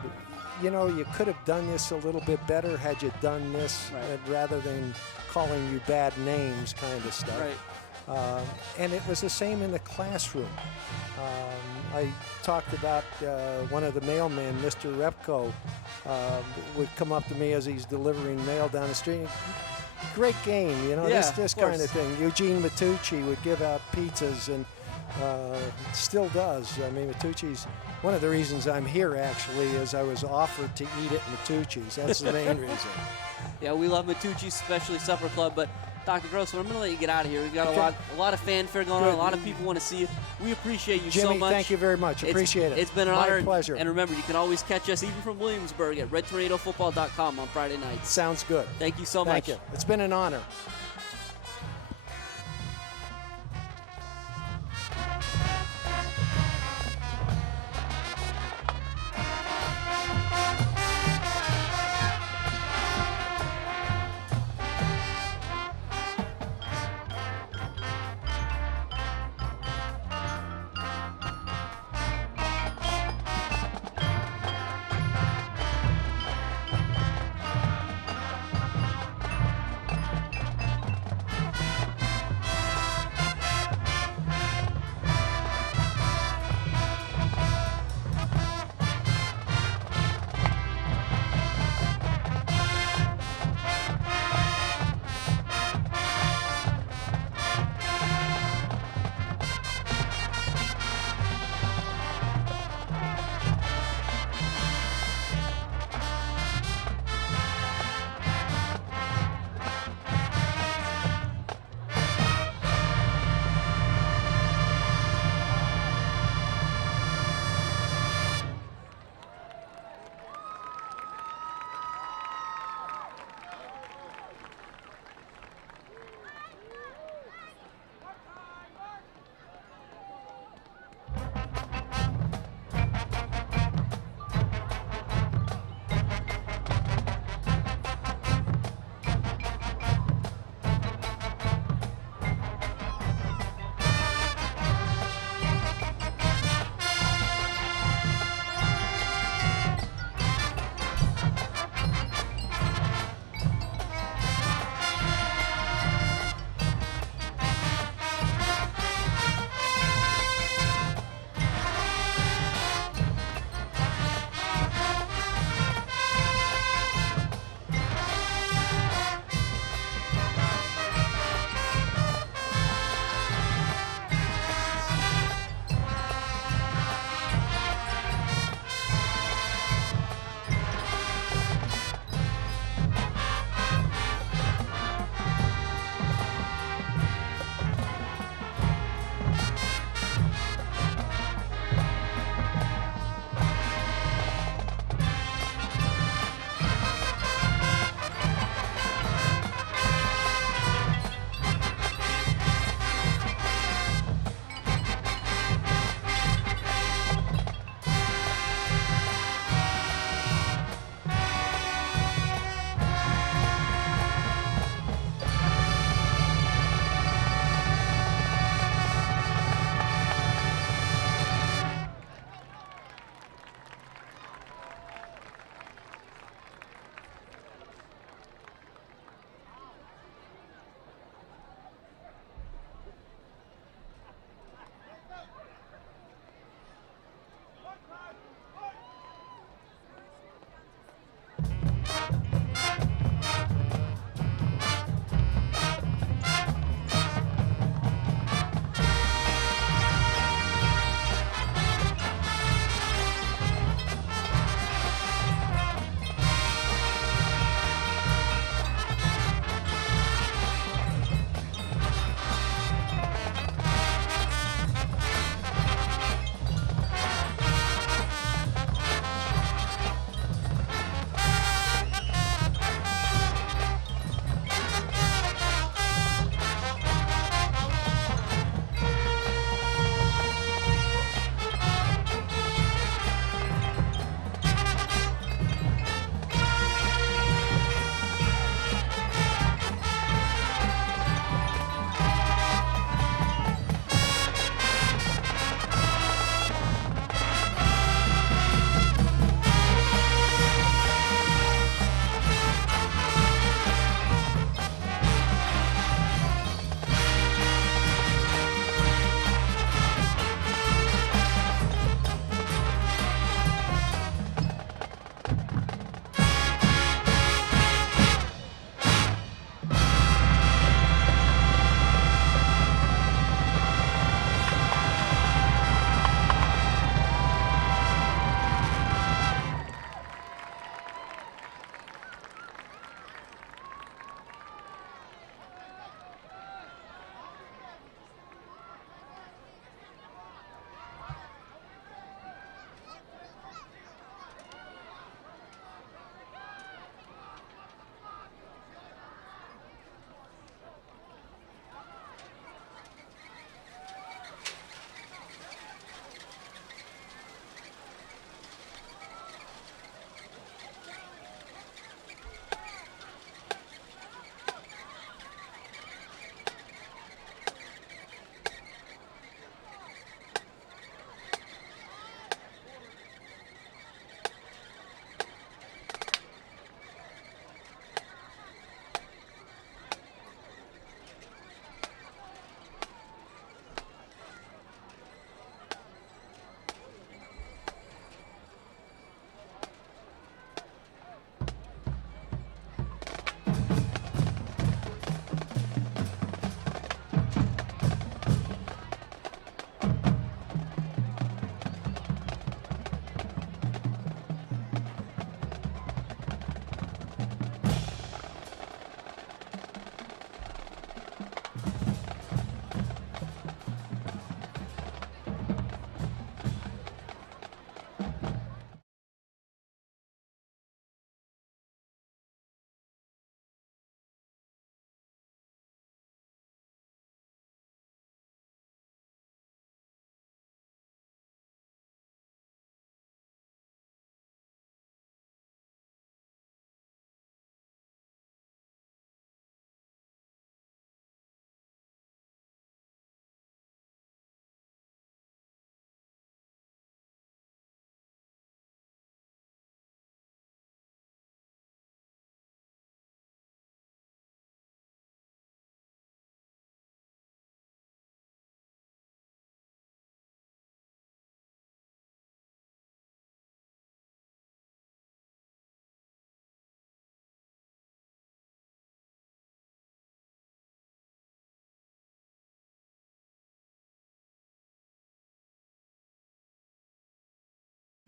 You could have done this a little bit better had you done this, rather than calling you bad names kind of stuff. Right. And it was the same in the classroom. I talked about one of the mailmen, Mr. Repko, would come up to me as he's delivering mail down the street. Great game, this kind of thing. Eugene Matucci would give out pizzas and still does. I mean, Matucci's one of the reasons I'm here, actually, is I was offered to eat at Matucci's. That's the main reason. Yeah, we love Matucci's, especially Supper Club, but Dr. Grossman, I'm going to let you get out of here. We've got a lot of fanfare going on. A lot of people want to see you. We appreciate you Jimmy, so much. Thank you very much. Appreciate it. It's been an honor. My pleasure. And remember, you can always catch us even from Williamsburg at redtornadofootball.com on Friday nights. Sounds good. Thank you so much. Thank you. It's been an honor.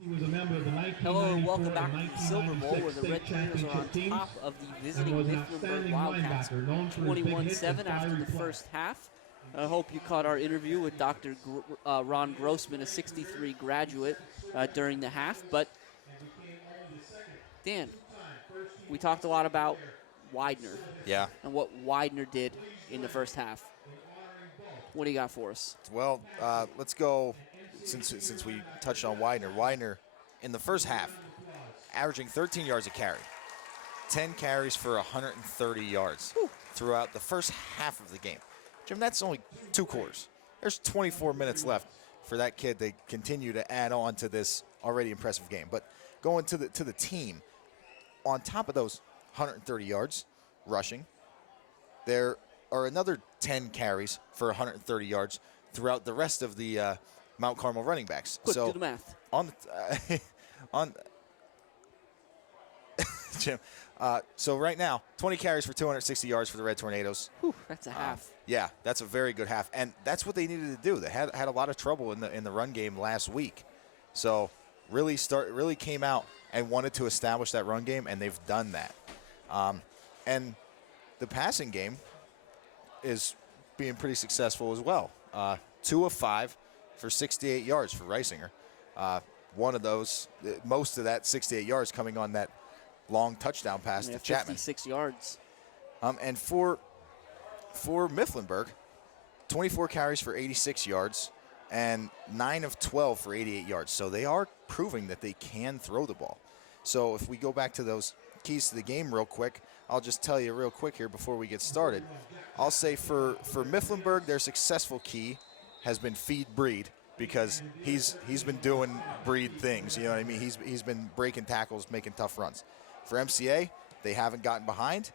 He was a member of the 1994 Hello and welcome back and to the Silver Bowl, where 1996 the state Red Tornadoes are on championship teams top of the and visiting was an Mifflinburg outstanding Wildcats, linebacker known for his big hits and 21-7 after fiery the play. first half. I hope you caught our interview with Dr. Ron Grossman, a 63 graduate, during the half. But, Dan, we talked a lot about Widener. Yeah. And what Widener did in the first half. What do you got for us? Well, let's go, since we touched on Widener. Widener, in the first half, averaging 13 yards a carry. 10 carries for 130 yards throughout the first half of the game. Jim, that's only 2 quarters. There's 24 minutes left for that kid to continue to add on to this already impressive game. But going to the team, on top of those 130 yards rushing, there are another 10 carries for 130 yards throughout the rest of the Mount Carmel running backs. Quick, So do the math. on Jim, so right now, 20 carries for 260 yards for the Red Tornadoes. Whew, that's a half. Yeah, that's a very good half, and that's what they needed to do. They had a lot of trouble in the run game last week, so really came out and wanted to establish that run game, and they've done that. And the passing game is being pretty successful as well. 2 of 5 for 68 yards for Reisinger. One of those, most of that 68 yards coming on that long touchdown pass to Chapman. 56 yards. And for Mifflinburg, 24 carries for 86 yards and 9 of 12 for 88 yards. So they are proving that they can throw the ball. So if we go back to those keys to the game real quick, I'll just tell you real quick here before we get started. I'll say for Mifflinburg, their successful key has been feed Breed, because he's been doing Breed things. You know what I mean? He's been breaking tackles, making tough runs. For MCA, they haven't gotten behind,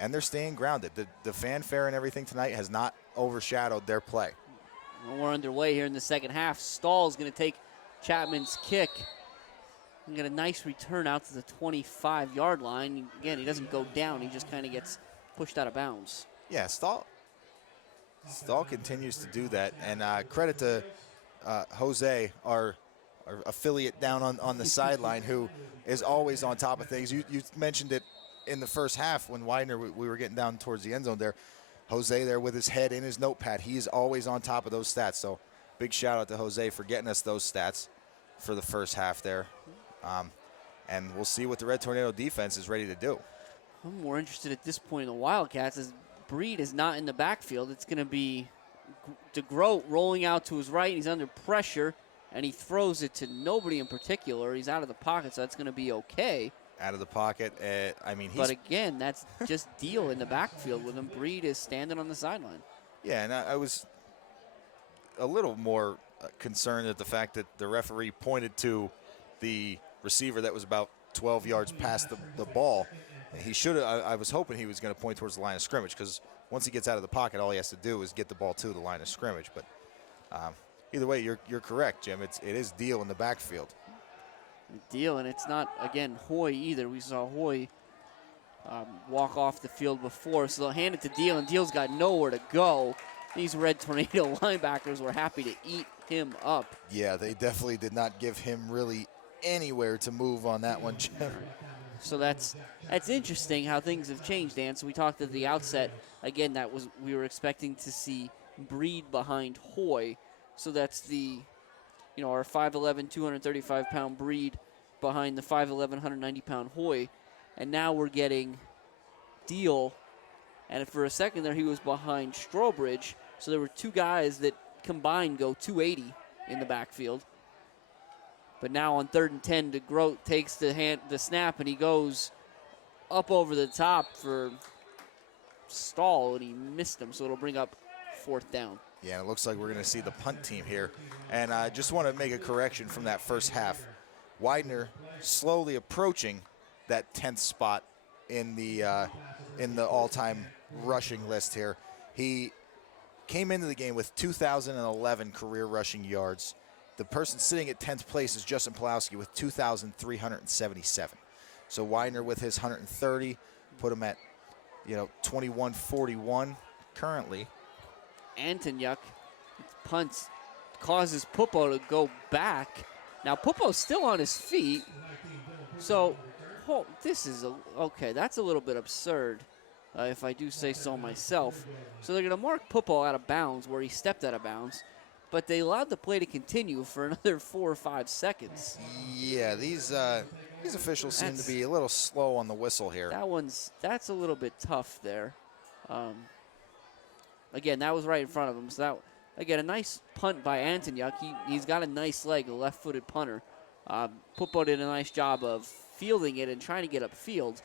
and they're staying grounded. The fanfare and everything tonight has not overshadowed their play. Well, we're underway here in the second half. Stahl's going to take Chapman's kick and get a nice return out to the 25-yard line. Again, he doesn't go down. He just kind of gets pushed out of bounds. Yeah, Stahl continues to do that, and credit to Jose, our affiliate down on the sideline, who is always on top of things. You mentioned it in the first half when Widener, we were getting down towards the end zone there. Jose there with his head in his notepad. He's always on top of those stats. So big shout out to Jose for getting us those stats for the first half there. And we'll see what the Red Tornado defense is ready to do. I'm more interested at this point in the Wildcats, as Breed is not in the backfield. It's going to be DeGroat rolling out to his right. He's under pressure, and he throws it to nobody in particular. He's out of the pocket, so that's going to be okay. Out of the pocket. But again, that's just deal in the backfield with him. Breed is standing on the sideline. Yeah, and I was a little more concerned at the fact that the referee pointed to the receiver that was about 12 yards past the ball. He should have. I was hoping he was going to point towards the line of scrimmage, because once he gets out of the pocket, all he has to do is get the ball to the line of scrimmage. But either way, you're correct, Jim. It is deal in the backfield. Deal, and it's not, again, Hoy either. We saw Hoy walk off the field before, so they'll hand it to Deal, and Deal's got nowhere to go. These Red Tornado linebackers were happy to eat him up. Yeah, they definitely did not give him really anywhere to move on that one, Jim. So that's interesting how things have changed, Dan. So we talked at the outset, again, we were expecting to see Breed behind Hoy. So that's our 5'11", 235-pound Breed behind the 5'11", 190-pound Hoy. And now we're getting Deal. And for a second there, he was behind Strobridge. So there were two guys that combined go 280 in the backfield. But now on 3rd and 10, DeGroat takes the snap, and he goes up over the top for Stahl, and he missed him. So it'll bring up 4th down. Yeah, it looks like we're going to see the punt team here. And I just want to make a correction from that first half. Widener slowly approaching that 10th spot in the all-time rushing list here. He came into the game with 2,011 career rushing yards. The person sitting at 10th place is Justin Pulowski with 2,377. So Widener with his 130 put him at 2141 currently. Antonyuk punts, causes Pupo to go back, Now Pupo's still on his feet. So this is, okay, that's a little bit absurd, if I do say so myself. So they're going to mark Pupo out of bounds where he stepped out of bounds, but they allowed the play to continue for another 4 or 5 seconds. Yeah, these officials seem to be a little slow on the whistle here. That's a little bit tough there. Again, that was right in front of him. So that, again, a nice punt by Antonyuk. He's got a nice leg, a left-footed punter. Pupo did a nice job of fielding it and trying to get upfield.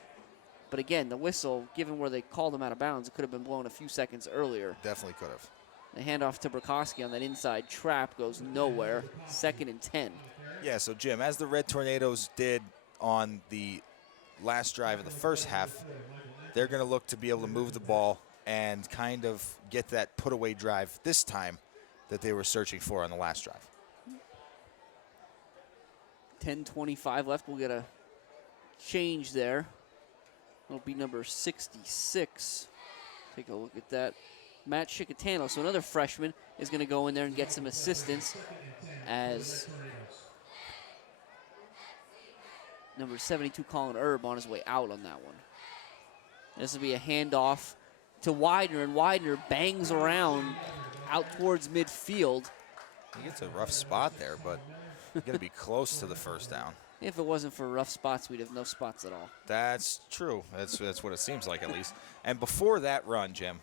But again, the whistle, given where they called him out of bounds, it could have been blown a few seconds earlier. Definitely could have. The handoff to Burkowski on that inside trap goes nowhere. 2nd and 10. Yeah, so Jim, as the Red Tornadoes did on the last drive of the first half, they're going to look to be able to move the ball and kind of get that put-away drive this time that they were searching for on the last drive. 10:25 left. We'll get a change there. It'll be number 66. Take a look at that. Matt Chicatano, so another freshman, is going to go in there and get some assistance as number 72, Colin Erb, on his way out on that one. This will be a handoff to Widener, and Widener bangs around out towards midfield. He gets a rough spot there, but you're going to be close to the first down. If it wasn't for rough spots, we'd have no spots at all. That's true. That's what it seems like, at least. And before that run, Jim,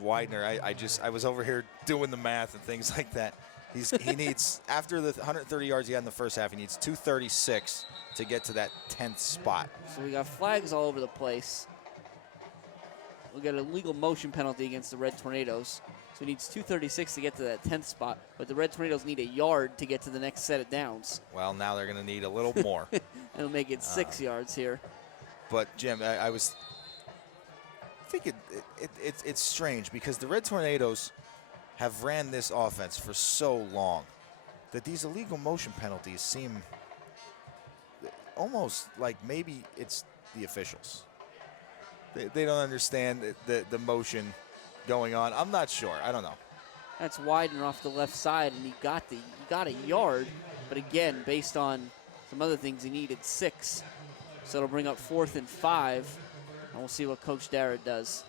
Widener, I was over here doing the math and things like that. He needs, after the 130 yards he had in the first half, he needs 236 to get to that 10th spot. So we got flags all over the place. We got a legal motion penalty against the Red Tornadoes. So he needs 236 to get to that 10th spot, but the Red Tornadoes need a yard to get to the next set of downs. Well, now they're going to need a little more. It'll make it 6 yards here. But, Jim, I think it's strange because the Red Tornadoes have ran this offense for so long that these illegal motion penalties seem almost like maybe it's the officials. They don't understand the motion going on. I'm not sure. I don't know. That's Widener off the left side, and he got a yard. But again, based on some other things, he needed 6. So it'll bring up 4th and 5. And we'll see what Coach Dara does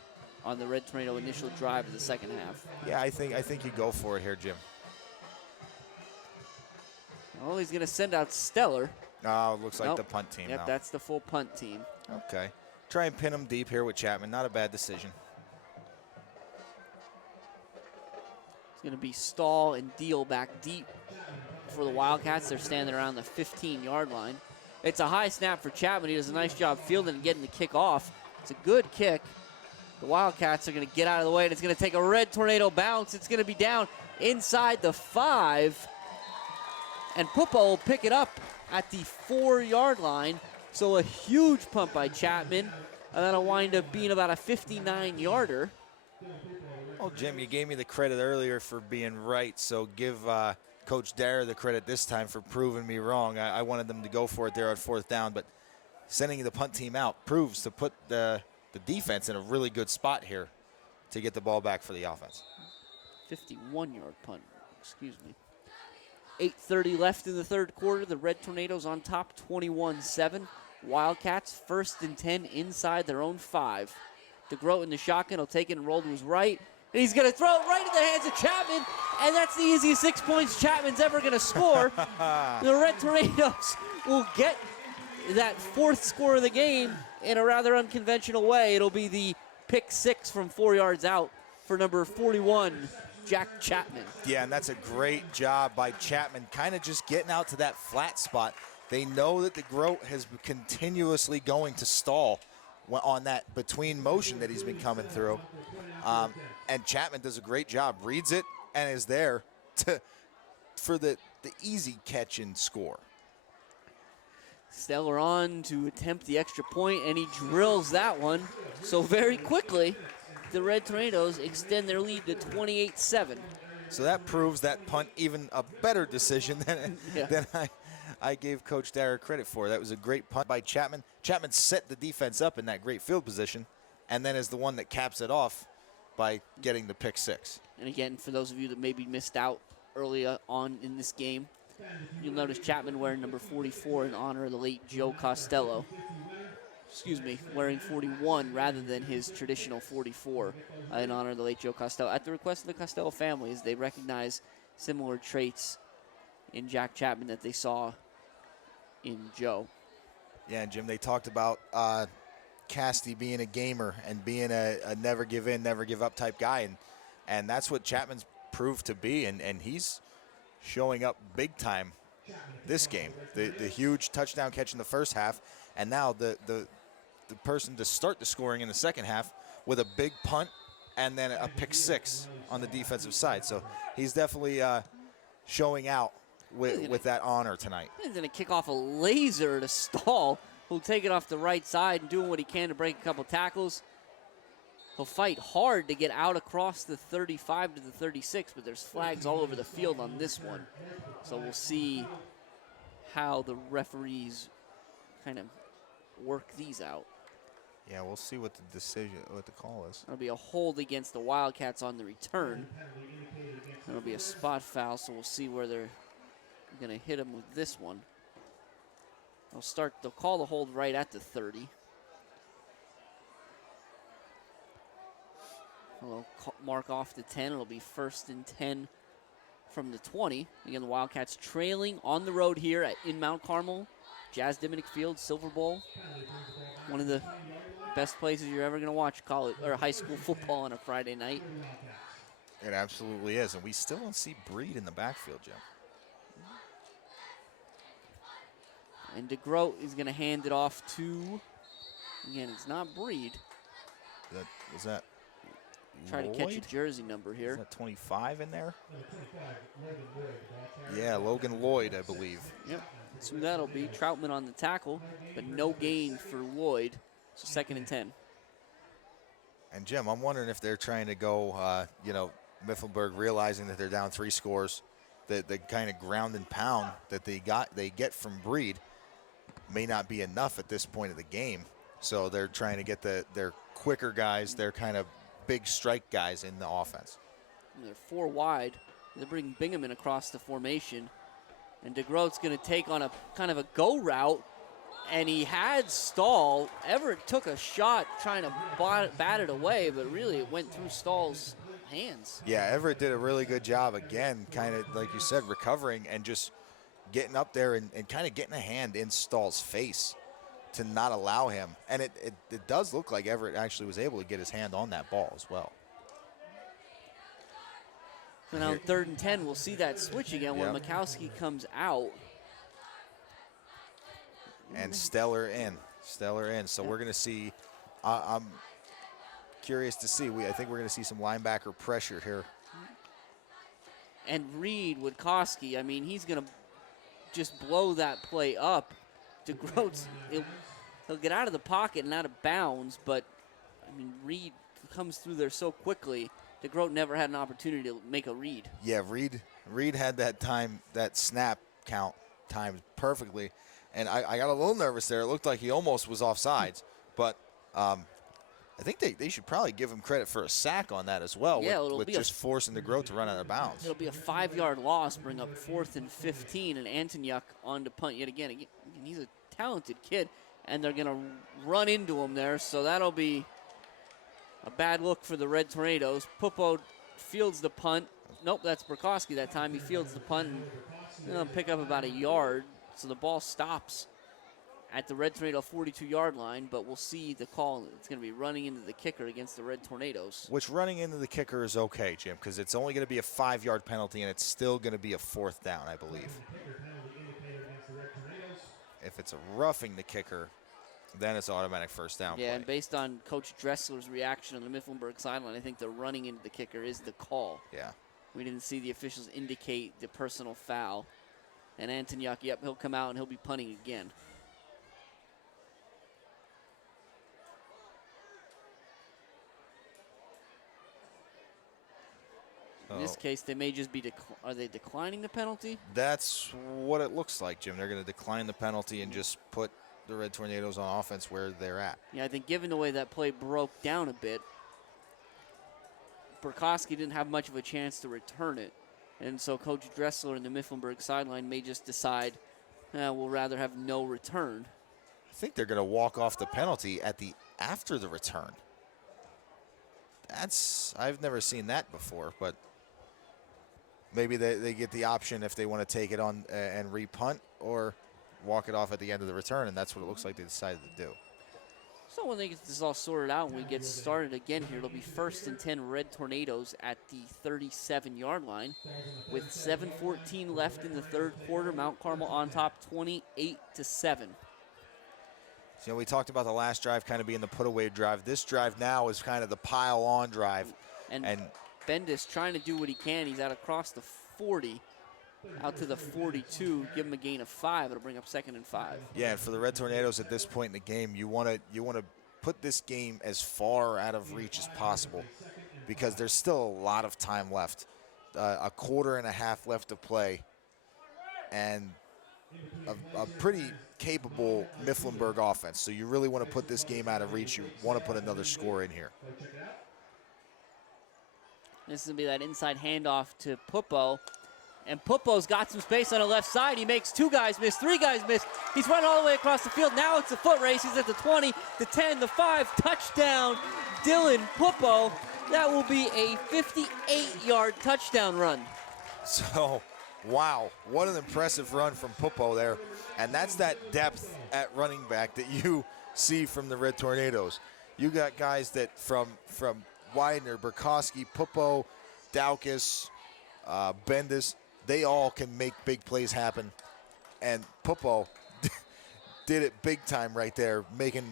on the Red Tornado initial drive of the second half. Yeah, I think you go for it here, Jim. Well, he's going to send out Stellar. Oh, it looks like the punt team Yep, now. that's the full punt team. Okay. Try and pin him deep here with Chapman. Not a bad decision. It's going to be Stahl and Deal back deep for the Wildcats. They're standing around the 15-yard line. It's a high snap for Chapman. He does a nice job fielding and getting the kick off. It's a good kick. The Wildcats are going to get out of the way, and it's going to take a Red Tornado bounce. It's going to be down inside the 5. And Pupo will pick it up at the 4-yard line. So a huge pump by Chapman. And that'll wind up being about a 59-yarder. Well, Jim, you gave me the credit earlier for being right, so give Coach Dara the credit this time for proving me wrong. I wanted them to go for it there at 4th down, but sending the punt team out proves to put the defense in a really good spot here to get the ball back for the offense. 51-yard punt, excuse me. 8:30 left in the third quarter. The Red Tornadoes on top, 21-7. Wildcats 1st and 10 inside their own 5. DeGroat in the shotgun will take it and roll to his right. And he's going to throw it right in the hands of Chapman. And that's the easiest 6 points Chapman's ever going to score. The Red Tornadoes will get that 4th score of the game in a rather unconventional way. It'll be the pick 6 from 4 yards out for number 41, Jack Chapman. Yeah, and that's a great job by Chapman, kind of just getting out to that flat spot. They know that DeGroat has been continuously going to stall on that between motion that he's been coming through. And Chapman does a great job, reads it, and is there for the easy catch and score. Stellar on to attempt the extra point, and he drills that one. So very quickly, the Red Tornadoes extend their lead to 28-7. So that proves that punt even a better decision than I gave Coach Dara credit for. That was a great punt by Chapman. Chapman set the defense up in that great field position, and then is the one that caps it off by getting the pick 6. And again, for those of you that maybe missed out early on in this game, You'll notice Chapman wearing number 44 in honor of the late Joe Costello. Excuse me, wearing 41 rather than his traditional 44 in honor of the late Joe Costello. At the request of the Costello families, they recognize similar traits in Jack Chapman that they saw in Joe. Yeah, Jim, they talked about Casty being a gamer and being a never give in, never give up type guy, and that's what Chapman's proved to be, and he's showing up big time this game. The huge touchdown catch in the first half, and now the person to start the scoring in the second half with a big punt and then a pick six on the defensive side. So he's definitely showing out with that honor tonight. He's going to kick off a laser to Stahl, who'll take it off the right side and doing what he can to break a couple tackles. He'll fight hard to get out across the 35 to the 36, but there's flags all over the field on this one. So we'll see how the referees kind of work these out. Yeah, we'll see what the call is. That'll be a hold against the Wildcats on the return. That'll be a spot foul, so we'll see where they're going to hit him with this one. They'll call the hold right at the 30. They'll mark off the 10. It'll be 1st and 10 from the 20. Again, the Wildcats trailing on the road here in Mount Carmel. Jazz Diminick Field, Silver Bowl. One of the best places you're ever going to watch college or high school football on a Friday night. It absolutely is, and we still don't see Breed in the backfield, Jim. And DeGroat is going to hand it off to, again, it's not Breed. Is that Try Lloyd? to catch a jersey number here. Is that 25 in there? Yeah, Logan Lloyd, I believe. Yep. So that'll be Troutman on the tackle, but no gain for Lloyd. So 2nd and 10. And Jim, I'm wondering if they're trying to go, Mifflinburg realizing that they're down 3 scores, that the kind of ground and pound that they get from Breed may not be enough at this point of the game. So they're trying to get their quicker guys, their kind of big strike guys in the offense. And they're 4 wide. They bring Bingham in across the formation. And DeGroat's going to take on a kind of a go route. And he had Stahl. Everett took a shot trying to bat it away, but really it went through Stahl's hands. Yeah, Everett did a really good job again, kind of like you said, recovering and just getting up there and kind of getting a hand in Stahl's face to not allow him. And it does look like Everett actually was able to get his hand on that ball as well. So now 3rd and 10, we'll see that switch again when Mikowski comes out. And Stellar in. So we're going to see, I'm curious to see, I think we're going to see some linebacker pressure here. And Reed Witkowski, I mean, he's going to just blow that play up. DeGroat's, he'll get out of the pocket and out of bounds, but, I mean, Reed comes through there so quickly. DeGroat never had an opportunity to make a read. Yeah, Reed had that snap count timed perfectly. And I got a little nervous there. It looked like he almost was offsides. But I think they should probably give him credit for a sack on that as well, with just forcing DeGroat to run out of bounds. It'll be a 5-yard loss, bring up 4th and 15, and Antonyuk on to punt yet again. He's a talented kid, and they're going to run into him there, so that'll be a bad look for the Red Tornadoes. Pupo fields the punt. Nope, that's Burkowski that time. He fields the punt and he'll pick up about a yard. So the ball stops at the Red Tornado 42-yard line, but we'll see the call. It's going to be running into the kicker against the Red Tornadoes. Which running into the kicker is okay, Jim, because it's only going to be a 5-yard penalty, and it's still going to be a 4th down, I believe. If it's a roughing the kicker, then it's automatic 1st down play. And based on Coach Dressler's reaction on the Mifflinburg sideline, I think the running into the kicker is the call. Yeah. We didn't see the officials indicate the personal foul. And Antonyuk, he'll come out and he'll be punting again. In this case, they may just be are they declining the penalty? That's what it looks like, Jim. They're going to decline the penalty and just put the Red Tornadoes on offense where they're at. Yeah, I think given the way that play broke down a bit, Burkowski didn't have much of a chance to return it. And so Coach Dressler and the Mifflinburg sideline may just decide, we'll rather have no return. I think they're going to walk off the penalty after the return. I've never seen that before, but maybe they get the option if they want to take it on and repunt or walk it off at the end of the return, and that's what it looks like they decided to do. So when they get this all sorted out and we get started again here, it'll be 1st and 10 Red Tornadoes at the 37-yard line with 7:14 left in the third quarter. Mount Carmel on top 28-7. So we talked about the last drive kind of being the put-away drive. This drive now is kind of the pile-on drive. And Bendis trying to do what he can. He's out across the 40, out to the 42. Give him a gain of 5. It'll bring up 2nd and 5. Yeah, and for the Red Tornadoes at this point in the game, you want to put this game as far out of reach as possible because there's still a lot of time left. A quarter and a half left to play, and a pretty capable Mifflinburg offense. So you really want to put this game out of reach. You want to put another score in here. This is going to be that inside handoff to Pupo. And Pupo's got some space on the left side. He makes 2 guys miss, 3 guys miss. He's running all the way across the field. Now it's a foot race. He's at the 20, the 10, the 5. Touchdown, Dylan Pupo. That will be a 58-yard touchdown run. So, wow, what an impressive run from Pupo there. And that's that depth at running back that you see from the Red Tornadoes. You got guys that from Widener, Burkowski, Pupo, Daukus, Bendis, they all can make big plays happen. And Pupo did it big time right there, making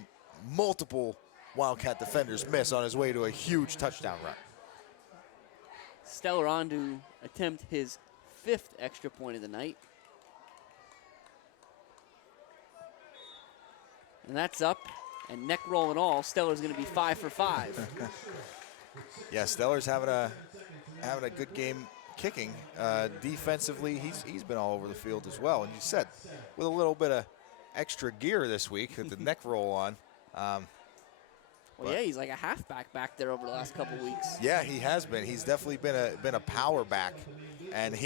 multiple Wildcat defenders miss on his way to a huge touchdown run. Stellar on to attempt his 5th extra point of the night. And that's up, and neck roll and all, Stellar's going to be 5 for 5. Yeah, Stellar's having a good game kicking. Defensively, he's been all over the field as well. And you said, with a little bit of extra gear this week with the neck roll on. Well, yeah, he's like a halfback back there over the last couple weeks. Yeah, he has been. He's definitely been a power back, and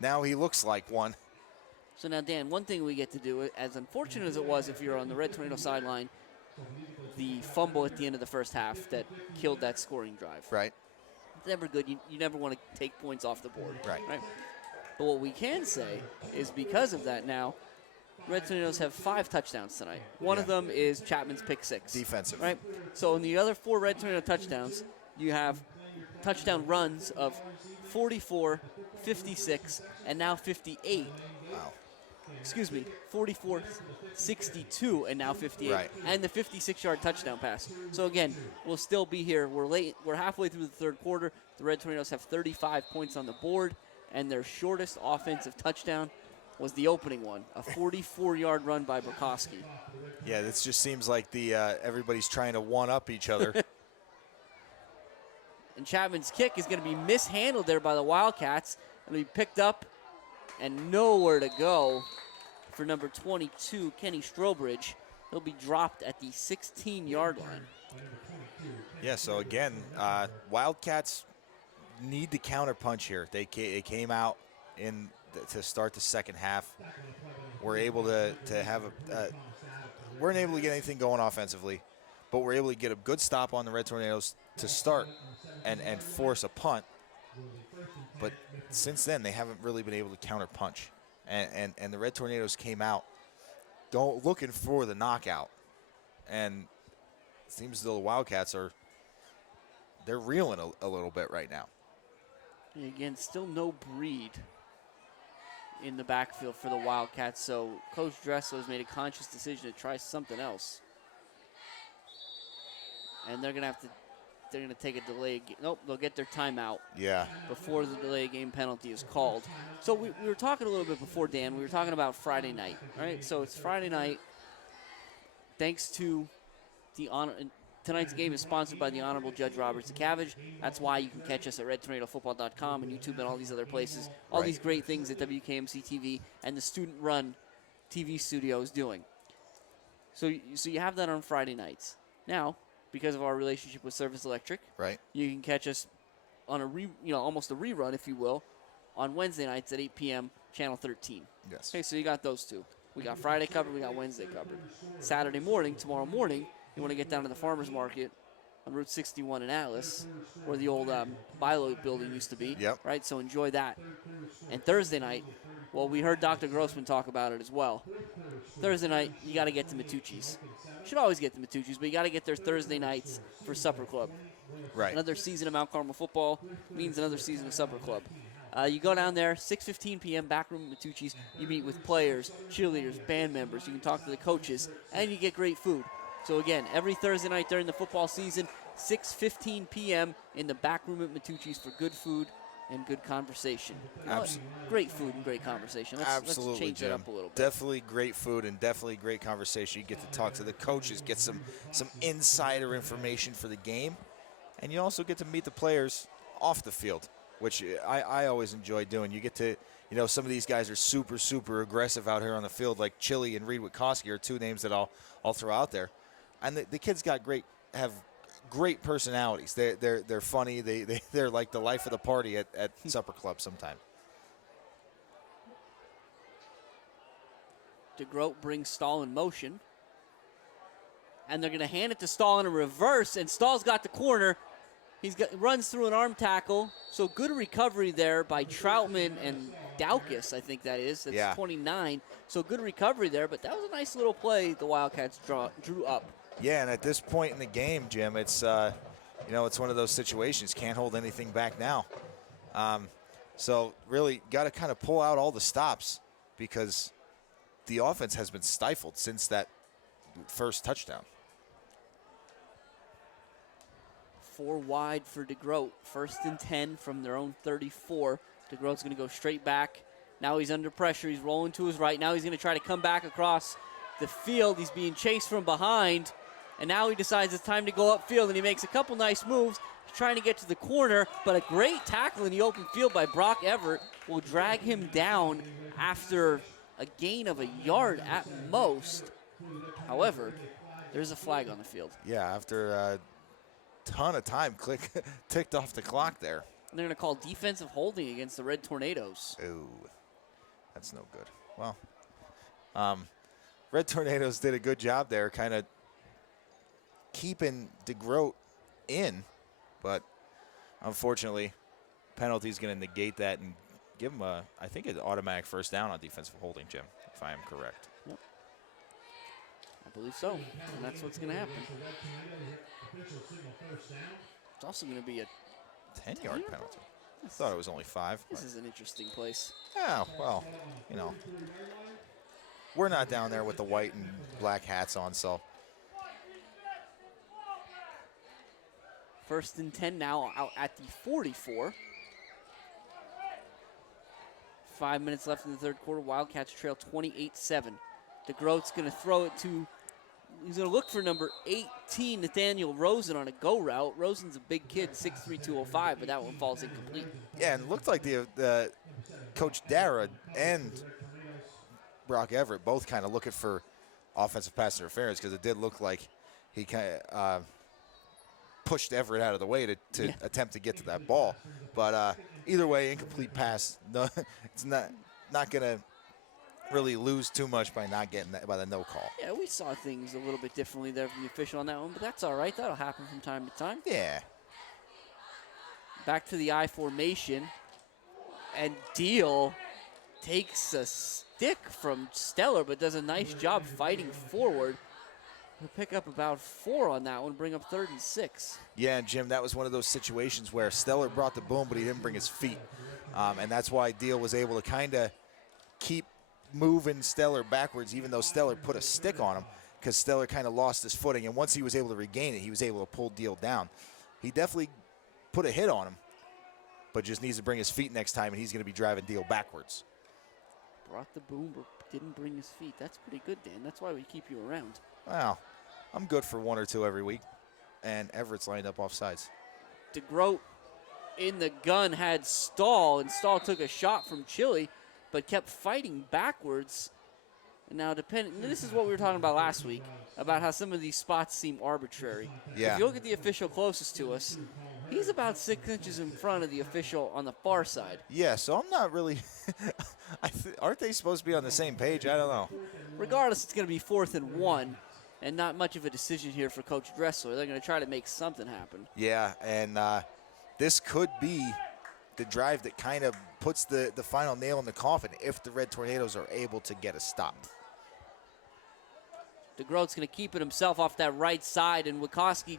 now he looks like one. So now, Dan, one thing we get to do, as unfortunate as it was if you're on the Red Tornado sideline, the fumble at the end of the first half that killed that scoring drive. Right. It's never good. You never want to take points off the board. Right. But what we can say is because of that now, Red Tornadoes have 5 touchdowns tonight. One of them is Chapman's pick 6. Defensive. Right? So in the other 4 Red Tornado touchdowns, you have touchdown runs of 44, 56, and now 58. Wow. Excuse me, 44, 62, and now 58. Right. And the 56-yard touchdown pass. So again, we'll still be here. We're halfway through the third quarter. The Red Tornadoes have 35 points on the board, and their shortest offensive touchdown was the opening one, a 44-yard run by Burkowski. Yeah, this just seems like everybody's trying to one-up each other. And Chapman's kick is going to be mishandled there by the Wildcats. It'll be picked up and nowhere to go for number 22, Kenny Strobridge. He'll be dropped at the 16-yard line. Yeah, so again, Wildcats need the counterpunch here. They came out to start the second half. We're able to have weren't able to get anything going offensively, but we're able to get a good stop on the Red Tornadoes to start and force a punt. But since then, they haven't really been able to counterpunch. And the Red Tornadoes came out looking for the knockout. And it seems as though the Wildcats they're reeling a little bit right now. And again, still no Breed in the backfield for the Wildcats, so Coach Dressler has made a conscious decision to try something else. And they're going to take a delay. Nope, they'll get their timeout. Yeah. Before the delay game penalty is called. So we were talking a little bit before, Dan. We were talking about Friday night, right? So it's Friday night. Thanks to tonight's game is sponsored by the Honorable Judge Robert Zakavage. That's why you can catch us at redtornadofootball.com and YouTube and all these other places. All these great things that WKMC TV and the student-run TV studio is doing. So you have that on Friday nights. Now, because of our relationship with Service Electric, right, you can catch us on almost a rerun, if you will, on Wednesday nights at 8 p.m., Channel 13. Yes. Okay, so you got those two. We got Friday covered, we got Wednesday covered. Saturday morning, tomorrow morning, you want to get down to the farmer's market on Route 61 in Atlas, where the old Bilo building used to be. Yep. Right, so enjoy that. And Thursday night, well, we heard Dr. Grossman talk about it as well. Thursday night, you got to get to Matucci's. You should always get to Matucci's, but you got to get there Thursday nights for Supper Club. Right. Another season of Mount Carmel football means another season of Supper Club. You go down there, 6:15 p.m., back room at Matucci's. You meet with players, cheerleaders, band members. You can talk to the coaches, and you get great food. So, again, every Thursday night during the football season, 6:15 p.m. in the back room at Matucci's for good food and good conversation. Great food and great conversation. Let's change Jim. that up a little bit. Definitely great food and definitely great conversation. You get to talk to the coaches, get some insider information for the game, and you also get to meet the players off the field, which I always enjoy doing. You get to, some of these guys are super, super aggressive out here on the field, like Chili and Reed Witkoski are two names that I'll throw out there. And the kids have great personalities. They're funny. They're like the life of the party at Supper Club sometime. DeGroat brings Stahl in motion. And they're going to hand it to Stahl in a reverse, and Stahl's got the corner. Runs through an arm tackle, so good recovery there by Troutman and Daukus, I think that is. That's 29. So good recovery there, but that was a nice little play the Wildcats drew up. Yeah, and at this point in the game, Jim, it's it's one of those situations. Can't hold anything back now. So really got to kind of pull out all the stops because the offense has been stifled since that first touchdown. 4 wide for DeGroat. 1st and 10 from their own 34. DeGroat's going to go straight back. Now he's under pressure. He's rolling to his right. Now he's going to try to come back across the field. He's being chased from behind. And now he decides it's time to go upfield, and he makes a couple nice moves. He's trying to get to the corner, but a great tackle in the open field by Brock Everett will drag him down after a gain of a yard at most. However, there's a flag on the field. Yeah, after a ton of time ticked off the clock there. And they're going to call defensive holding against the Red Tornadoes. Ooh, that's no good. Well, Red Tornadoes did a good job there, kind of keeping DeGroat in, but unfortunately, penalty is going to negate that and give him I think, an automatic first down on defensive holding, Jim, if I am correct. Yep. I believe so, and that's what's going to happen. It's also going to be a 10-yard penalty. I thought it was only 5. This is an interesting place. Yeah, well, we're not down there with the white and black hats on, so. 1st and 10 now out at the 44. 5 minutes left in the third quarter. Wildcats trail 28-7. DeGroat's going to throw it to, he's going to look for number 18, Nathaniel Rosen, on a go route. Rosen's a big kid, 6'3", 205, but that one falls incomplete. Yeah, and it looked like the Coach Dara and Brock Everett both kind of looking for offensive pass interference because it did look like he kind of pushed Everett out of the way to attempt to get to that ball. But either way, incomplete pass. No, it's not going to really lose too much by not getting that, by the no call. Yeah, we saw things a little bit differently there from the official on that one, but that's all right. That'll happen from time to time. Yeah. Back to the I formation, and Deal takes a stick from Stellar, but does a nice job fighting forward. He'll pick up about 4 on that one, bring up 3rd and 6. Yeah, Jim, that was one of those situations where Stellar brought the boom, but he didn't bring his feet. And that's why Deal was able to kind of keep moving Stellar backwards, even though Stellar put a stick on him, because Stellar kind of lost his footing. And once he was able to regain it, he was able to pull Deal down. He definitely put a hit on him, but just needs to bring his feet next time, and he's going to be driving Deal backwards. Brought the boom, but didn't bring his feet. That's pretty good, Dan. That's why we keep you around. Wow. I'm good for 1 or 2 every week. And Everett's lined up off sides. DeGroat in the gun had Stahl, and Stahl took a shot from Chili, but kept fighting backwards. Now, this is what we were talking about last week, about how some of these spots seem arbitrary. Yeah. If you look at the official closest to us, he's about 6 inches in front of the official on the far side. Yeah, so I'm not really aren't they supposed to be on the same page? I don't know. Regardless, it's going to be 4th and 1, and not much of a decision here for Coach Dressler. They're going to try to make something happen. Yeah, and this could be the drive that kind of puts the final nail in the coffin if the Red Tornadoes are able to get a stop. DeGroat's going to keep it himself off that right side, and Wikoski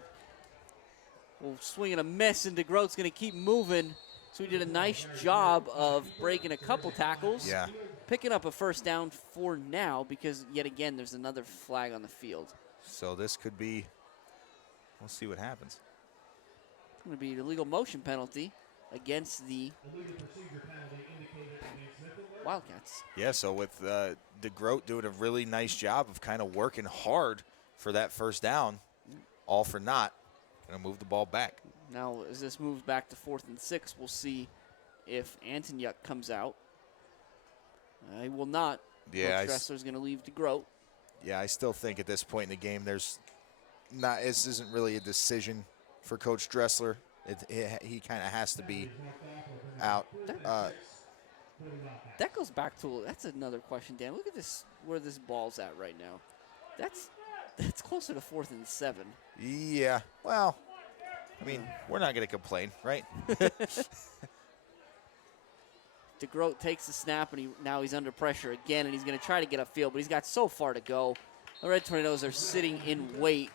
will swing and a miss, and DeGroat's going to keep moving. So he did a nice job of breaking a couple tackles. Yeah. Picking up a first down for now because, yet again, there's another flag on the field. So this could be, we'll see what happens. It's going to be an illegal motion penalty against the Wildcats. Yeah, so with DeGroat doing a really nice job of kind of working hard for that first down, all for naught, going to move the ball back. Now, as this moves back to 4th and 6, we'll see if Antonyuk comes out. He will not. Yeah, Coach Dressler's going to leave DeGroat. Yeah, I still think at this point in the game, this isn't really a decision for Coach Dressler. He kind of has to be out. That goes back to, that's another question, Dan. Look at this, where this ball's at right now. That's closer to 4th and 7. Yeah, well, I mean, we're not going to complain, right? DeGroat takes the snap, and now he's under pressure again, and he's going to try to get upfield, but he's got so far to go. The Red Tornadoes are sitting in wait.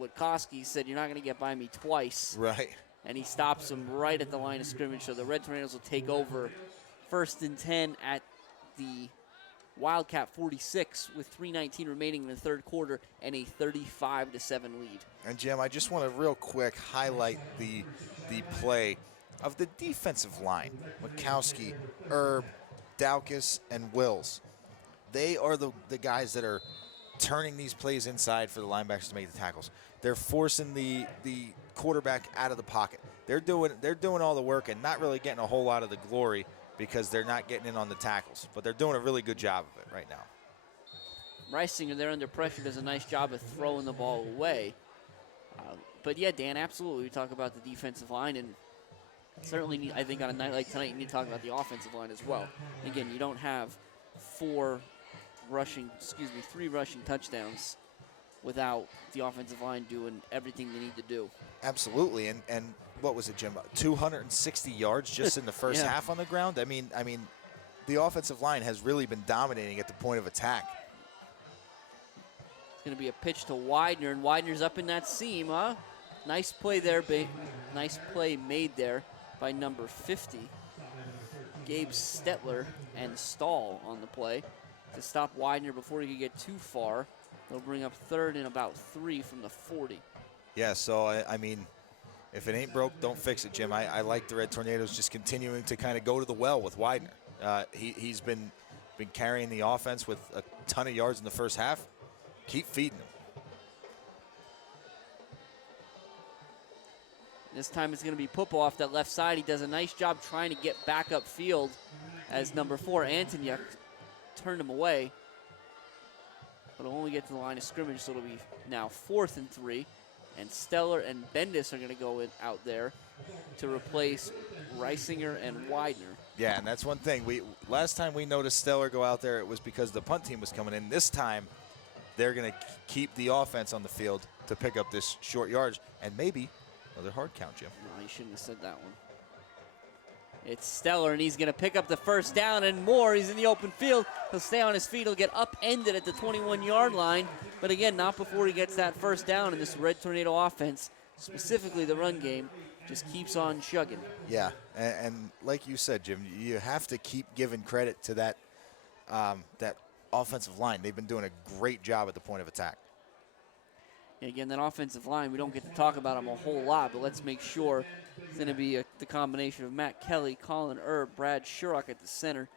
Wikoski said, "You're not going to get by me twice." Right. And he stops him right at the line of scrimmage, so the Red Tornadoes will take over 1st and 10 at the Wildcat 46 with 3:19 remaining in the third quarter and a 35-7 lead. And, Jim, I just want to real quick highlight the play of the defensive line. Wikoski, Erb, Daukus, and Wills. They are the guys that are turning these plays inside for the linebackers to make the tackles. They're forcing the quarterback out of the pocket. They're doing all the work and not really getting a whole lot of the glory because they're not getting in on the tackles. But they're doing a really good job of it right now. Reisinger, they're under pressure, does a nice job of throwing the ball away. But, yeah, Dan, absolutely. We talk about the defensive line, and certainly, I think on a night like tonight, you need to talk about the offensive line as well. Again, you don't have three rushing touchdowns without the offensive line doing everything they need to do. Absolutely, and what was it, Jim? 260 yards just in the first Yeah. half on the ground. I mean, the offensive line has really been dominating at the point of attack. It's going to be a pitch to Widener, and Widener's up in that seam, huh? Nice play there, nice play made there by number 50. Gabe Stetler and Stahl on the play to stop Widener before he could get too far. They'll bring up 3rd and about 3 from the 40. Yeah, so, I mean, if it ain't broke, don't fix it, Jim. I like the Red Tornadoes just continuing to kind of go to the well with Widener. He's been carrying the offense with a ton of yards in the first half. Keep feeding him. This time it's going to be Pupo off that left side. He does a nice job trying to get back upfield as number 4, Antonyuk, turned him away. But it'll only get to the line of scrimmage, so it'll be now 4th and 3. And Stellar and Bendis are going to go out there to replace Reisinger and Widener. Yeah, and that's one thing. Last time we noticed Stellar go out there, it was because the punt team was coming in. This time, they're going to keep the offense on the field to pick up this short yardage and maybe another hard count, Jim. No, you shouldn't have said that one. It's Stellar, and he's going to pick up the first down and more. He's in the open field. He'll stay on his feet. He'll get upended at the 21-yard line. But again, not before he gets that first down. And this Red Tornado offense, specifically the run game, just keeps on chugging. Yeah, and like you said, Jim, you have to keep giving credit to that offensive line. They've been doing a great job at the point of attack. And again, that offensive line, we don't get to talk about them a whole lot, but let's make sure it's going to be the combination of Matt Kelly, Colin Erb, Brad Shurock at the center,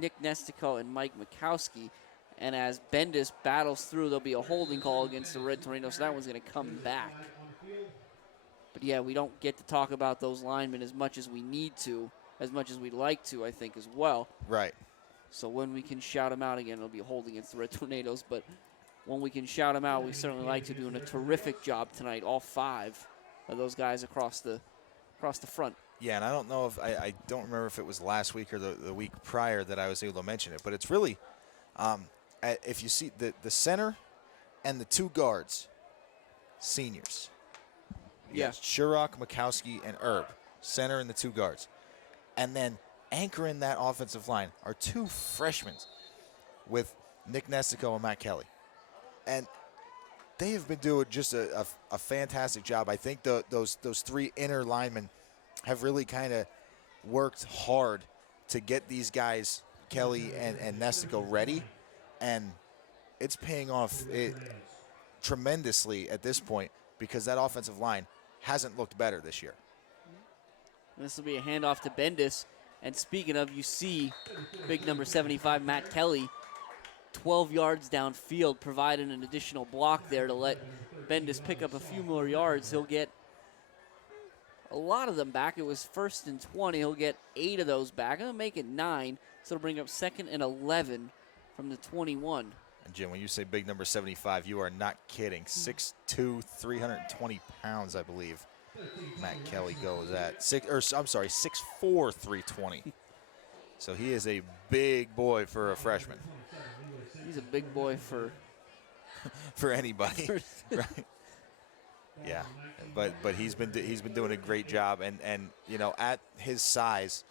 Nick Nestico, and Mike Mikowski. And as Bendis battles through, there'll be a holding call against the Red Tornadoes, so that one's going to come back. But, yeah, we don't get to talk about those linemen as much as we need to, as much as we'd like to, I think, as well. Right. So when we can shout them out again, it'll be a hold against the Red Tornadoes. But when we can shout them out, we certainly like to, doing a terrific job tonight. All 5 of those guys across the front. Yeah, and I don't know if I don't remember if it was last week or the week prior that I was able to mention it, but it's really, if you see the center and the 2 guards, seniors. Yeah. Shurok, Mikowski, and Erb, center and the 2 guards. And then anchoring that offensive line are 2 freshmen with Nick Nestico and Matt Kelly. And they have been doing just a fantastic job. I think those 3 inner linemen have really kind of worked hard to get these guys, Kelly and Nestico, ready. And it's paying off tremendously at this point because that offensive line hasn't looked better this year. This will be a handoff to Bendis. And speaking of, you see big number 75, Matt Kelly, 12 yards downfield, providing an additional block there to let Bendis pick up a few more yards. He'll get a lot of them back. It was 1st and 20. He'll get 8 of those back. He'll make it 9, so it'll bring up 2nd and 11 from the 21. And Jim, when you say big number 75, you are not kidding. 6'2", 320 pounds, I believe. Matt Kelly goes at 6'4", 320. So he is a big boy for a freshman. He's a big boy for for anybody, right? Yeah, but he's been doing a great job, and you know, at his size,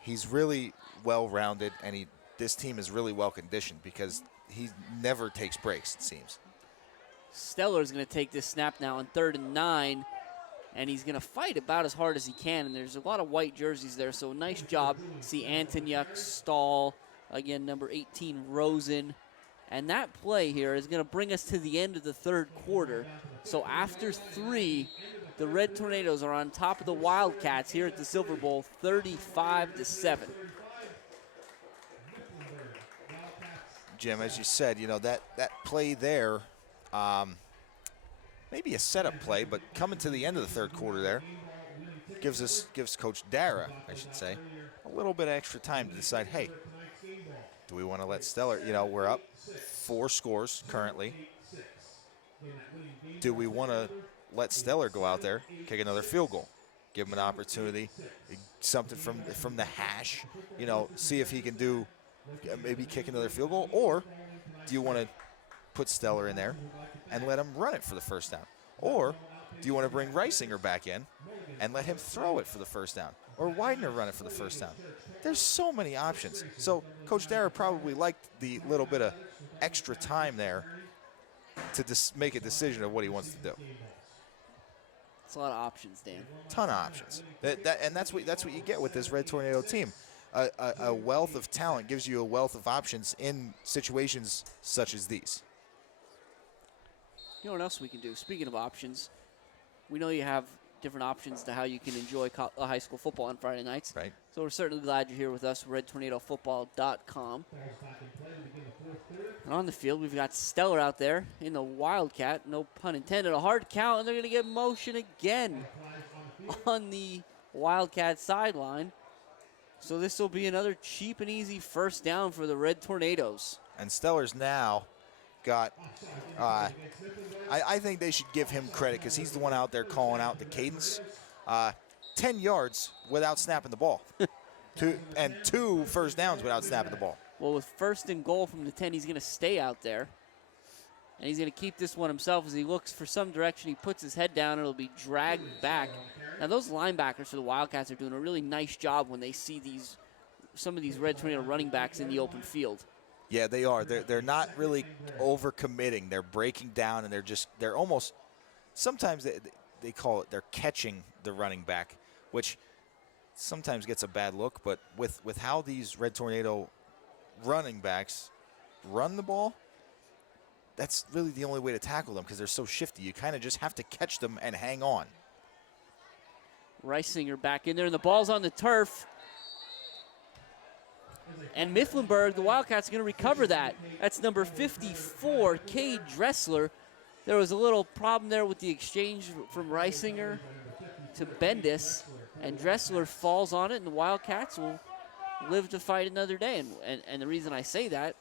he's really well-rounded, and this team is really well-conditioned because he never takes breaks, it seems. Steller's going to take this snap now on 3rd and 9, and he's going to fight about as hard as he can, and there's a lot of white jerseys there, so nice job. See Antonyuk, Stahl, again, number 18, Rosen. And that play here is going to bring us to the end of the 3rd quarter. So after 3, the Red Tornadoes are on top of the Wildcats here at the Silver Bowl, 35-7. Jim, as you said, you know, that play there, maybe a setup play, but coming to the end of the 3rd quarter there, gives Coach Dara, I should say, a little bit of extra time to decide, hey, do we want to let Stellar, you know, we're up 4 scores currently. Do we want to let Stellar go out there, kick another field goal, give him an opportunity, something from the hash, you know, see if he can do, maybe kick another field goal, or do you want to put Stellar in there and let him run it for the 1st down? Or do you want to bring Reisinger back in and let him throw it for the 1st down? Or Widener run it for the 1st down? There's so many options. So Coach Dara probably liked the little bit of extra time there to make a decision of what he wants to do. It's a lot of options, Dan. Ton of options. And that's what you get with this Red Tornado team. A wealth of talent gives you a wealth of options in situations such as these. You know what else we can do? Speaking of options, we know you have different options to how you can enjoy high school football on Friday nights. Right. So we're certainly glad you're here with us, redtornadofootball.com. And on the field, we've got Stellar out there in the Wildcat, no pun intended, a hard count, and they're going to get motion again on the Wildcat sideline. So this will be another cheap and easy 1st down for the Red Tornadoes. And Stellar's now got, I think they should give him credit because he's the one out there calling out the cadence. 10 yards without snapping the ball. 2 1st downs without snapping the ball. Well, with 1st and goal from the 10, he's going to stay out there. And he's going to keep this one himself as he looks for some direction. He puts his head down, and it'll be dragged back. Now, those linebackers for the Wildcats are doing a really nice job when they see some of these Red Tornado running backs in the open field. Yeah, they are. They're not really overcommitting. They're breaking down, and they're almost, sometimes they call it, they're catching the running back, which sometimes gets a bad look. But with how these Red Tornado running backs run the ball, that's really the only way to tackle them because they're so shifty. You kind of just have to catch them and hang on. Reisinger back in there, and the ball's on the turf. And Mifflinburg, the Wildcats, are going to recover that. That's number 54, Cade Dressler. There was a little problem there with the exchange from Reisinger to Bendis, and Dressler falls on it, and the Wildcats will live to fight another day. And the reason I say that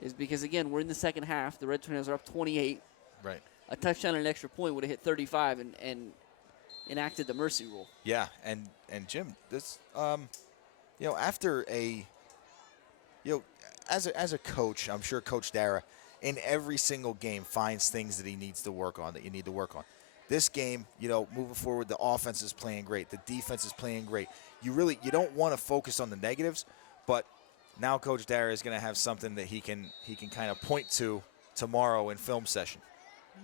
is because, again, we're in the second half. The Red Tornadoes are up 28. Right. A touchdown and an extra point would have hit 35 and enacted the mercy rule. Yeah, and Jim, this, after as a coach, I'm sure Coach Dara, in every single game, finds things that he needs to work on, that you need to work on. This game, moving forward, the offense is playing great. The defense is playing great. You don't want to focus on the negatives, but now Coach Dara is going to have something that he can kind of point to tomorrow in film session,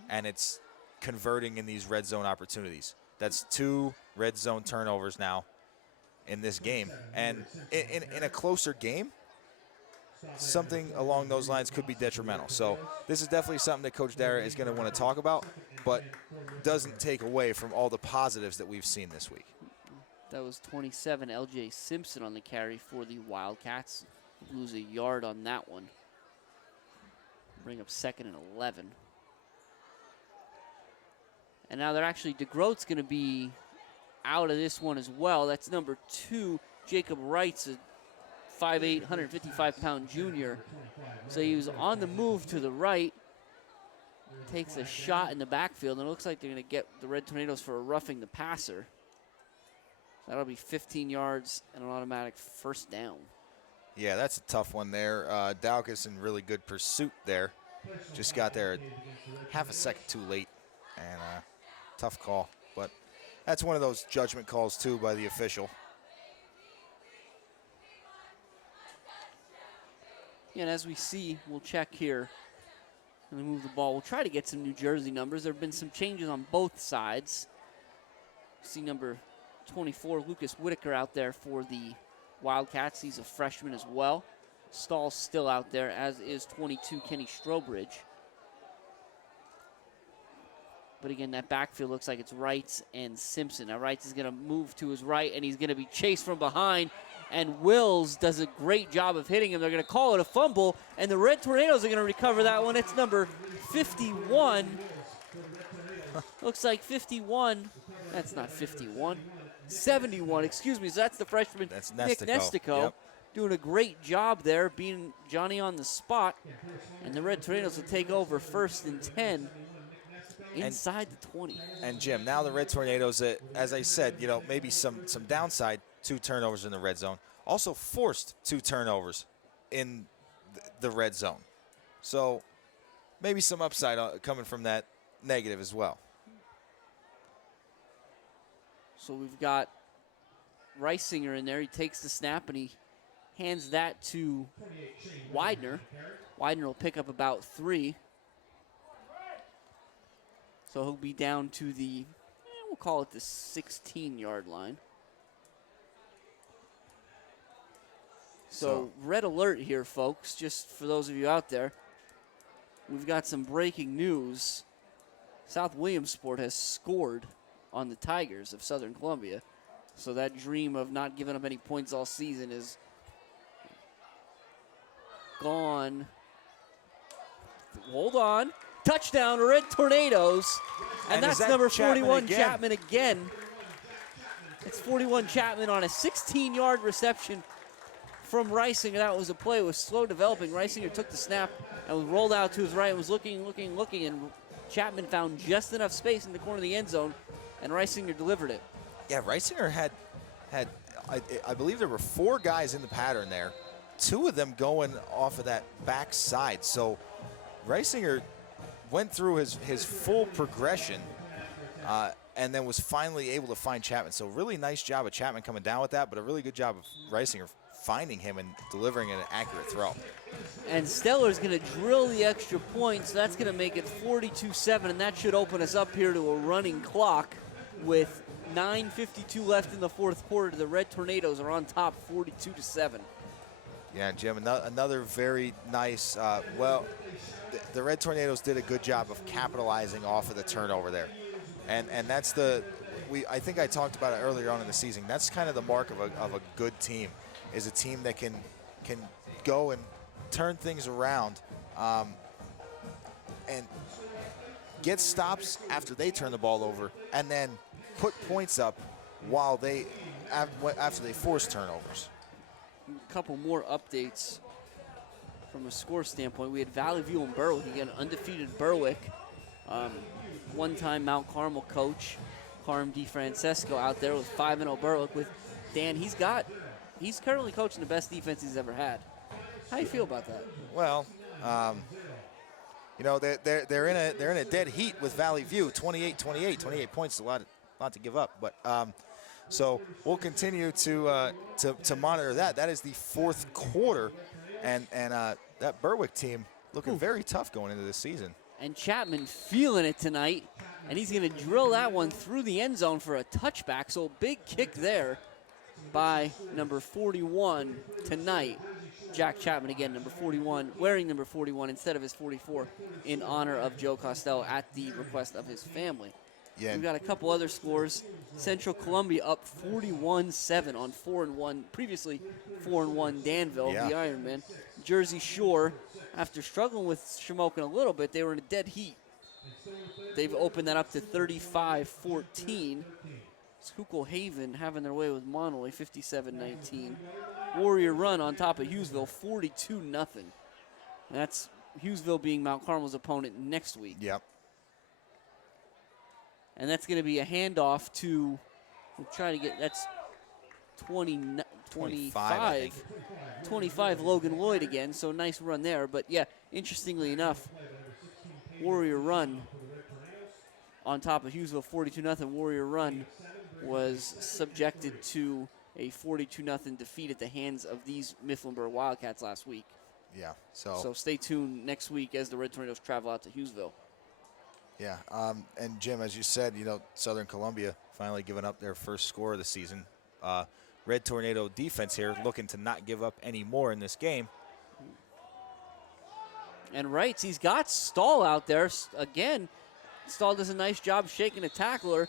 and it's converting in these red zone opportunities. That's 2 red zone turnovers now in this game, and in a closer game, something along those lines could be detrimental. So this is definitely something that Coach Dara is going to want to talk about, but doesn't take away from all the positives that we've seen this week. That was 27, L.J. Simpson on the carry for the Wildcats. Lose a yard on that one. Bring up 2nd and 11. And now they're actually, DeGroat's going to be out of this one as well. That's number 2, Jacob Wright's a 5'8", 155-pound junior. So he was on the move to the right. Takes a shot in the backfield, and it looks like they're going to get the Red Tornadoes for a roughing the passer. That'll be 15 yards and an automatic first down. Yeah, that's a tough one there. Daukus in really good pursuit there. Just got there half a second too late, and tough call. But that's one of those judgment calls, too, by the official. Yeah, and as we see, we'll check here and move the ball. We'll try to get some New Jersey numbers. There have been some changes on both sides. See number 24, Lucas Whitaker, out there for the Wildcats. He's a freshman as well. Stahl's still out there, as is 22, Kenny Strobridge. But again, that backfield looks like it's Wrights and Simpson. Now Wrights is going to move to his right, and he's going to be chased from behind. And Wills does a great job of hitting him. They're going to call it a fumble, and the Red Tornadoes are going to recover that one. It's number 51. Looks like 51. That's not 51. 71, excuse me. So that's the freshman, that's Nick Nestico. Yep. Doing a great job there, being Johnny on the spot. And the Red Tornadoes will take over 1st and 10 inside the 20. And, Jim, now the Red Tornadoes, as I said, maybe some downside, 2 turnovers in the red zone. Also forced 2 turnovers in the red zone. So maybe some upside coming from that negative as well. So we've got Reisinger in there. He takes the snap and he hands that to Widener. Widener will pick up about 3. So he'll be down to the, we'll call it the 16-yard line. So red alert here, folks, just for those of you out there. We've got some breaking news. South Williamsport has scored on the Tigers of Southern Columbia. So that dream of not giving up any points all season is gone. Hold on. Touchdown, Red Tornadoes. And that's number 41, Chapman again. It's 41 Chapman on a 16-yard reception from Reisinger. That was a play. It was slow developing. Reisinger took the snap and was rolled out to his right and was looking, and Chapman found just enough space in the corner of the end zone, and Reisinger delivered it. Yeah, Reisinger had I believe there were 4 guys in the pattern there, 2 of them going off of that back side. So Reisinger went through his full progression and then was finally able to find Chapman. So really nice job of Chapman coming down with that, but a really good job of Reisinger finding him and delivering an accurate throw. And Steller's going to drill the extra point, so that's going to make it 42-7, and that should open us up here to a running clock with 9:52 left in the 4th quarter. The Red Tornadoes are on top 42-7. Yeah, Jim, another very nice, the Red Tornadoes did a good job of capitalizing off of the turnover there. And that's I think I talked about it earlier on in the season. That's kind of the mark of a good team, is a team that can go and turn things around and get stops after they turn the ball over, and then put points up after they force turnovers. couple more updates from a score standpoint. We had Valley View and Berwick. Again, undefeated Berwick. One-time Mount Carmel coach, Carm DeFrancesco, out there with 5-0 Berwick. With Dan, he's currently coaching the best defense he's ever had. How do you feel about that? Well, you know, they're in a dead heat with Valley View, 28-28. 28 points is a lot to give up. But so we'll continue to monitor that. That is the fourth quarter, and that Berwick team looking very tough going into this season. And Chapman feeling it tonight, and he's going to drill that one through the end zone for a touchback. So big kick there by number 41 tonight. Jack Chapman, again, number 41, wearing number 41 instead of his 44 in honor of Joe Costello at the request of his family. Yeah. We've got a couple other scores. Central Columbia up 41-7 on 4-1, previously 4-1 Danville, the Ironmen. Jersey Shore, after struggling with Shamokin a little bit, they were in a dead heat. They've opened that up to 35-14. Schuylkill Haven having their way with Monomoy, 57-19. Warrior Run on top of Hughesville, 42-0. That's Hughesville being Mount Carmel's opponent next week. Yep. And that's going to be a handoff to, we'll try to get, that's 25 Logan Lloyd again, so nice run there. But yeah, interestingly enough, Warrior Run on top of Hughesville, 42-0. Warrior Run was subjected to a 42-0 defeat at the hands of these Mifflinburg Wildcats last week. Yeah. So stay tuned next week as the Red Tornadoes travel out to Hughesville. Yeah. And Jim, as you said, you know, Southern Columbia finally giving up their first score of the season. Red Tornado defense here looking to not give up any more in this game. And Wrights, he's got Stahl out there again. Stahl does a nice job shaking a tackler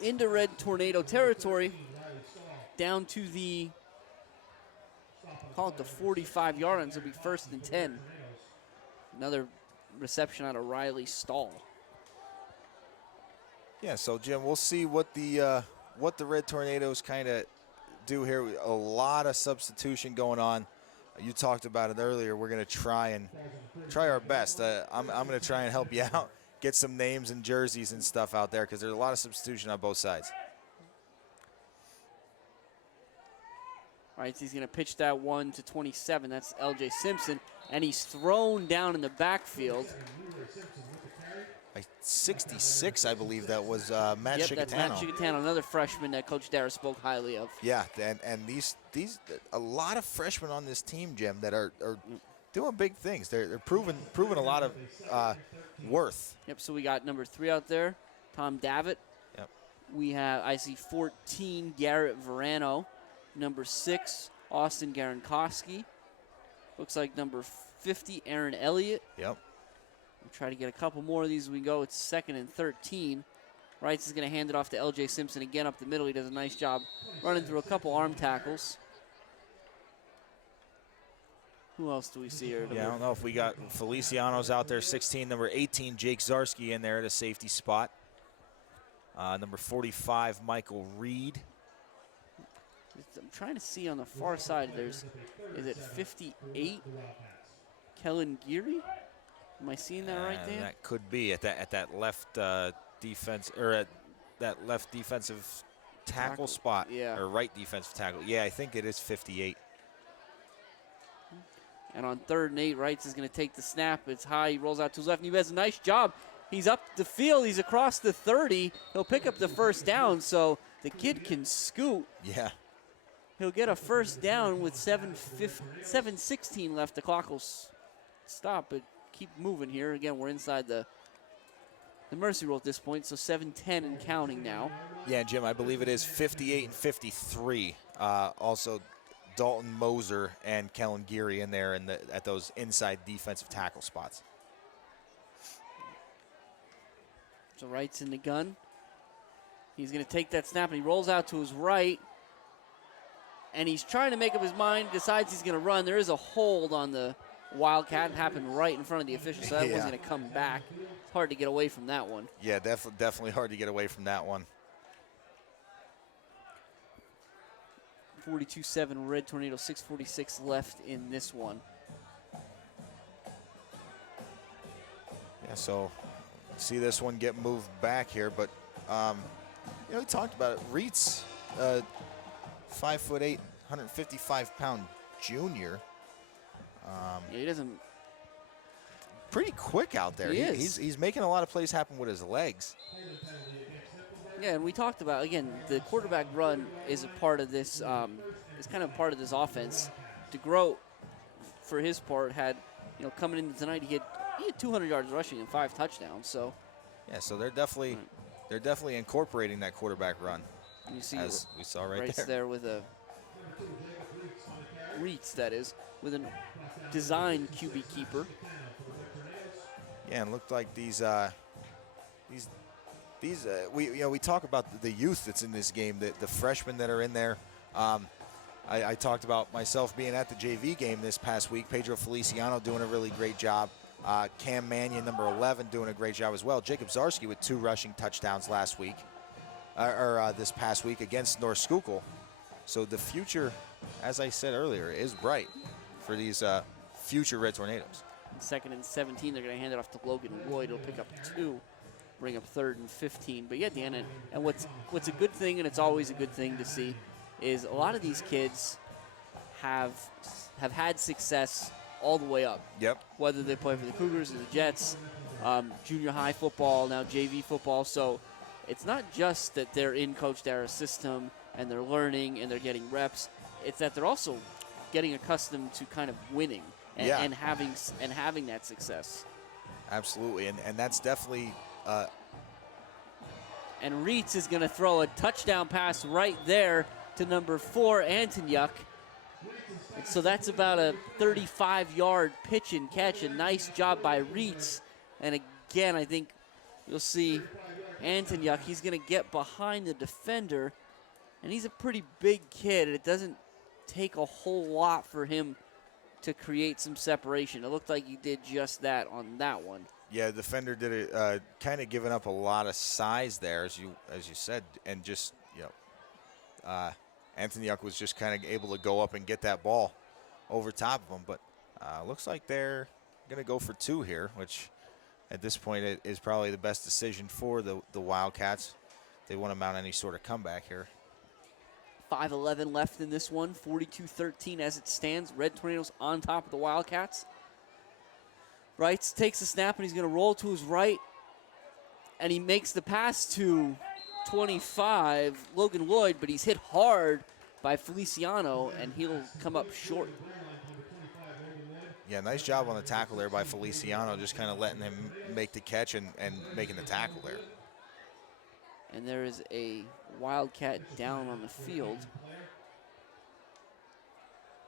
into Red Tornado territory, down to the, call it the 45-yard line, so it'll be 1st and 10. Another reception out of Riley Stahl. Yeah, so Jim, we'll see what the Red Tornadoes kind of do here. A lot of substitution going on. You talked about it earlier. We're going to try our best. I'm going to try and help you out, get some names and jerseys and stuff out there because there's a lot of substitution on both sides. All right, so he's going to pitch that one to 27. That's L.J. Simpson, and he's thrown down in the backfield. 66, I believe that was Matt Chicatano. That's Matt Chicatano, another freshman that Coach Dara spoke highly of. Yeah, and these a lot of freshmen on this team, Jim, that are doing big things. They're proving a lot of worth. Yep. So we got number 3 out there, Tom Davitt. Yep. We have, I see 14, Garrett Verano. Number 6, Austin Garankowski. Looks like number 50, Aaron Elliott. Yep. We'll try to get a couple more of these as we go. It's 2nd and 13. Wrights is going to hand it off to L.J. Simpson again up the middle. He does a nice job running through a couple arm tackles. Who else do we see here? Yeah, I don't know if we got Feliciano's out there, 16. Number 18, Jake Zarski in there at a safety spot. Number 45, Michael Reed. I'm trying to see on the far side. Is it 58, Kellen Geary? Am I seeing that right there? That could be at that left defense, or at that left defensive tackle spot, or right defensive tackle. Yeah, I think it is 58. And on 3rd and 8, Wrights is going to take the snap. It's high. He rolls out to his left, and he does a nice job. He's up the field. He's across the 30. He'll pick up the first down, so the kid can scoot. Yeah. He'll get a first down with 7:16 left. The clock will stop, but keep moving here. Again, we're inside the mercy rule at this point, so 7:10 and counting now. Yeah, Jim, I believe it is 58 and 53. Also, Dalton Moser and Kellen Geary in there at those inside defensive tackle spots. So Wright's in the gun. He's going to take that snap, and he rolls out to his right. And he's trying to make up his mind, decides he's going to run. There is a hold on the Wildcat. It happened right in front of the official, so that one's going to come back. It's hard to get away from that one. Yeah, definitely hard to get away from that one. 42-7 Red Tornado, 6:46 left in this one. Yeah, so see this one get moved back here, but we talked about it. Reitz, 5'8", 155-pound junior. Yeah, he doesn't. Pretty quick out there. He is. He's making a lot of plays happen with his legs. Yeah, and we talked about, again, the quarterback run is a part of this. It's kind of part of this offense. DeGroat, for his part, had, coming into tonight, he had 200 yards rushing and 5 touchdowns. So. Yeah, so they're definitely incorporating that quarterback run. You see, as we saw right there with a Reitz, that is, with a design QB keeper. Yeah, and looked like these we talk about the youth that's in this game, the freshmen that are in there. I talked about myself being at the JV game this past week. Pedro Feliciano doing a really great job. Cam Mannion, number 11, doing a great job as well. Jacob Zarski with 2 rushing touchdowns last week, or this past week against North Schuylkill. So the future, as I said earlier, is bright for these future Red Tornadoes. 2nd and 17, they're going to hand it off to Logan Lloyd. He'll pick up 2, bring up 3rd and 15. But yeah, Dan, and what's a good thing, and it's always a good thing to see, is a lot of these kids have had success all the way up. Yep. Whether they play for the Cougars or the Jets, junior high football, now JV football. So it's not just that they're in Coach Dara's system and they're learning and they're getting reps. It's that they're also getting accustomed to kind of winning and having that success. Absolutely, and that's definitely. And Reitz is going to throw a touchdown pass right there to number 4, Antonyuk. And so that's about a 35-yard pitch and catch. A nice job by Reitz. And again, I think you'll see Antonyuk. He's going to get behind the defender, and he's a pretty big kid. It doesn't take a whole lot for him to create some separation. It looked like he did just that on that one. Yeah, the defender did it, kind of giving up a lot of size there, as you said, and just Antonyuk was just kind of able to go up and get that ball over top of him. But looks like they're going to go for 2 here, which at this point is probably the best decision for the Wildcats. They want to mount any sort of comeback here. 5:11 left in this one, 42-13 as it stands. Red Tornadoes on top of the Wildcats. Reitz takes the snap, and he's going to roll to his right, and he makes the pass to 25, Logan Lloyd, but he's hit hard by Feliciano, and he'll come up short. Yeah, nice job on the tackle there by Feliciano, just kind of letting him make the catch and making the tackle there. And there is a Wildcat down on the field.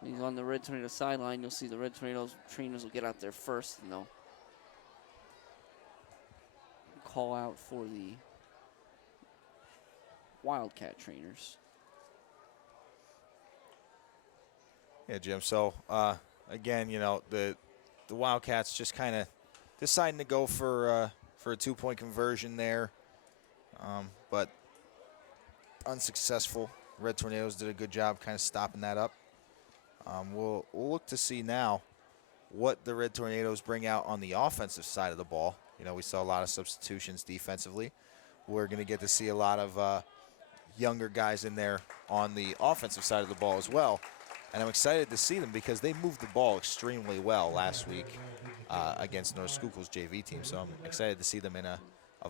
He's on the Red Tornado sideline. You'll see the Red Tornadoes trainers will get out there first, and they'll call out for the Wildcat trainers. Yeah, Jim. So, again, the Wildcats just kind of deciding to go for a 2-point conversion there, but unsuccessful. Red Tornadoes did a good job kind of stopping that up. We'll look to see now what the Red Tornadoes bring out on the offensive side of the ball. We saw a lot of substitutions defensively. We're going to get to see a lot of younger guys in there on the offensive side of the ball as well. And I'm excited to see them because they moved the ball extremely well last week against North Schuylkill's JV team. So I'm excited to see them in a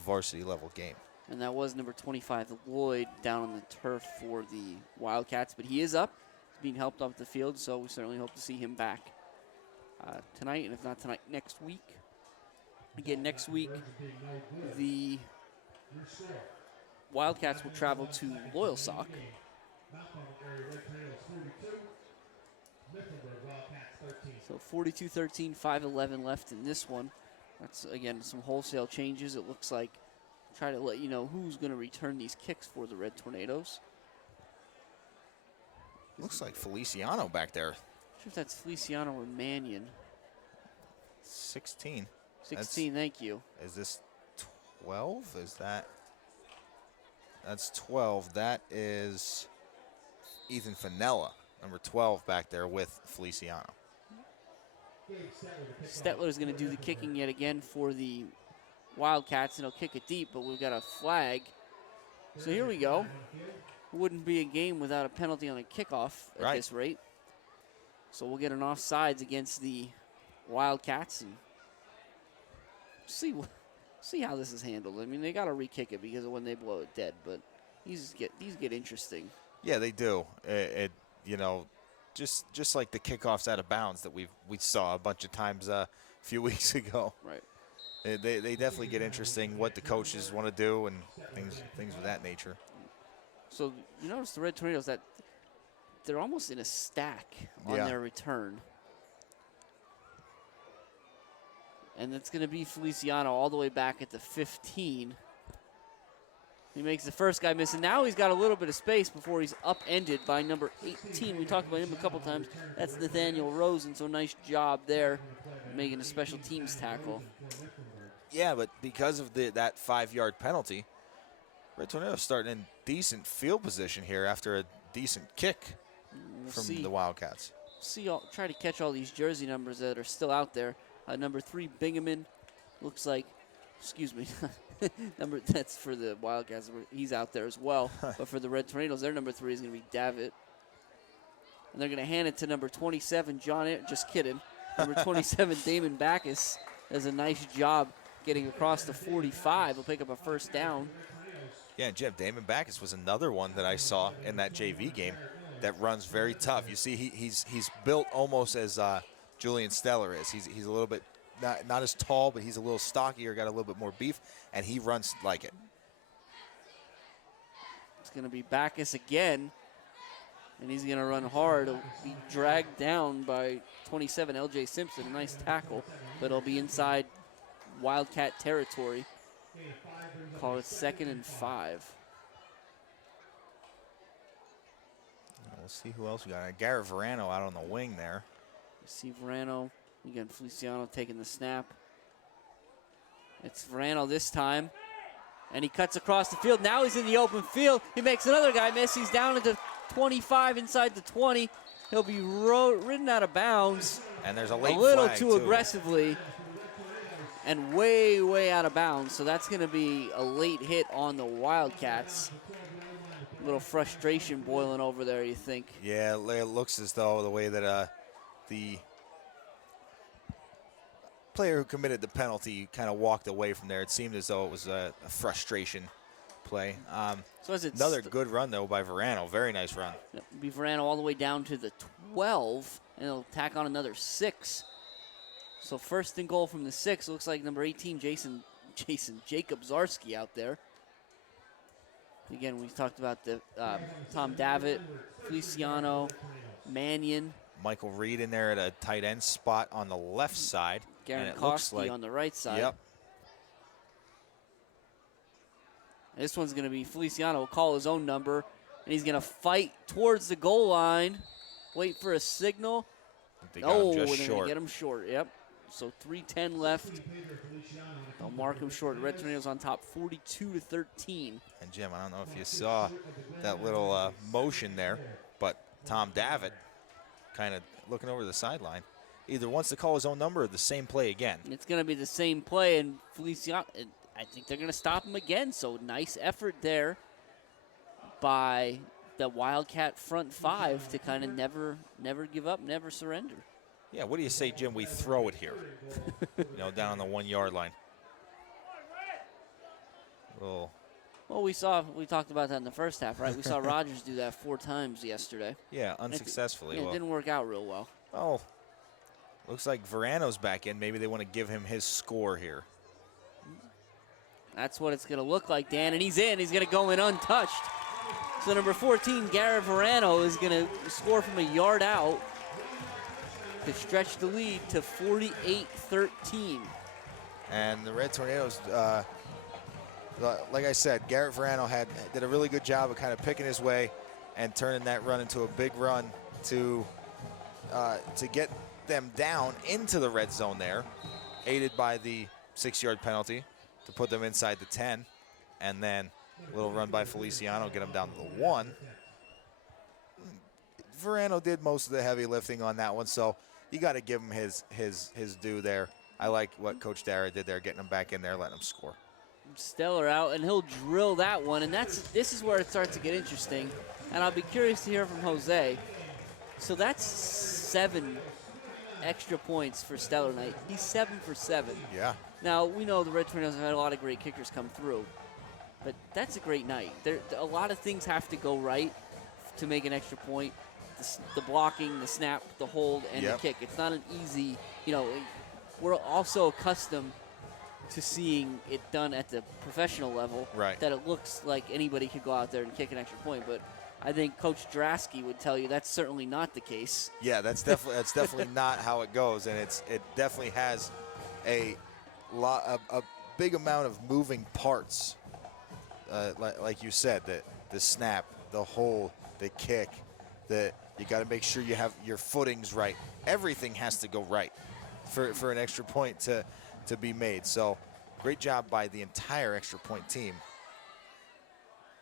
varsity level game. And that was number 25, Lloyd, down on the turf for the Wildcats. But he is up. He's being helped off the field, so we certainly hope to see him back tonight, and if not tonight, next week. Again, next week, the Wildcats will travel to Loyalsock. So 42-13, 5:11 left in this one. That's, again, some wholesale changes. It looks like, try to let you know who's going to return these kicks for the Red Tornadoes. Looks like Feliciano back there. I'm not sure if that's Feliciano or Mannion. 16. 16, thank you. Is this 12? That's 12. That is Ethan Fenella, number 12 back there with Feliciano. Stetler's going to do the kicking yet again for the Wildcats, and he'll kick it deep, but we've got a flag. So here we go. Wouldn't be a game without a penalty on a kickoff at this rate. So we'll get an offsides against the Wildcats and see how this is handled. I mean, they got to re-kick it because of when they blow it dead, but these get interesting. Yeah, they do. Just like the kickoffs out of bounds that we saw a bunch of times a few weeks ago. Right. They definitely get interesting what the coaches want to do and things of that nature. So you notice the Red Tornadoes that they're almost in a stack on their return. And it's going to be Feliciano all the way back at the 15. He makes the first guy miss, and now he's got a little bit of space before he's upended by number 18. We talked about him a couple times. That's Nathaniel Rosen, so nice job there making a special teams tackle. Yeah, but because of that 5-yard penalty, Red Tornadoes starting in decent field position here after a decent kick from the Wildcats. Try to catch all these jersey numbers that are still out there. Number 3, Bingaman, looks like, that's for the Wildcats. He's out there as well. But for the Red Tornadoes, their number 3 is going to be Davitt. And they're going to hand it to number 27, just kidding. Number 27, Damon Backus, does a nice job getting across the 45. He'll pick up a first down. Yeah, Jim, Damon Backus was another one that I saw in that JV game that runs very tough. You see, he's built almost as Julian Steller is. He's a little bit, not as tall, but he's a little stockier, got a little bit more beef, and he runs like it. It's going to be Backus again, and he's going to run hard. He'll be dragged down by 27, L.J. Simpson. A nice tackle, but it'll be inside Wildcat territory. Call it 2nd and 5. We'll see who else we got. Garrett Verano out on the wing there. You see Verano. Again, Feliciano taking the snap. It's Verano this time. And he cuts across the field. Now he's in the open field. He makes another guy miss. He's down at the 25 inside the 20. He'll be ridden out of bounds. And there's a late a little flag too aggressively. And way, way out of bounds. So that's going to be a late hit on the Wildcats. A little frustration boiling over there, you think? Yeah, it looks as though the way that the player who committed the penalty kind of walked away from there. It seemed as though it was a frustration play. So is it another good run, though, by Verano. Very nice run. Yep, be Verano all the way down to the 12, and he'll tack on another 6. So first and goal from the 6. Looks like number 18, Jacob Zarski out there. Again, we talked about the Tom Davitt, Feliciano, Mannion. Michael Reed in there at a tight end spot on the left side. Garen Koski on the right side. Yep. This one's going to be Feliciano will call his own number, and he's going to fight towards the goal line. Wait for a signal. They got him just they're going to get him short. Yep. So 3:10 left. They'll mark him short. Red Tornadoes on top, 42-13. And Jim, I don't know if you saw that little motion there, but Tom Davitt kind of looking over the sideline. Either wants to call his own number or the same play again. It's going to be the same play, and Feliciano, I think they're going to stop him again. So nice effort there by the Wildcat front 5 to kind of never give up, never surrender. Yeah, what do you say, Jim? We throw it here, down on the 1-yard line. Well, we talked about that in the first half, right? We saw Rogers do that 4 times yesterday. Yeah, unsuccessfully. It didn't work out real well. Oh, looks like Verano's back in. Maybe they want to give him his score here. That's what it's going to look like, Dan. And he's in. He's going to go in untouched. So number 14, Garrett Verano, is going to score from a yard out to stretch the lead to 48-13. And the Red Tornadoes, like I said, Garrett Verano did a really good job of kind of picking his way and turning that run into a big run to get them down into the red zone there, aided by the 6-yard penalty to put them inside the 10, and then a little run by Feliciano, get them down to the 1. Verano did most of the heavy lifting on that one, so you got to give him his due there. I like what Coach Dara did there, getting him back in there, letting him score. Stellar out, and he'll drill that one, and this is where it starts to get interesting, and I'll be curious to hear from Jose. So that's 7 extra points for Stellar night. He's 7 for 7. Yeah. Now, we know the Red Tornadoes have had a lot of great kickers come through, but that's a great night. A lot of things have to go right to make an extra point. The blocking, the snap, the hold, and the kick. It's not an easy, we're also accustomed to seeing it done at the professional level, right, that it looks like anybody could go out there and kick an extra point. But I think Coach Drasky would tell you that's certainly not the case. Yeah, that's definitely not how it goes, and it definitely has a big amount of moving parts. Like you said, the snap, the hold, the kick, you got to make sure you have your footings right. Everything has to go right for an extra point to be made. So great job by the entire extra point team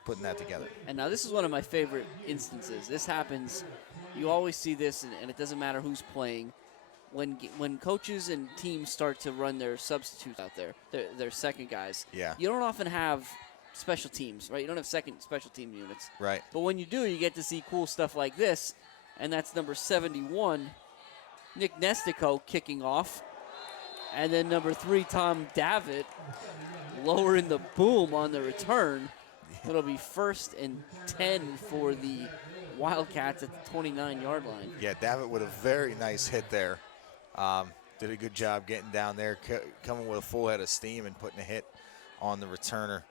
putting that together. And now this is one of my favorite instances. This happens, you always see this, and it doesn't matter who's playing. When coaches and teams start to run their substitutes out there, their second guys, you don't often have special teams, right? You don't have second special team units. Right. But when you do, you get to see cool stuff like this, and that's number 71, Nick Nestico, kicking off. And then number 3, Tom Davitt, lowering the boom on the return. It'll be 1st and 10 for the Wildcats at the 29-yard line. Yeah, Davitt with a very nice hit there. Did a good job getting down there, coming with a full head of steam and putting a hit on the returner.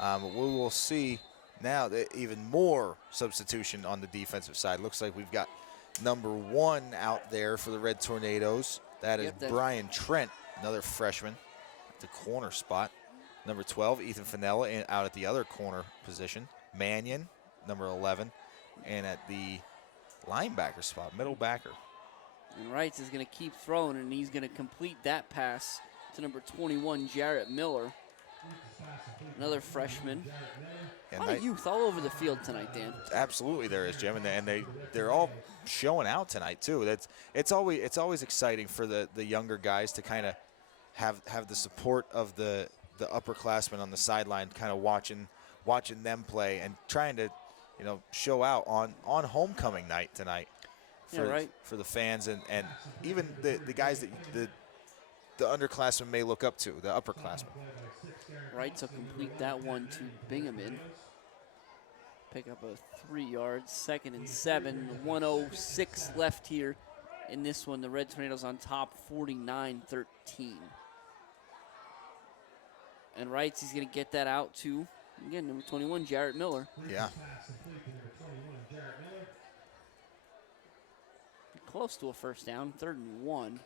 We will see now that even more substitution on the defensive side. Looks like we've got number 1 out there for the Red Tornadoes. That is Brian Trent, another freshman at the corner spot. Number 12, Ethan Fenella, out at the other corner position. Mannion, number 11, and at the linebacker spot, middle backer. And Wrights is going to keep throwing, and he's going to complete that pass to number 21, Jarrett Miller. Another freshman. A lot of youth all over the field tonight, Dan. Absolutely, there is, Jim, and they're all showing out tonight too. It's always exciting for the younger guys to kind of have the support of the upperclassmen on the sideline, kind of watching them play and trying to show out on homecoming night tonight for the fans and even the guys that the underclassmen may look up to, the upperclassmen. Right, so complete that one to Binghamton. Pick up a 3 yards, 2nd and 7, 1:06 left here in this one. The Red Tornadoes on top, 49-13. And Wrights, he's going to get that out to, again, number 21, Jarrett Miller. Yeah. Close to a first down, 3rd and 1.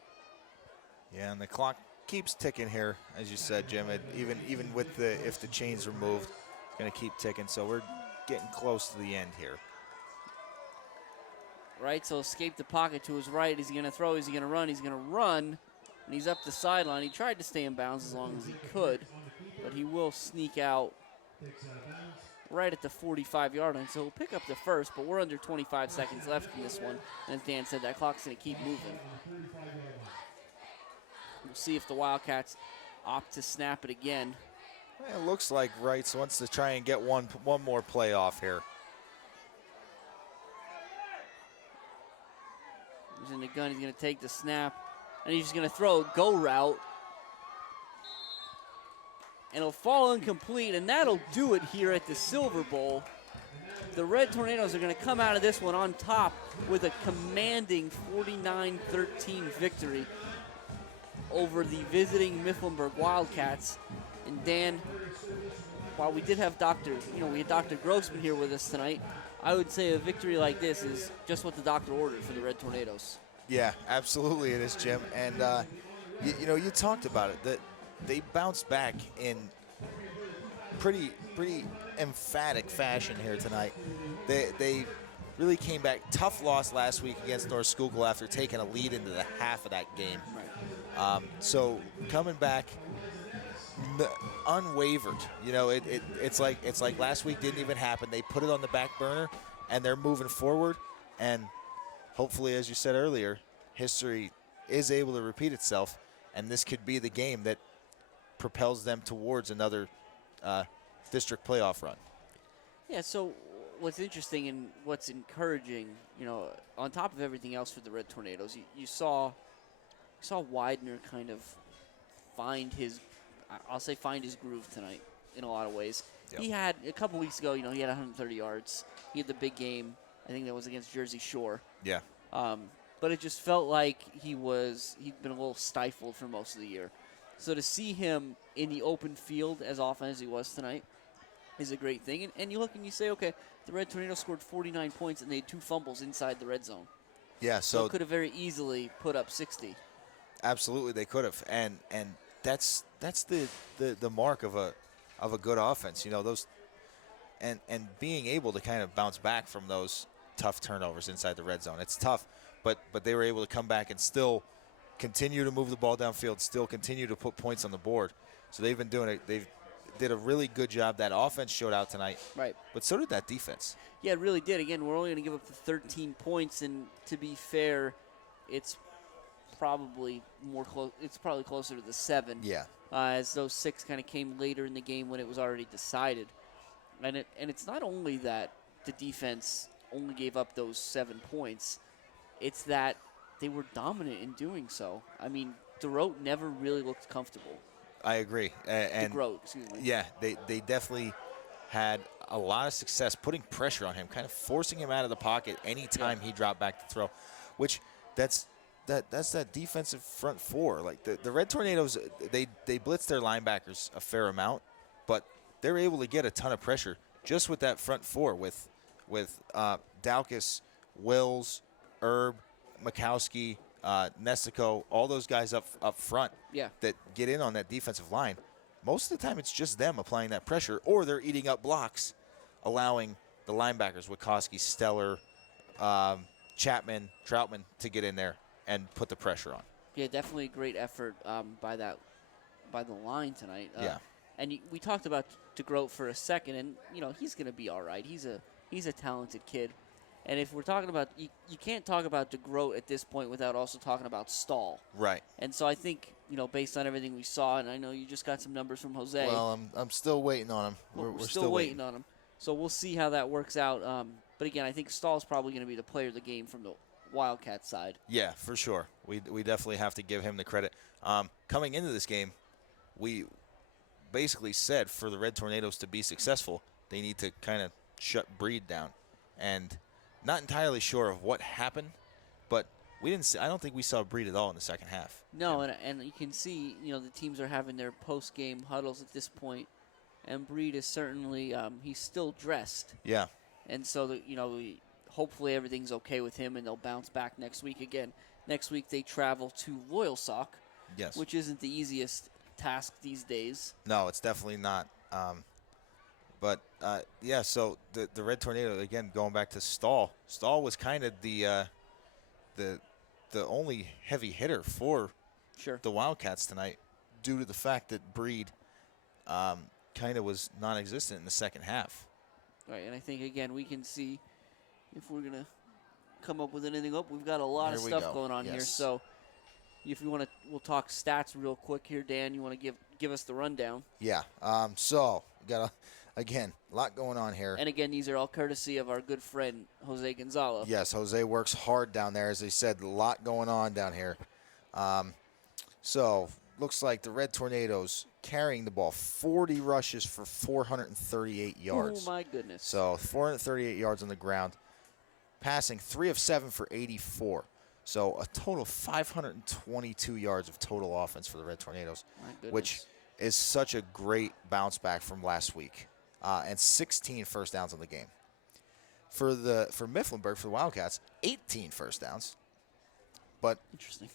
Yeah, and the clock keeps ticking here, as you said, Jim. Even with if the chains removed, it's going to keep ticking. So we're getting close to the end here. Wrights will escape the pocket to his right. Is he going to throw? Is he going to run? He's going to run, and he's up the sideline. He tried to stay in bounds as long as he could, but he will sneak out right at the 45-yard line. So he'll pick up the first, but we're under 25 seconds left in this one. And as Dan said, that clock's going to keep moving. We'll see if the Wildcats opt to snap it again. It looks like Wrights wants to try and get one more play off here. He's in the gun. He's going to take the snap, and he's just going to throw a go route. And it'll fall incomplete, and that'll do it here at the Silver Bowl. The Red Tornadoes are going to come out of this one on top with a commanding 49-13 victory over the visiting Mifflinburg Wildcats. And Dan, while we did have we had Dr. Grossman here with us tonight, I would say a victory like this is just what the doctor ordered for the Red Tornadoes. Yeah, absolutely it is, Jim. And, you talked about it, that they bounced back in pretty emphatic fashion here tonight. They really came back. Tough loss last week against North Schuylkill after taking a lead into the half of that game. Right. So coming back unwavered. It's like last week didn't even happen. They put it on the back burner, and they're moving forward. And hopefully, as you said earlier, history is able to repeat itself, and this could be the game that propels them towards another district playoff run. Yeah, so what's interesting and what's encouraging, on top of everything else for the Red Tornadoes, you saw Widener kind of find his groove tonight in a lot of ways. Yep. He had, a couple weeks ago, he had 130 yards. He had the big game. I think that was against Jersey Shore. Yeah. But it just felt like he'd been a little stifled for most of the year. So to see him in the open field as often as he was tonight is a great thing. And you look and you say, okay, the Red Tornadoes scored 49 points and they had 2 fumbles inside the red zone. Yeah, so it could have very easily put up 60. Absolutely, they could have, and that's the mark of a good offense. Those, and being able to kind of bounce back from those tough turnovers inside the red zone. It's tough, but they were able to come back and still continue to move the ball downfield, still continue to put points on the board. So they've been doing it. They've did a really good job. That offense showed out tonight. Right. But so did that defense. Yeah, it really did. Again, we're only going to give up the 13 points, and to be fair, it's probably it's probably closer to the 7. Yeah. As those 6 kind of came later in the game when it was already decided. And it's not only that the defense only gave up those 7 points, it's that they were dominant in doing so. I mean, DeRote never really looked comfortable. I agree. And DeGroat, excuse me. Yeah, they definitely had a lot of success putting pressure on him, kind of forcing him out of the pocket anytime he dropped back to throw, which that's that defensive front four. Like the Red Tornadoes, they blitz their linebackers a fair amount, but they're able to get a ton of pressure just with that front four with Dowcus, Wills, Herb, Mikowski, Nestico, all those guys up front that get in on that defensive line. Most of the time it's just them applying that pressure, or they're eating up blocks, allowing the linebackers, Wikoski, Steller, Chapman, Troutman, to get in there and put the pressure on. Yeah, definitely a great effort by the line tonight. And we talked about DeGroat for a second, and he's going to be all right. He's a talented kid. And if we're talking about, you can't talk about DeGroat at this point without also talking about Stahl. Right. And so I think, based on everything we saw, and I know you just got some numbers from Jose. Well, I'm still waiting on him. We're still waiting on him. So we'll see how that works out. But again, I think Stahl's probably going to be the player of the game from the Wildcat side. Yeah, for sure. We definitely have to give him the credit. Coming into this game, we basically said for the Red Tornadoes to be successful, they need to kind of shut Breed down. And not entirely sure of what happened, but I don't think we saw Breed at all in the second half. No, and you can see, the teams are having their post-game huddles at this point, and Breed is certainly, he's still dressed. Yeah. And so, hopefully everything's okay with him, and they'll bounce back next week again. Next week they travel to Loyalsock, which isn't the easiest task these days. No, it's definitely not. So the Red Tornado, again, going back to Stahl. Stahl was kind of the only heavy hitter for the Wildcats tonight due to the fact that Breed kind of was non-existent in the second half. Right, and I think, again, we can see if we're going to come up with anything up. We've got a lot of stuff going on here. So if you want to, we'll talk stats real quick here. Dan, you want to give us the rundown? Yeah. So we got a lot going on here. And again, these are all courtesy of our good friend Jose Gonzalo. Yes, Jose works hard down there. As they said, a lot going on down here. So looks like the Red Tornadoes carrying the ball, 40 rushes for 438 yards. Oh, my goodness. So 438 yards on the ground. Passing 3 of 7 for 84. So a total of 522 yards of total offense for the Red Tornadoes, which is such a great bounce back from last week. And 16 first downs on the game. For Mifflinburg, for the Wildcats, 18 first downs. But interesting.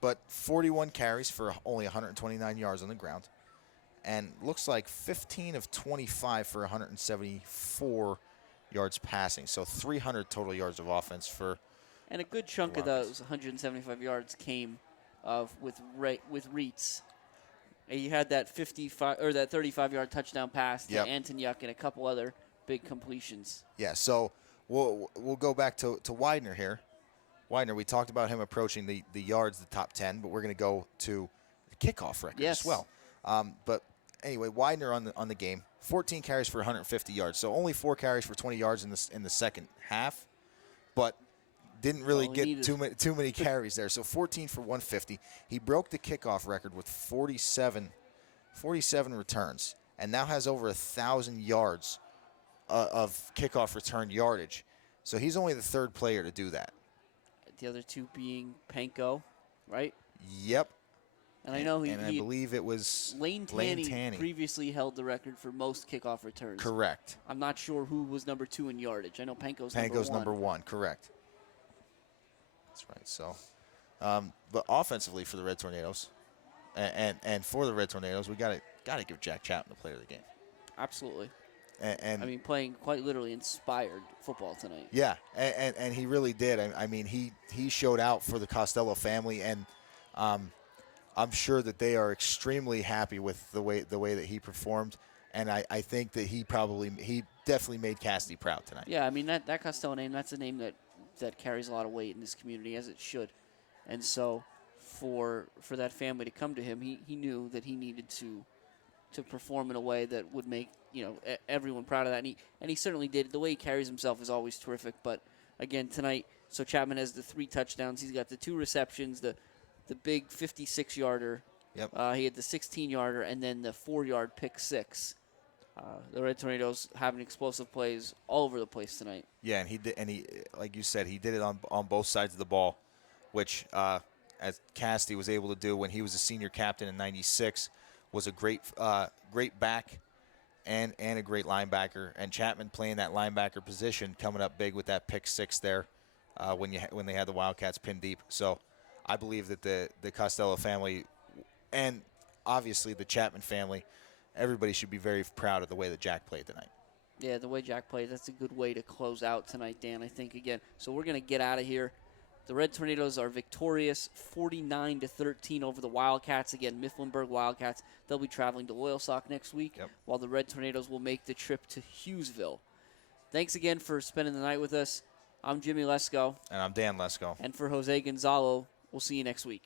But 41 carries for only 129 yards on the ground. And looks like 15 of 25 for 174 yards passing. So 300 total yards of offense for. And a good chunk of those 175 yards came with Reitz. You had that 35-yard touchdown pass to Antonyuk and a couple other big completions. Yeah, so we'll go back to Widener here. Widener, we talked about him approaching the yards, the top 10, but we're going to go to the kickoff record Yes. as well. But anyway, Widener on the game, 14 carries for 150 yards. So only 4 carries for 20 yards in the second half, but didn't really get too many carries there. So 14 for 150. He broke the kickoff record with 47 returns, and now has over 1,000 yards of kickoff return yardage. So he's only the 3rd player to do that. The other 2 being Panko, right? Yep. And I know I believe it was Lane Tanny previously held the record for most kickoff returns. Correct. I'm not sure who was number 2 in yardage. I know Panko's number one. Correct. That's right. So, but offensively for the Red Tornadoes, and for the Red Tornadoes, we got to give Jack Chapman the player of the game. Absolutely. And I mean, playing quite literally inspired football tonight. Yeah, and he really did. I mean, he showed out for the Costello family, and I'm sure that they are extremely happy with the way that he performed. And I think that he definitely made Cassidy proud tonight. Yeah, I mean, that Costello name, that's a name that carries a lot of weight in this community, as it should. And so for that family to come to him, he knew that he needed to perform in a way that would make everyone proud of that, and he certainly did. The way he carries himself is always terrific. But again tonight, so Chapman has the 3 touchdowns. He's got the 2 receptions, the big 56-yarder. Yep. He had the 16-yarder, and then the 4-yard pick 6. The Red Tornadoes having explosive plays all over the place tonight. Yeah, and he did, and he, like you said, he did it on both sides of the ball, which as Cassidy was able to do when he was a senior captain in '96, was a great back. And a great linebacker, and Chapman playing that linebacker position, coming up big with that pick 6 there when they had the Wildcats pinned deep. So I believe that the Costello family, and obviously the Chapman family, everybody should be very proud of the way that Jack played tonight. Yeah, the way Jack played, that's a good way to close out tonight, Dan, I think, again. So we're going to get out of here. The Red Tornadoes are victorious 49-13 over the Wildcats. Again, Mifflinburg Wildcats. They'll be traveling to Loyalsock next week, while the Red Tornadoes will make the trip to Hughesville. Thanks again for spending the night with us. I'm Jimmy Lesko. And I'm Dan Lesko. And for Jose Gonzalo, we'll see you next week.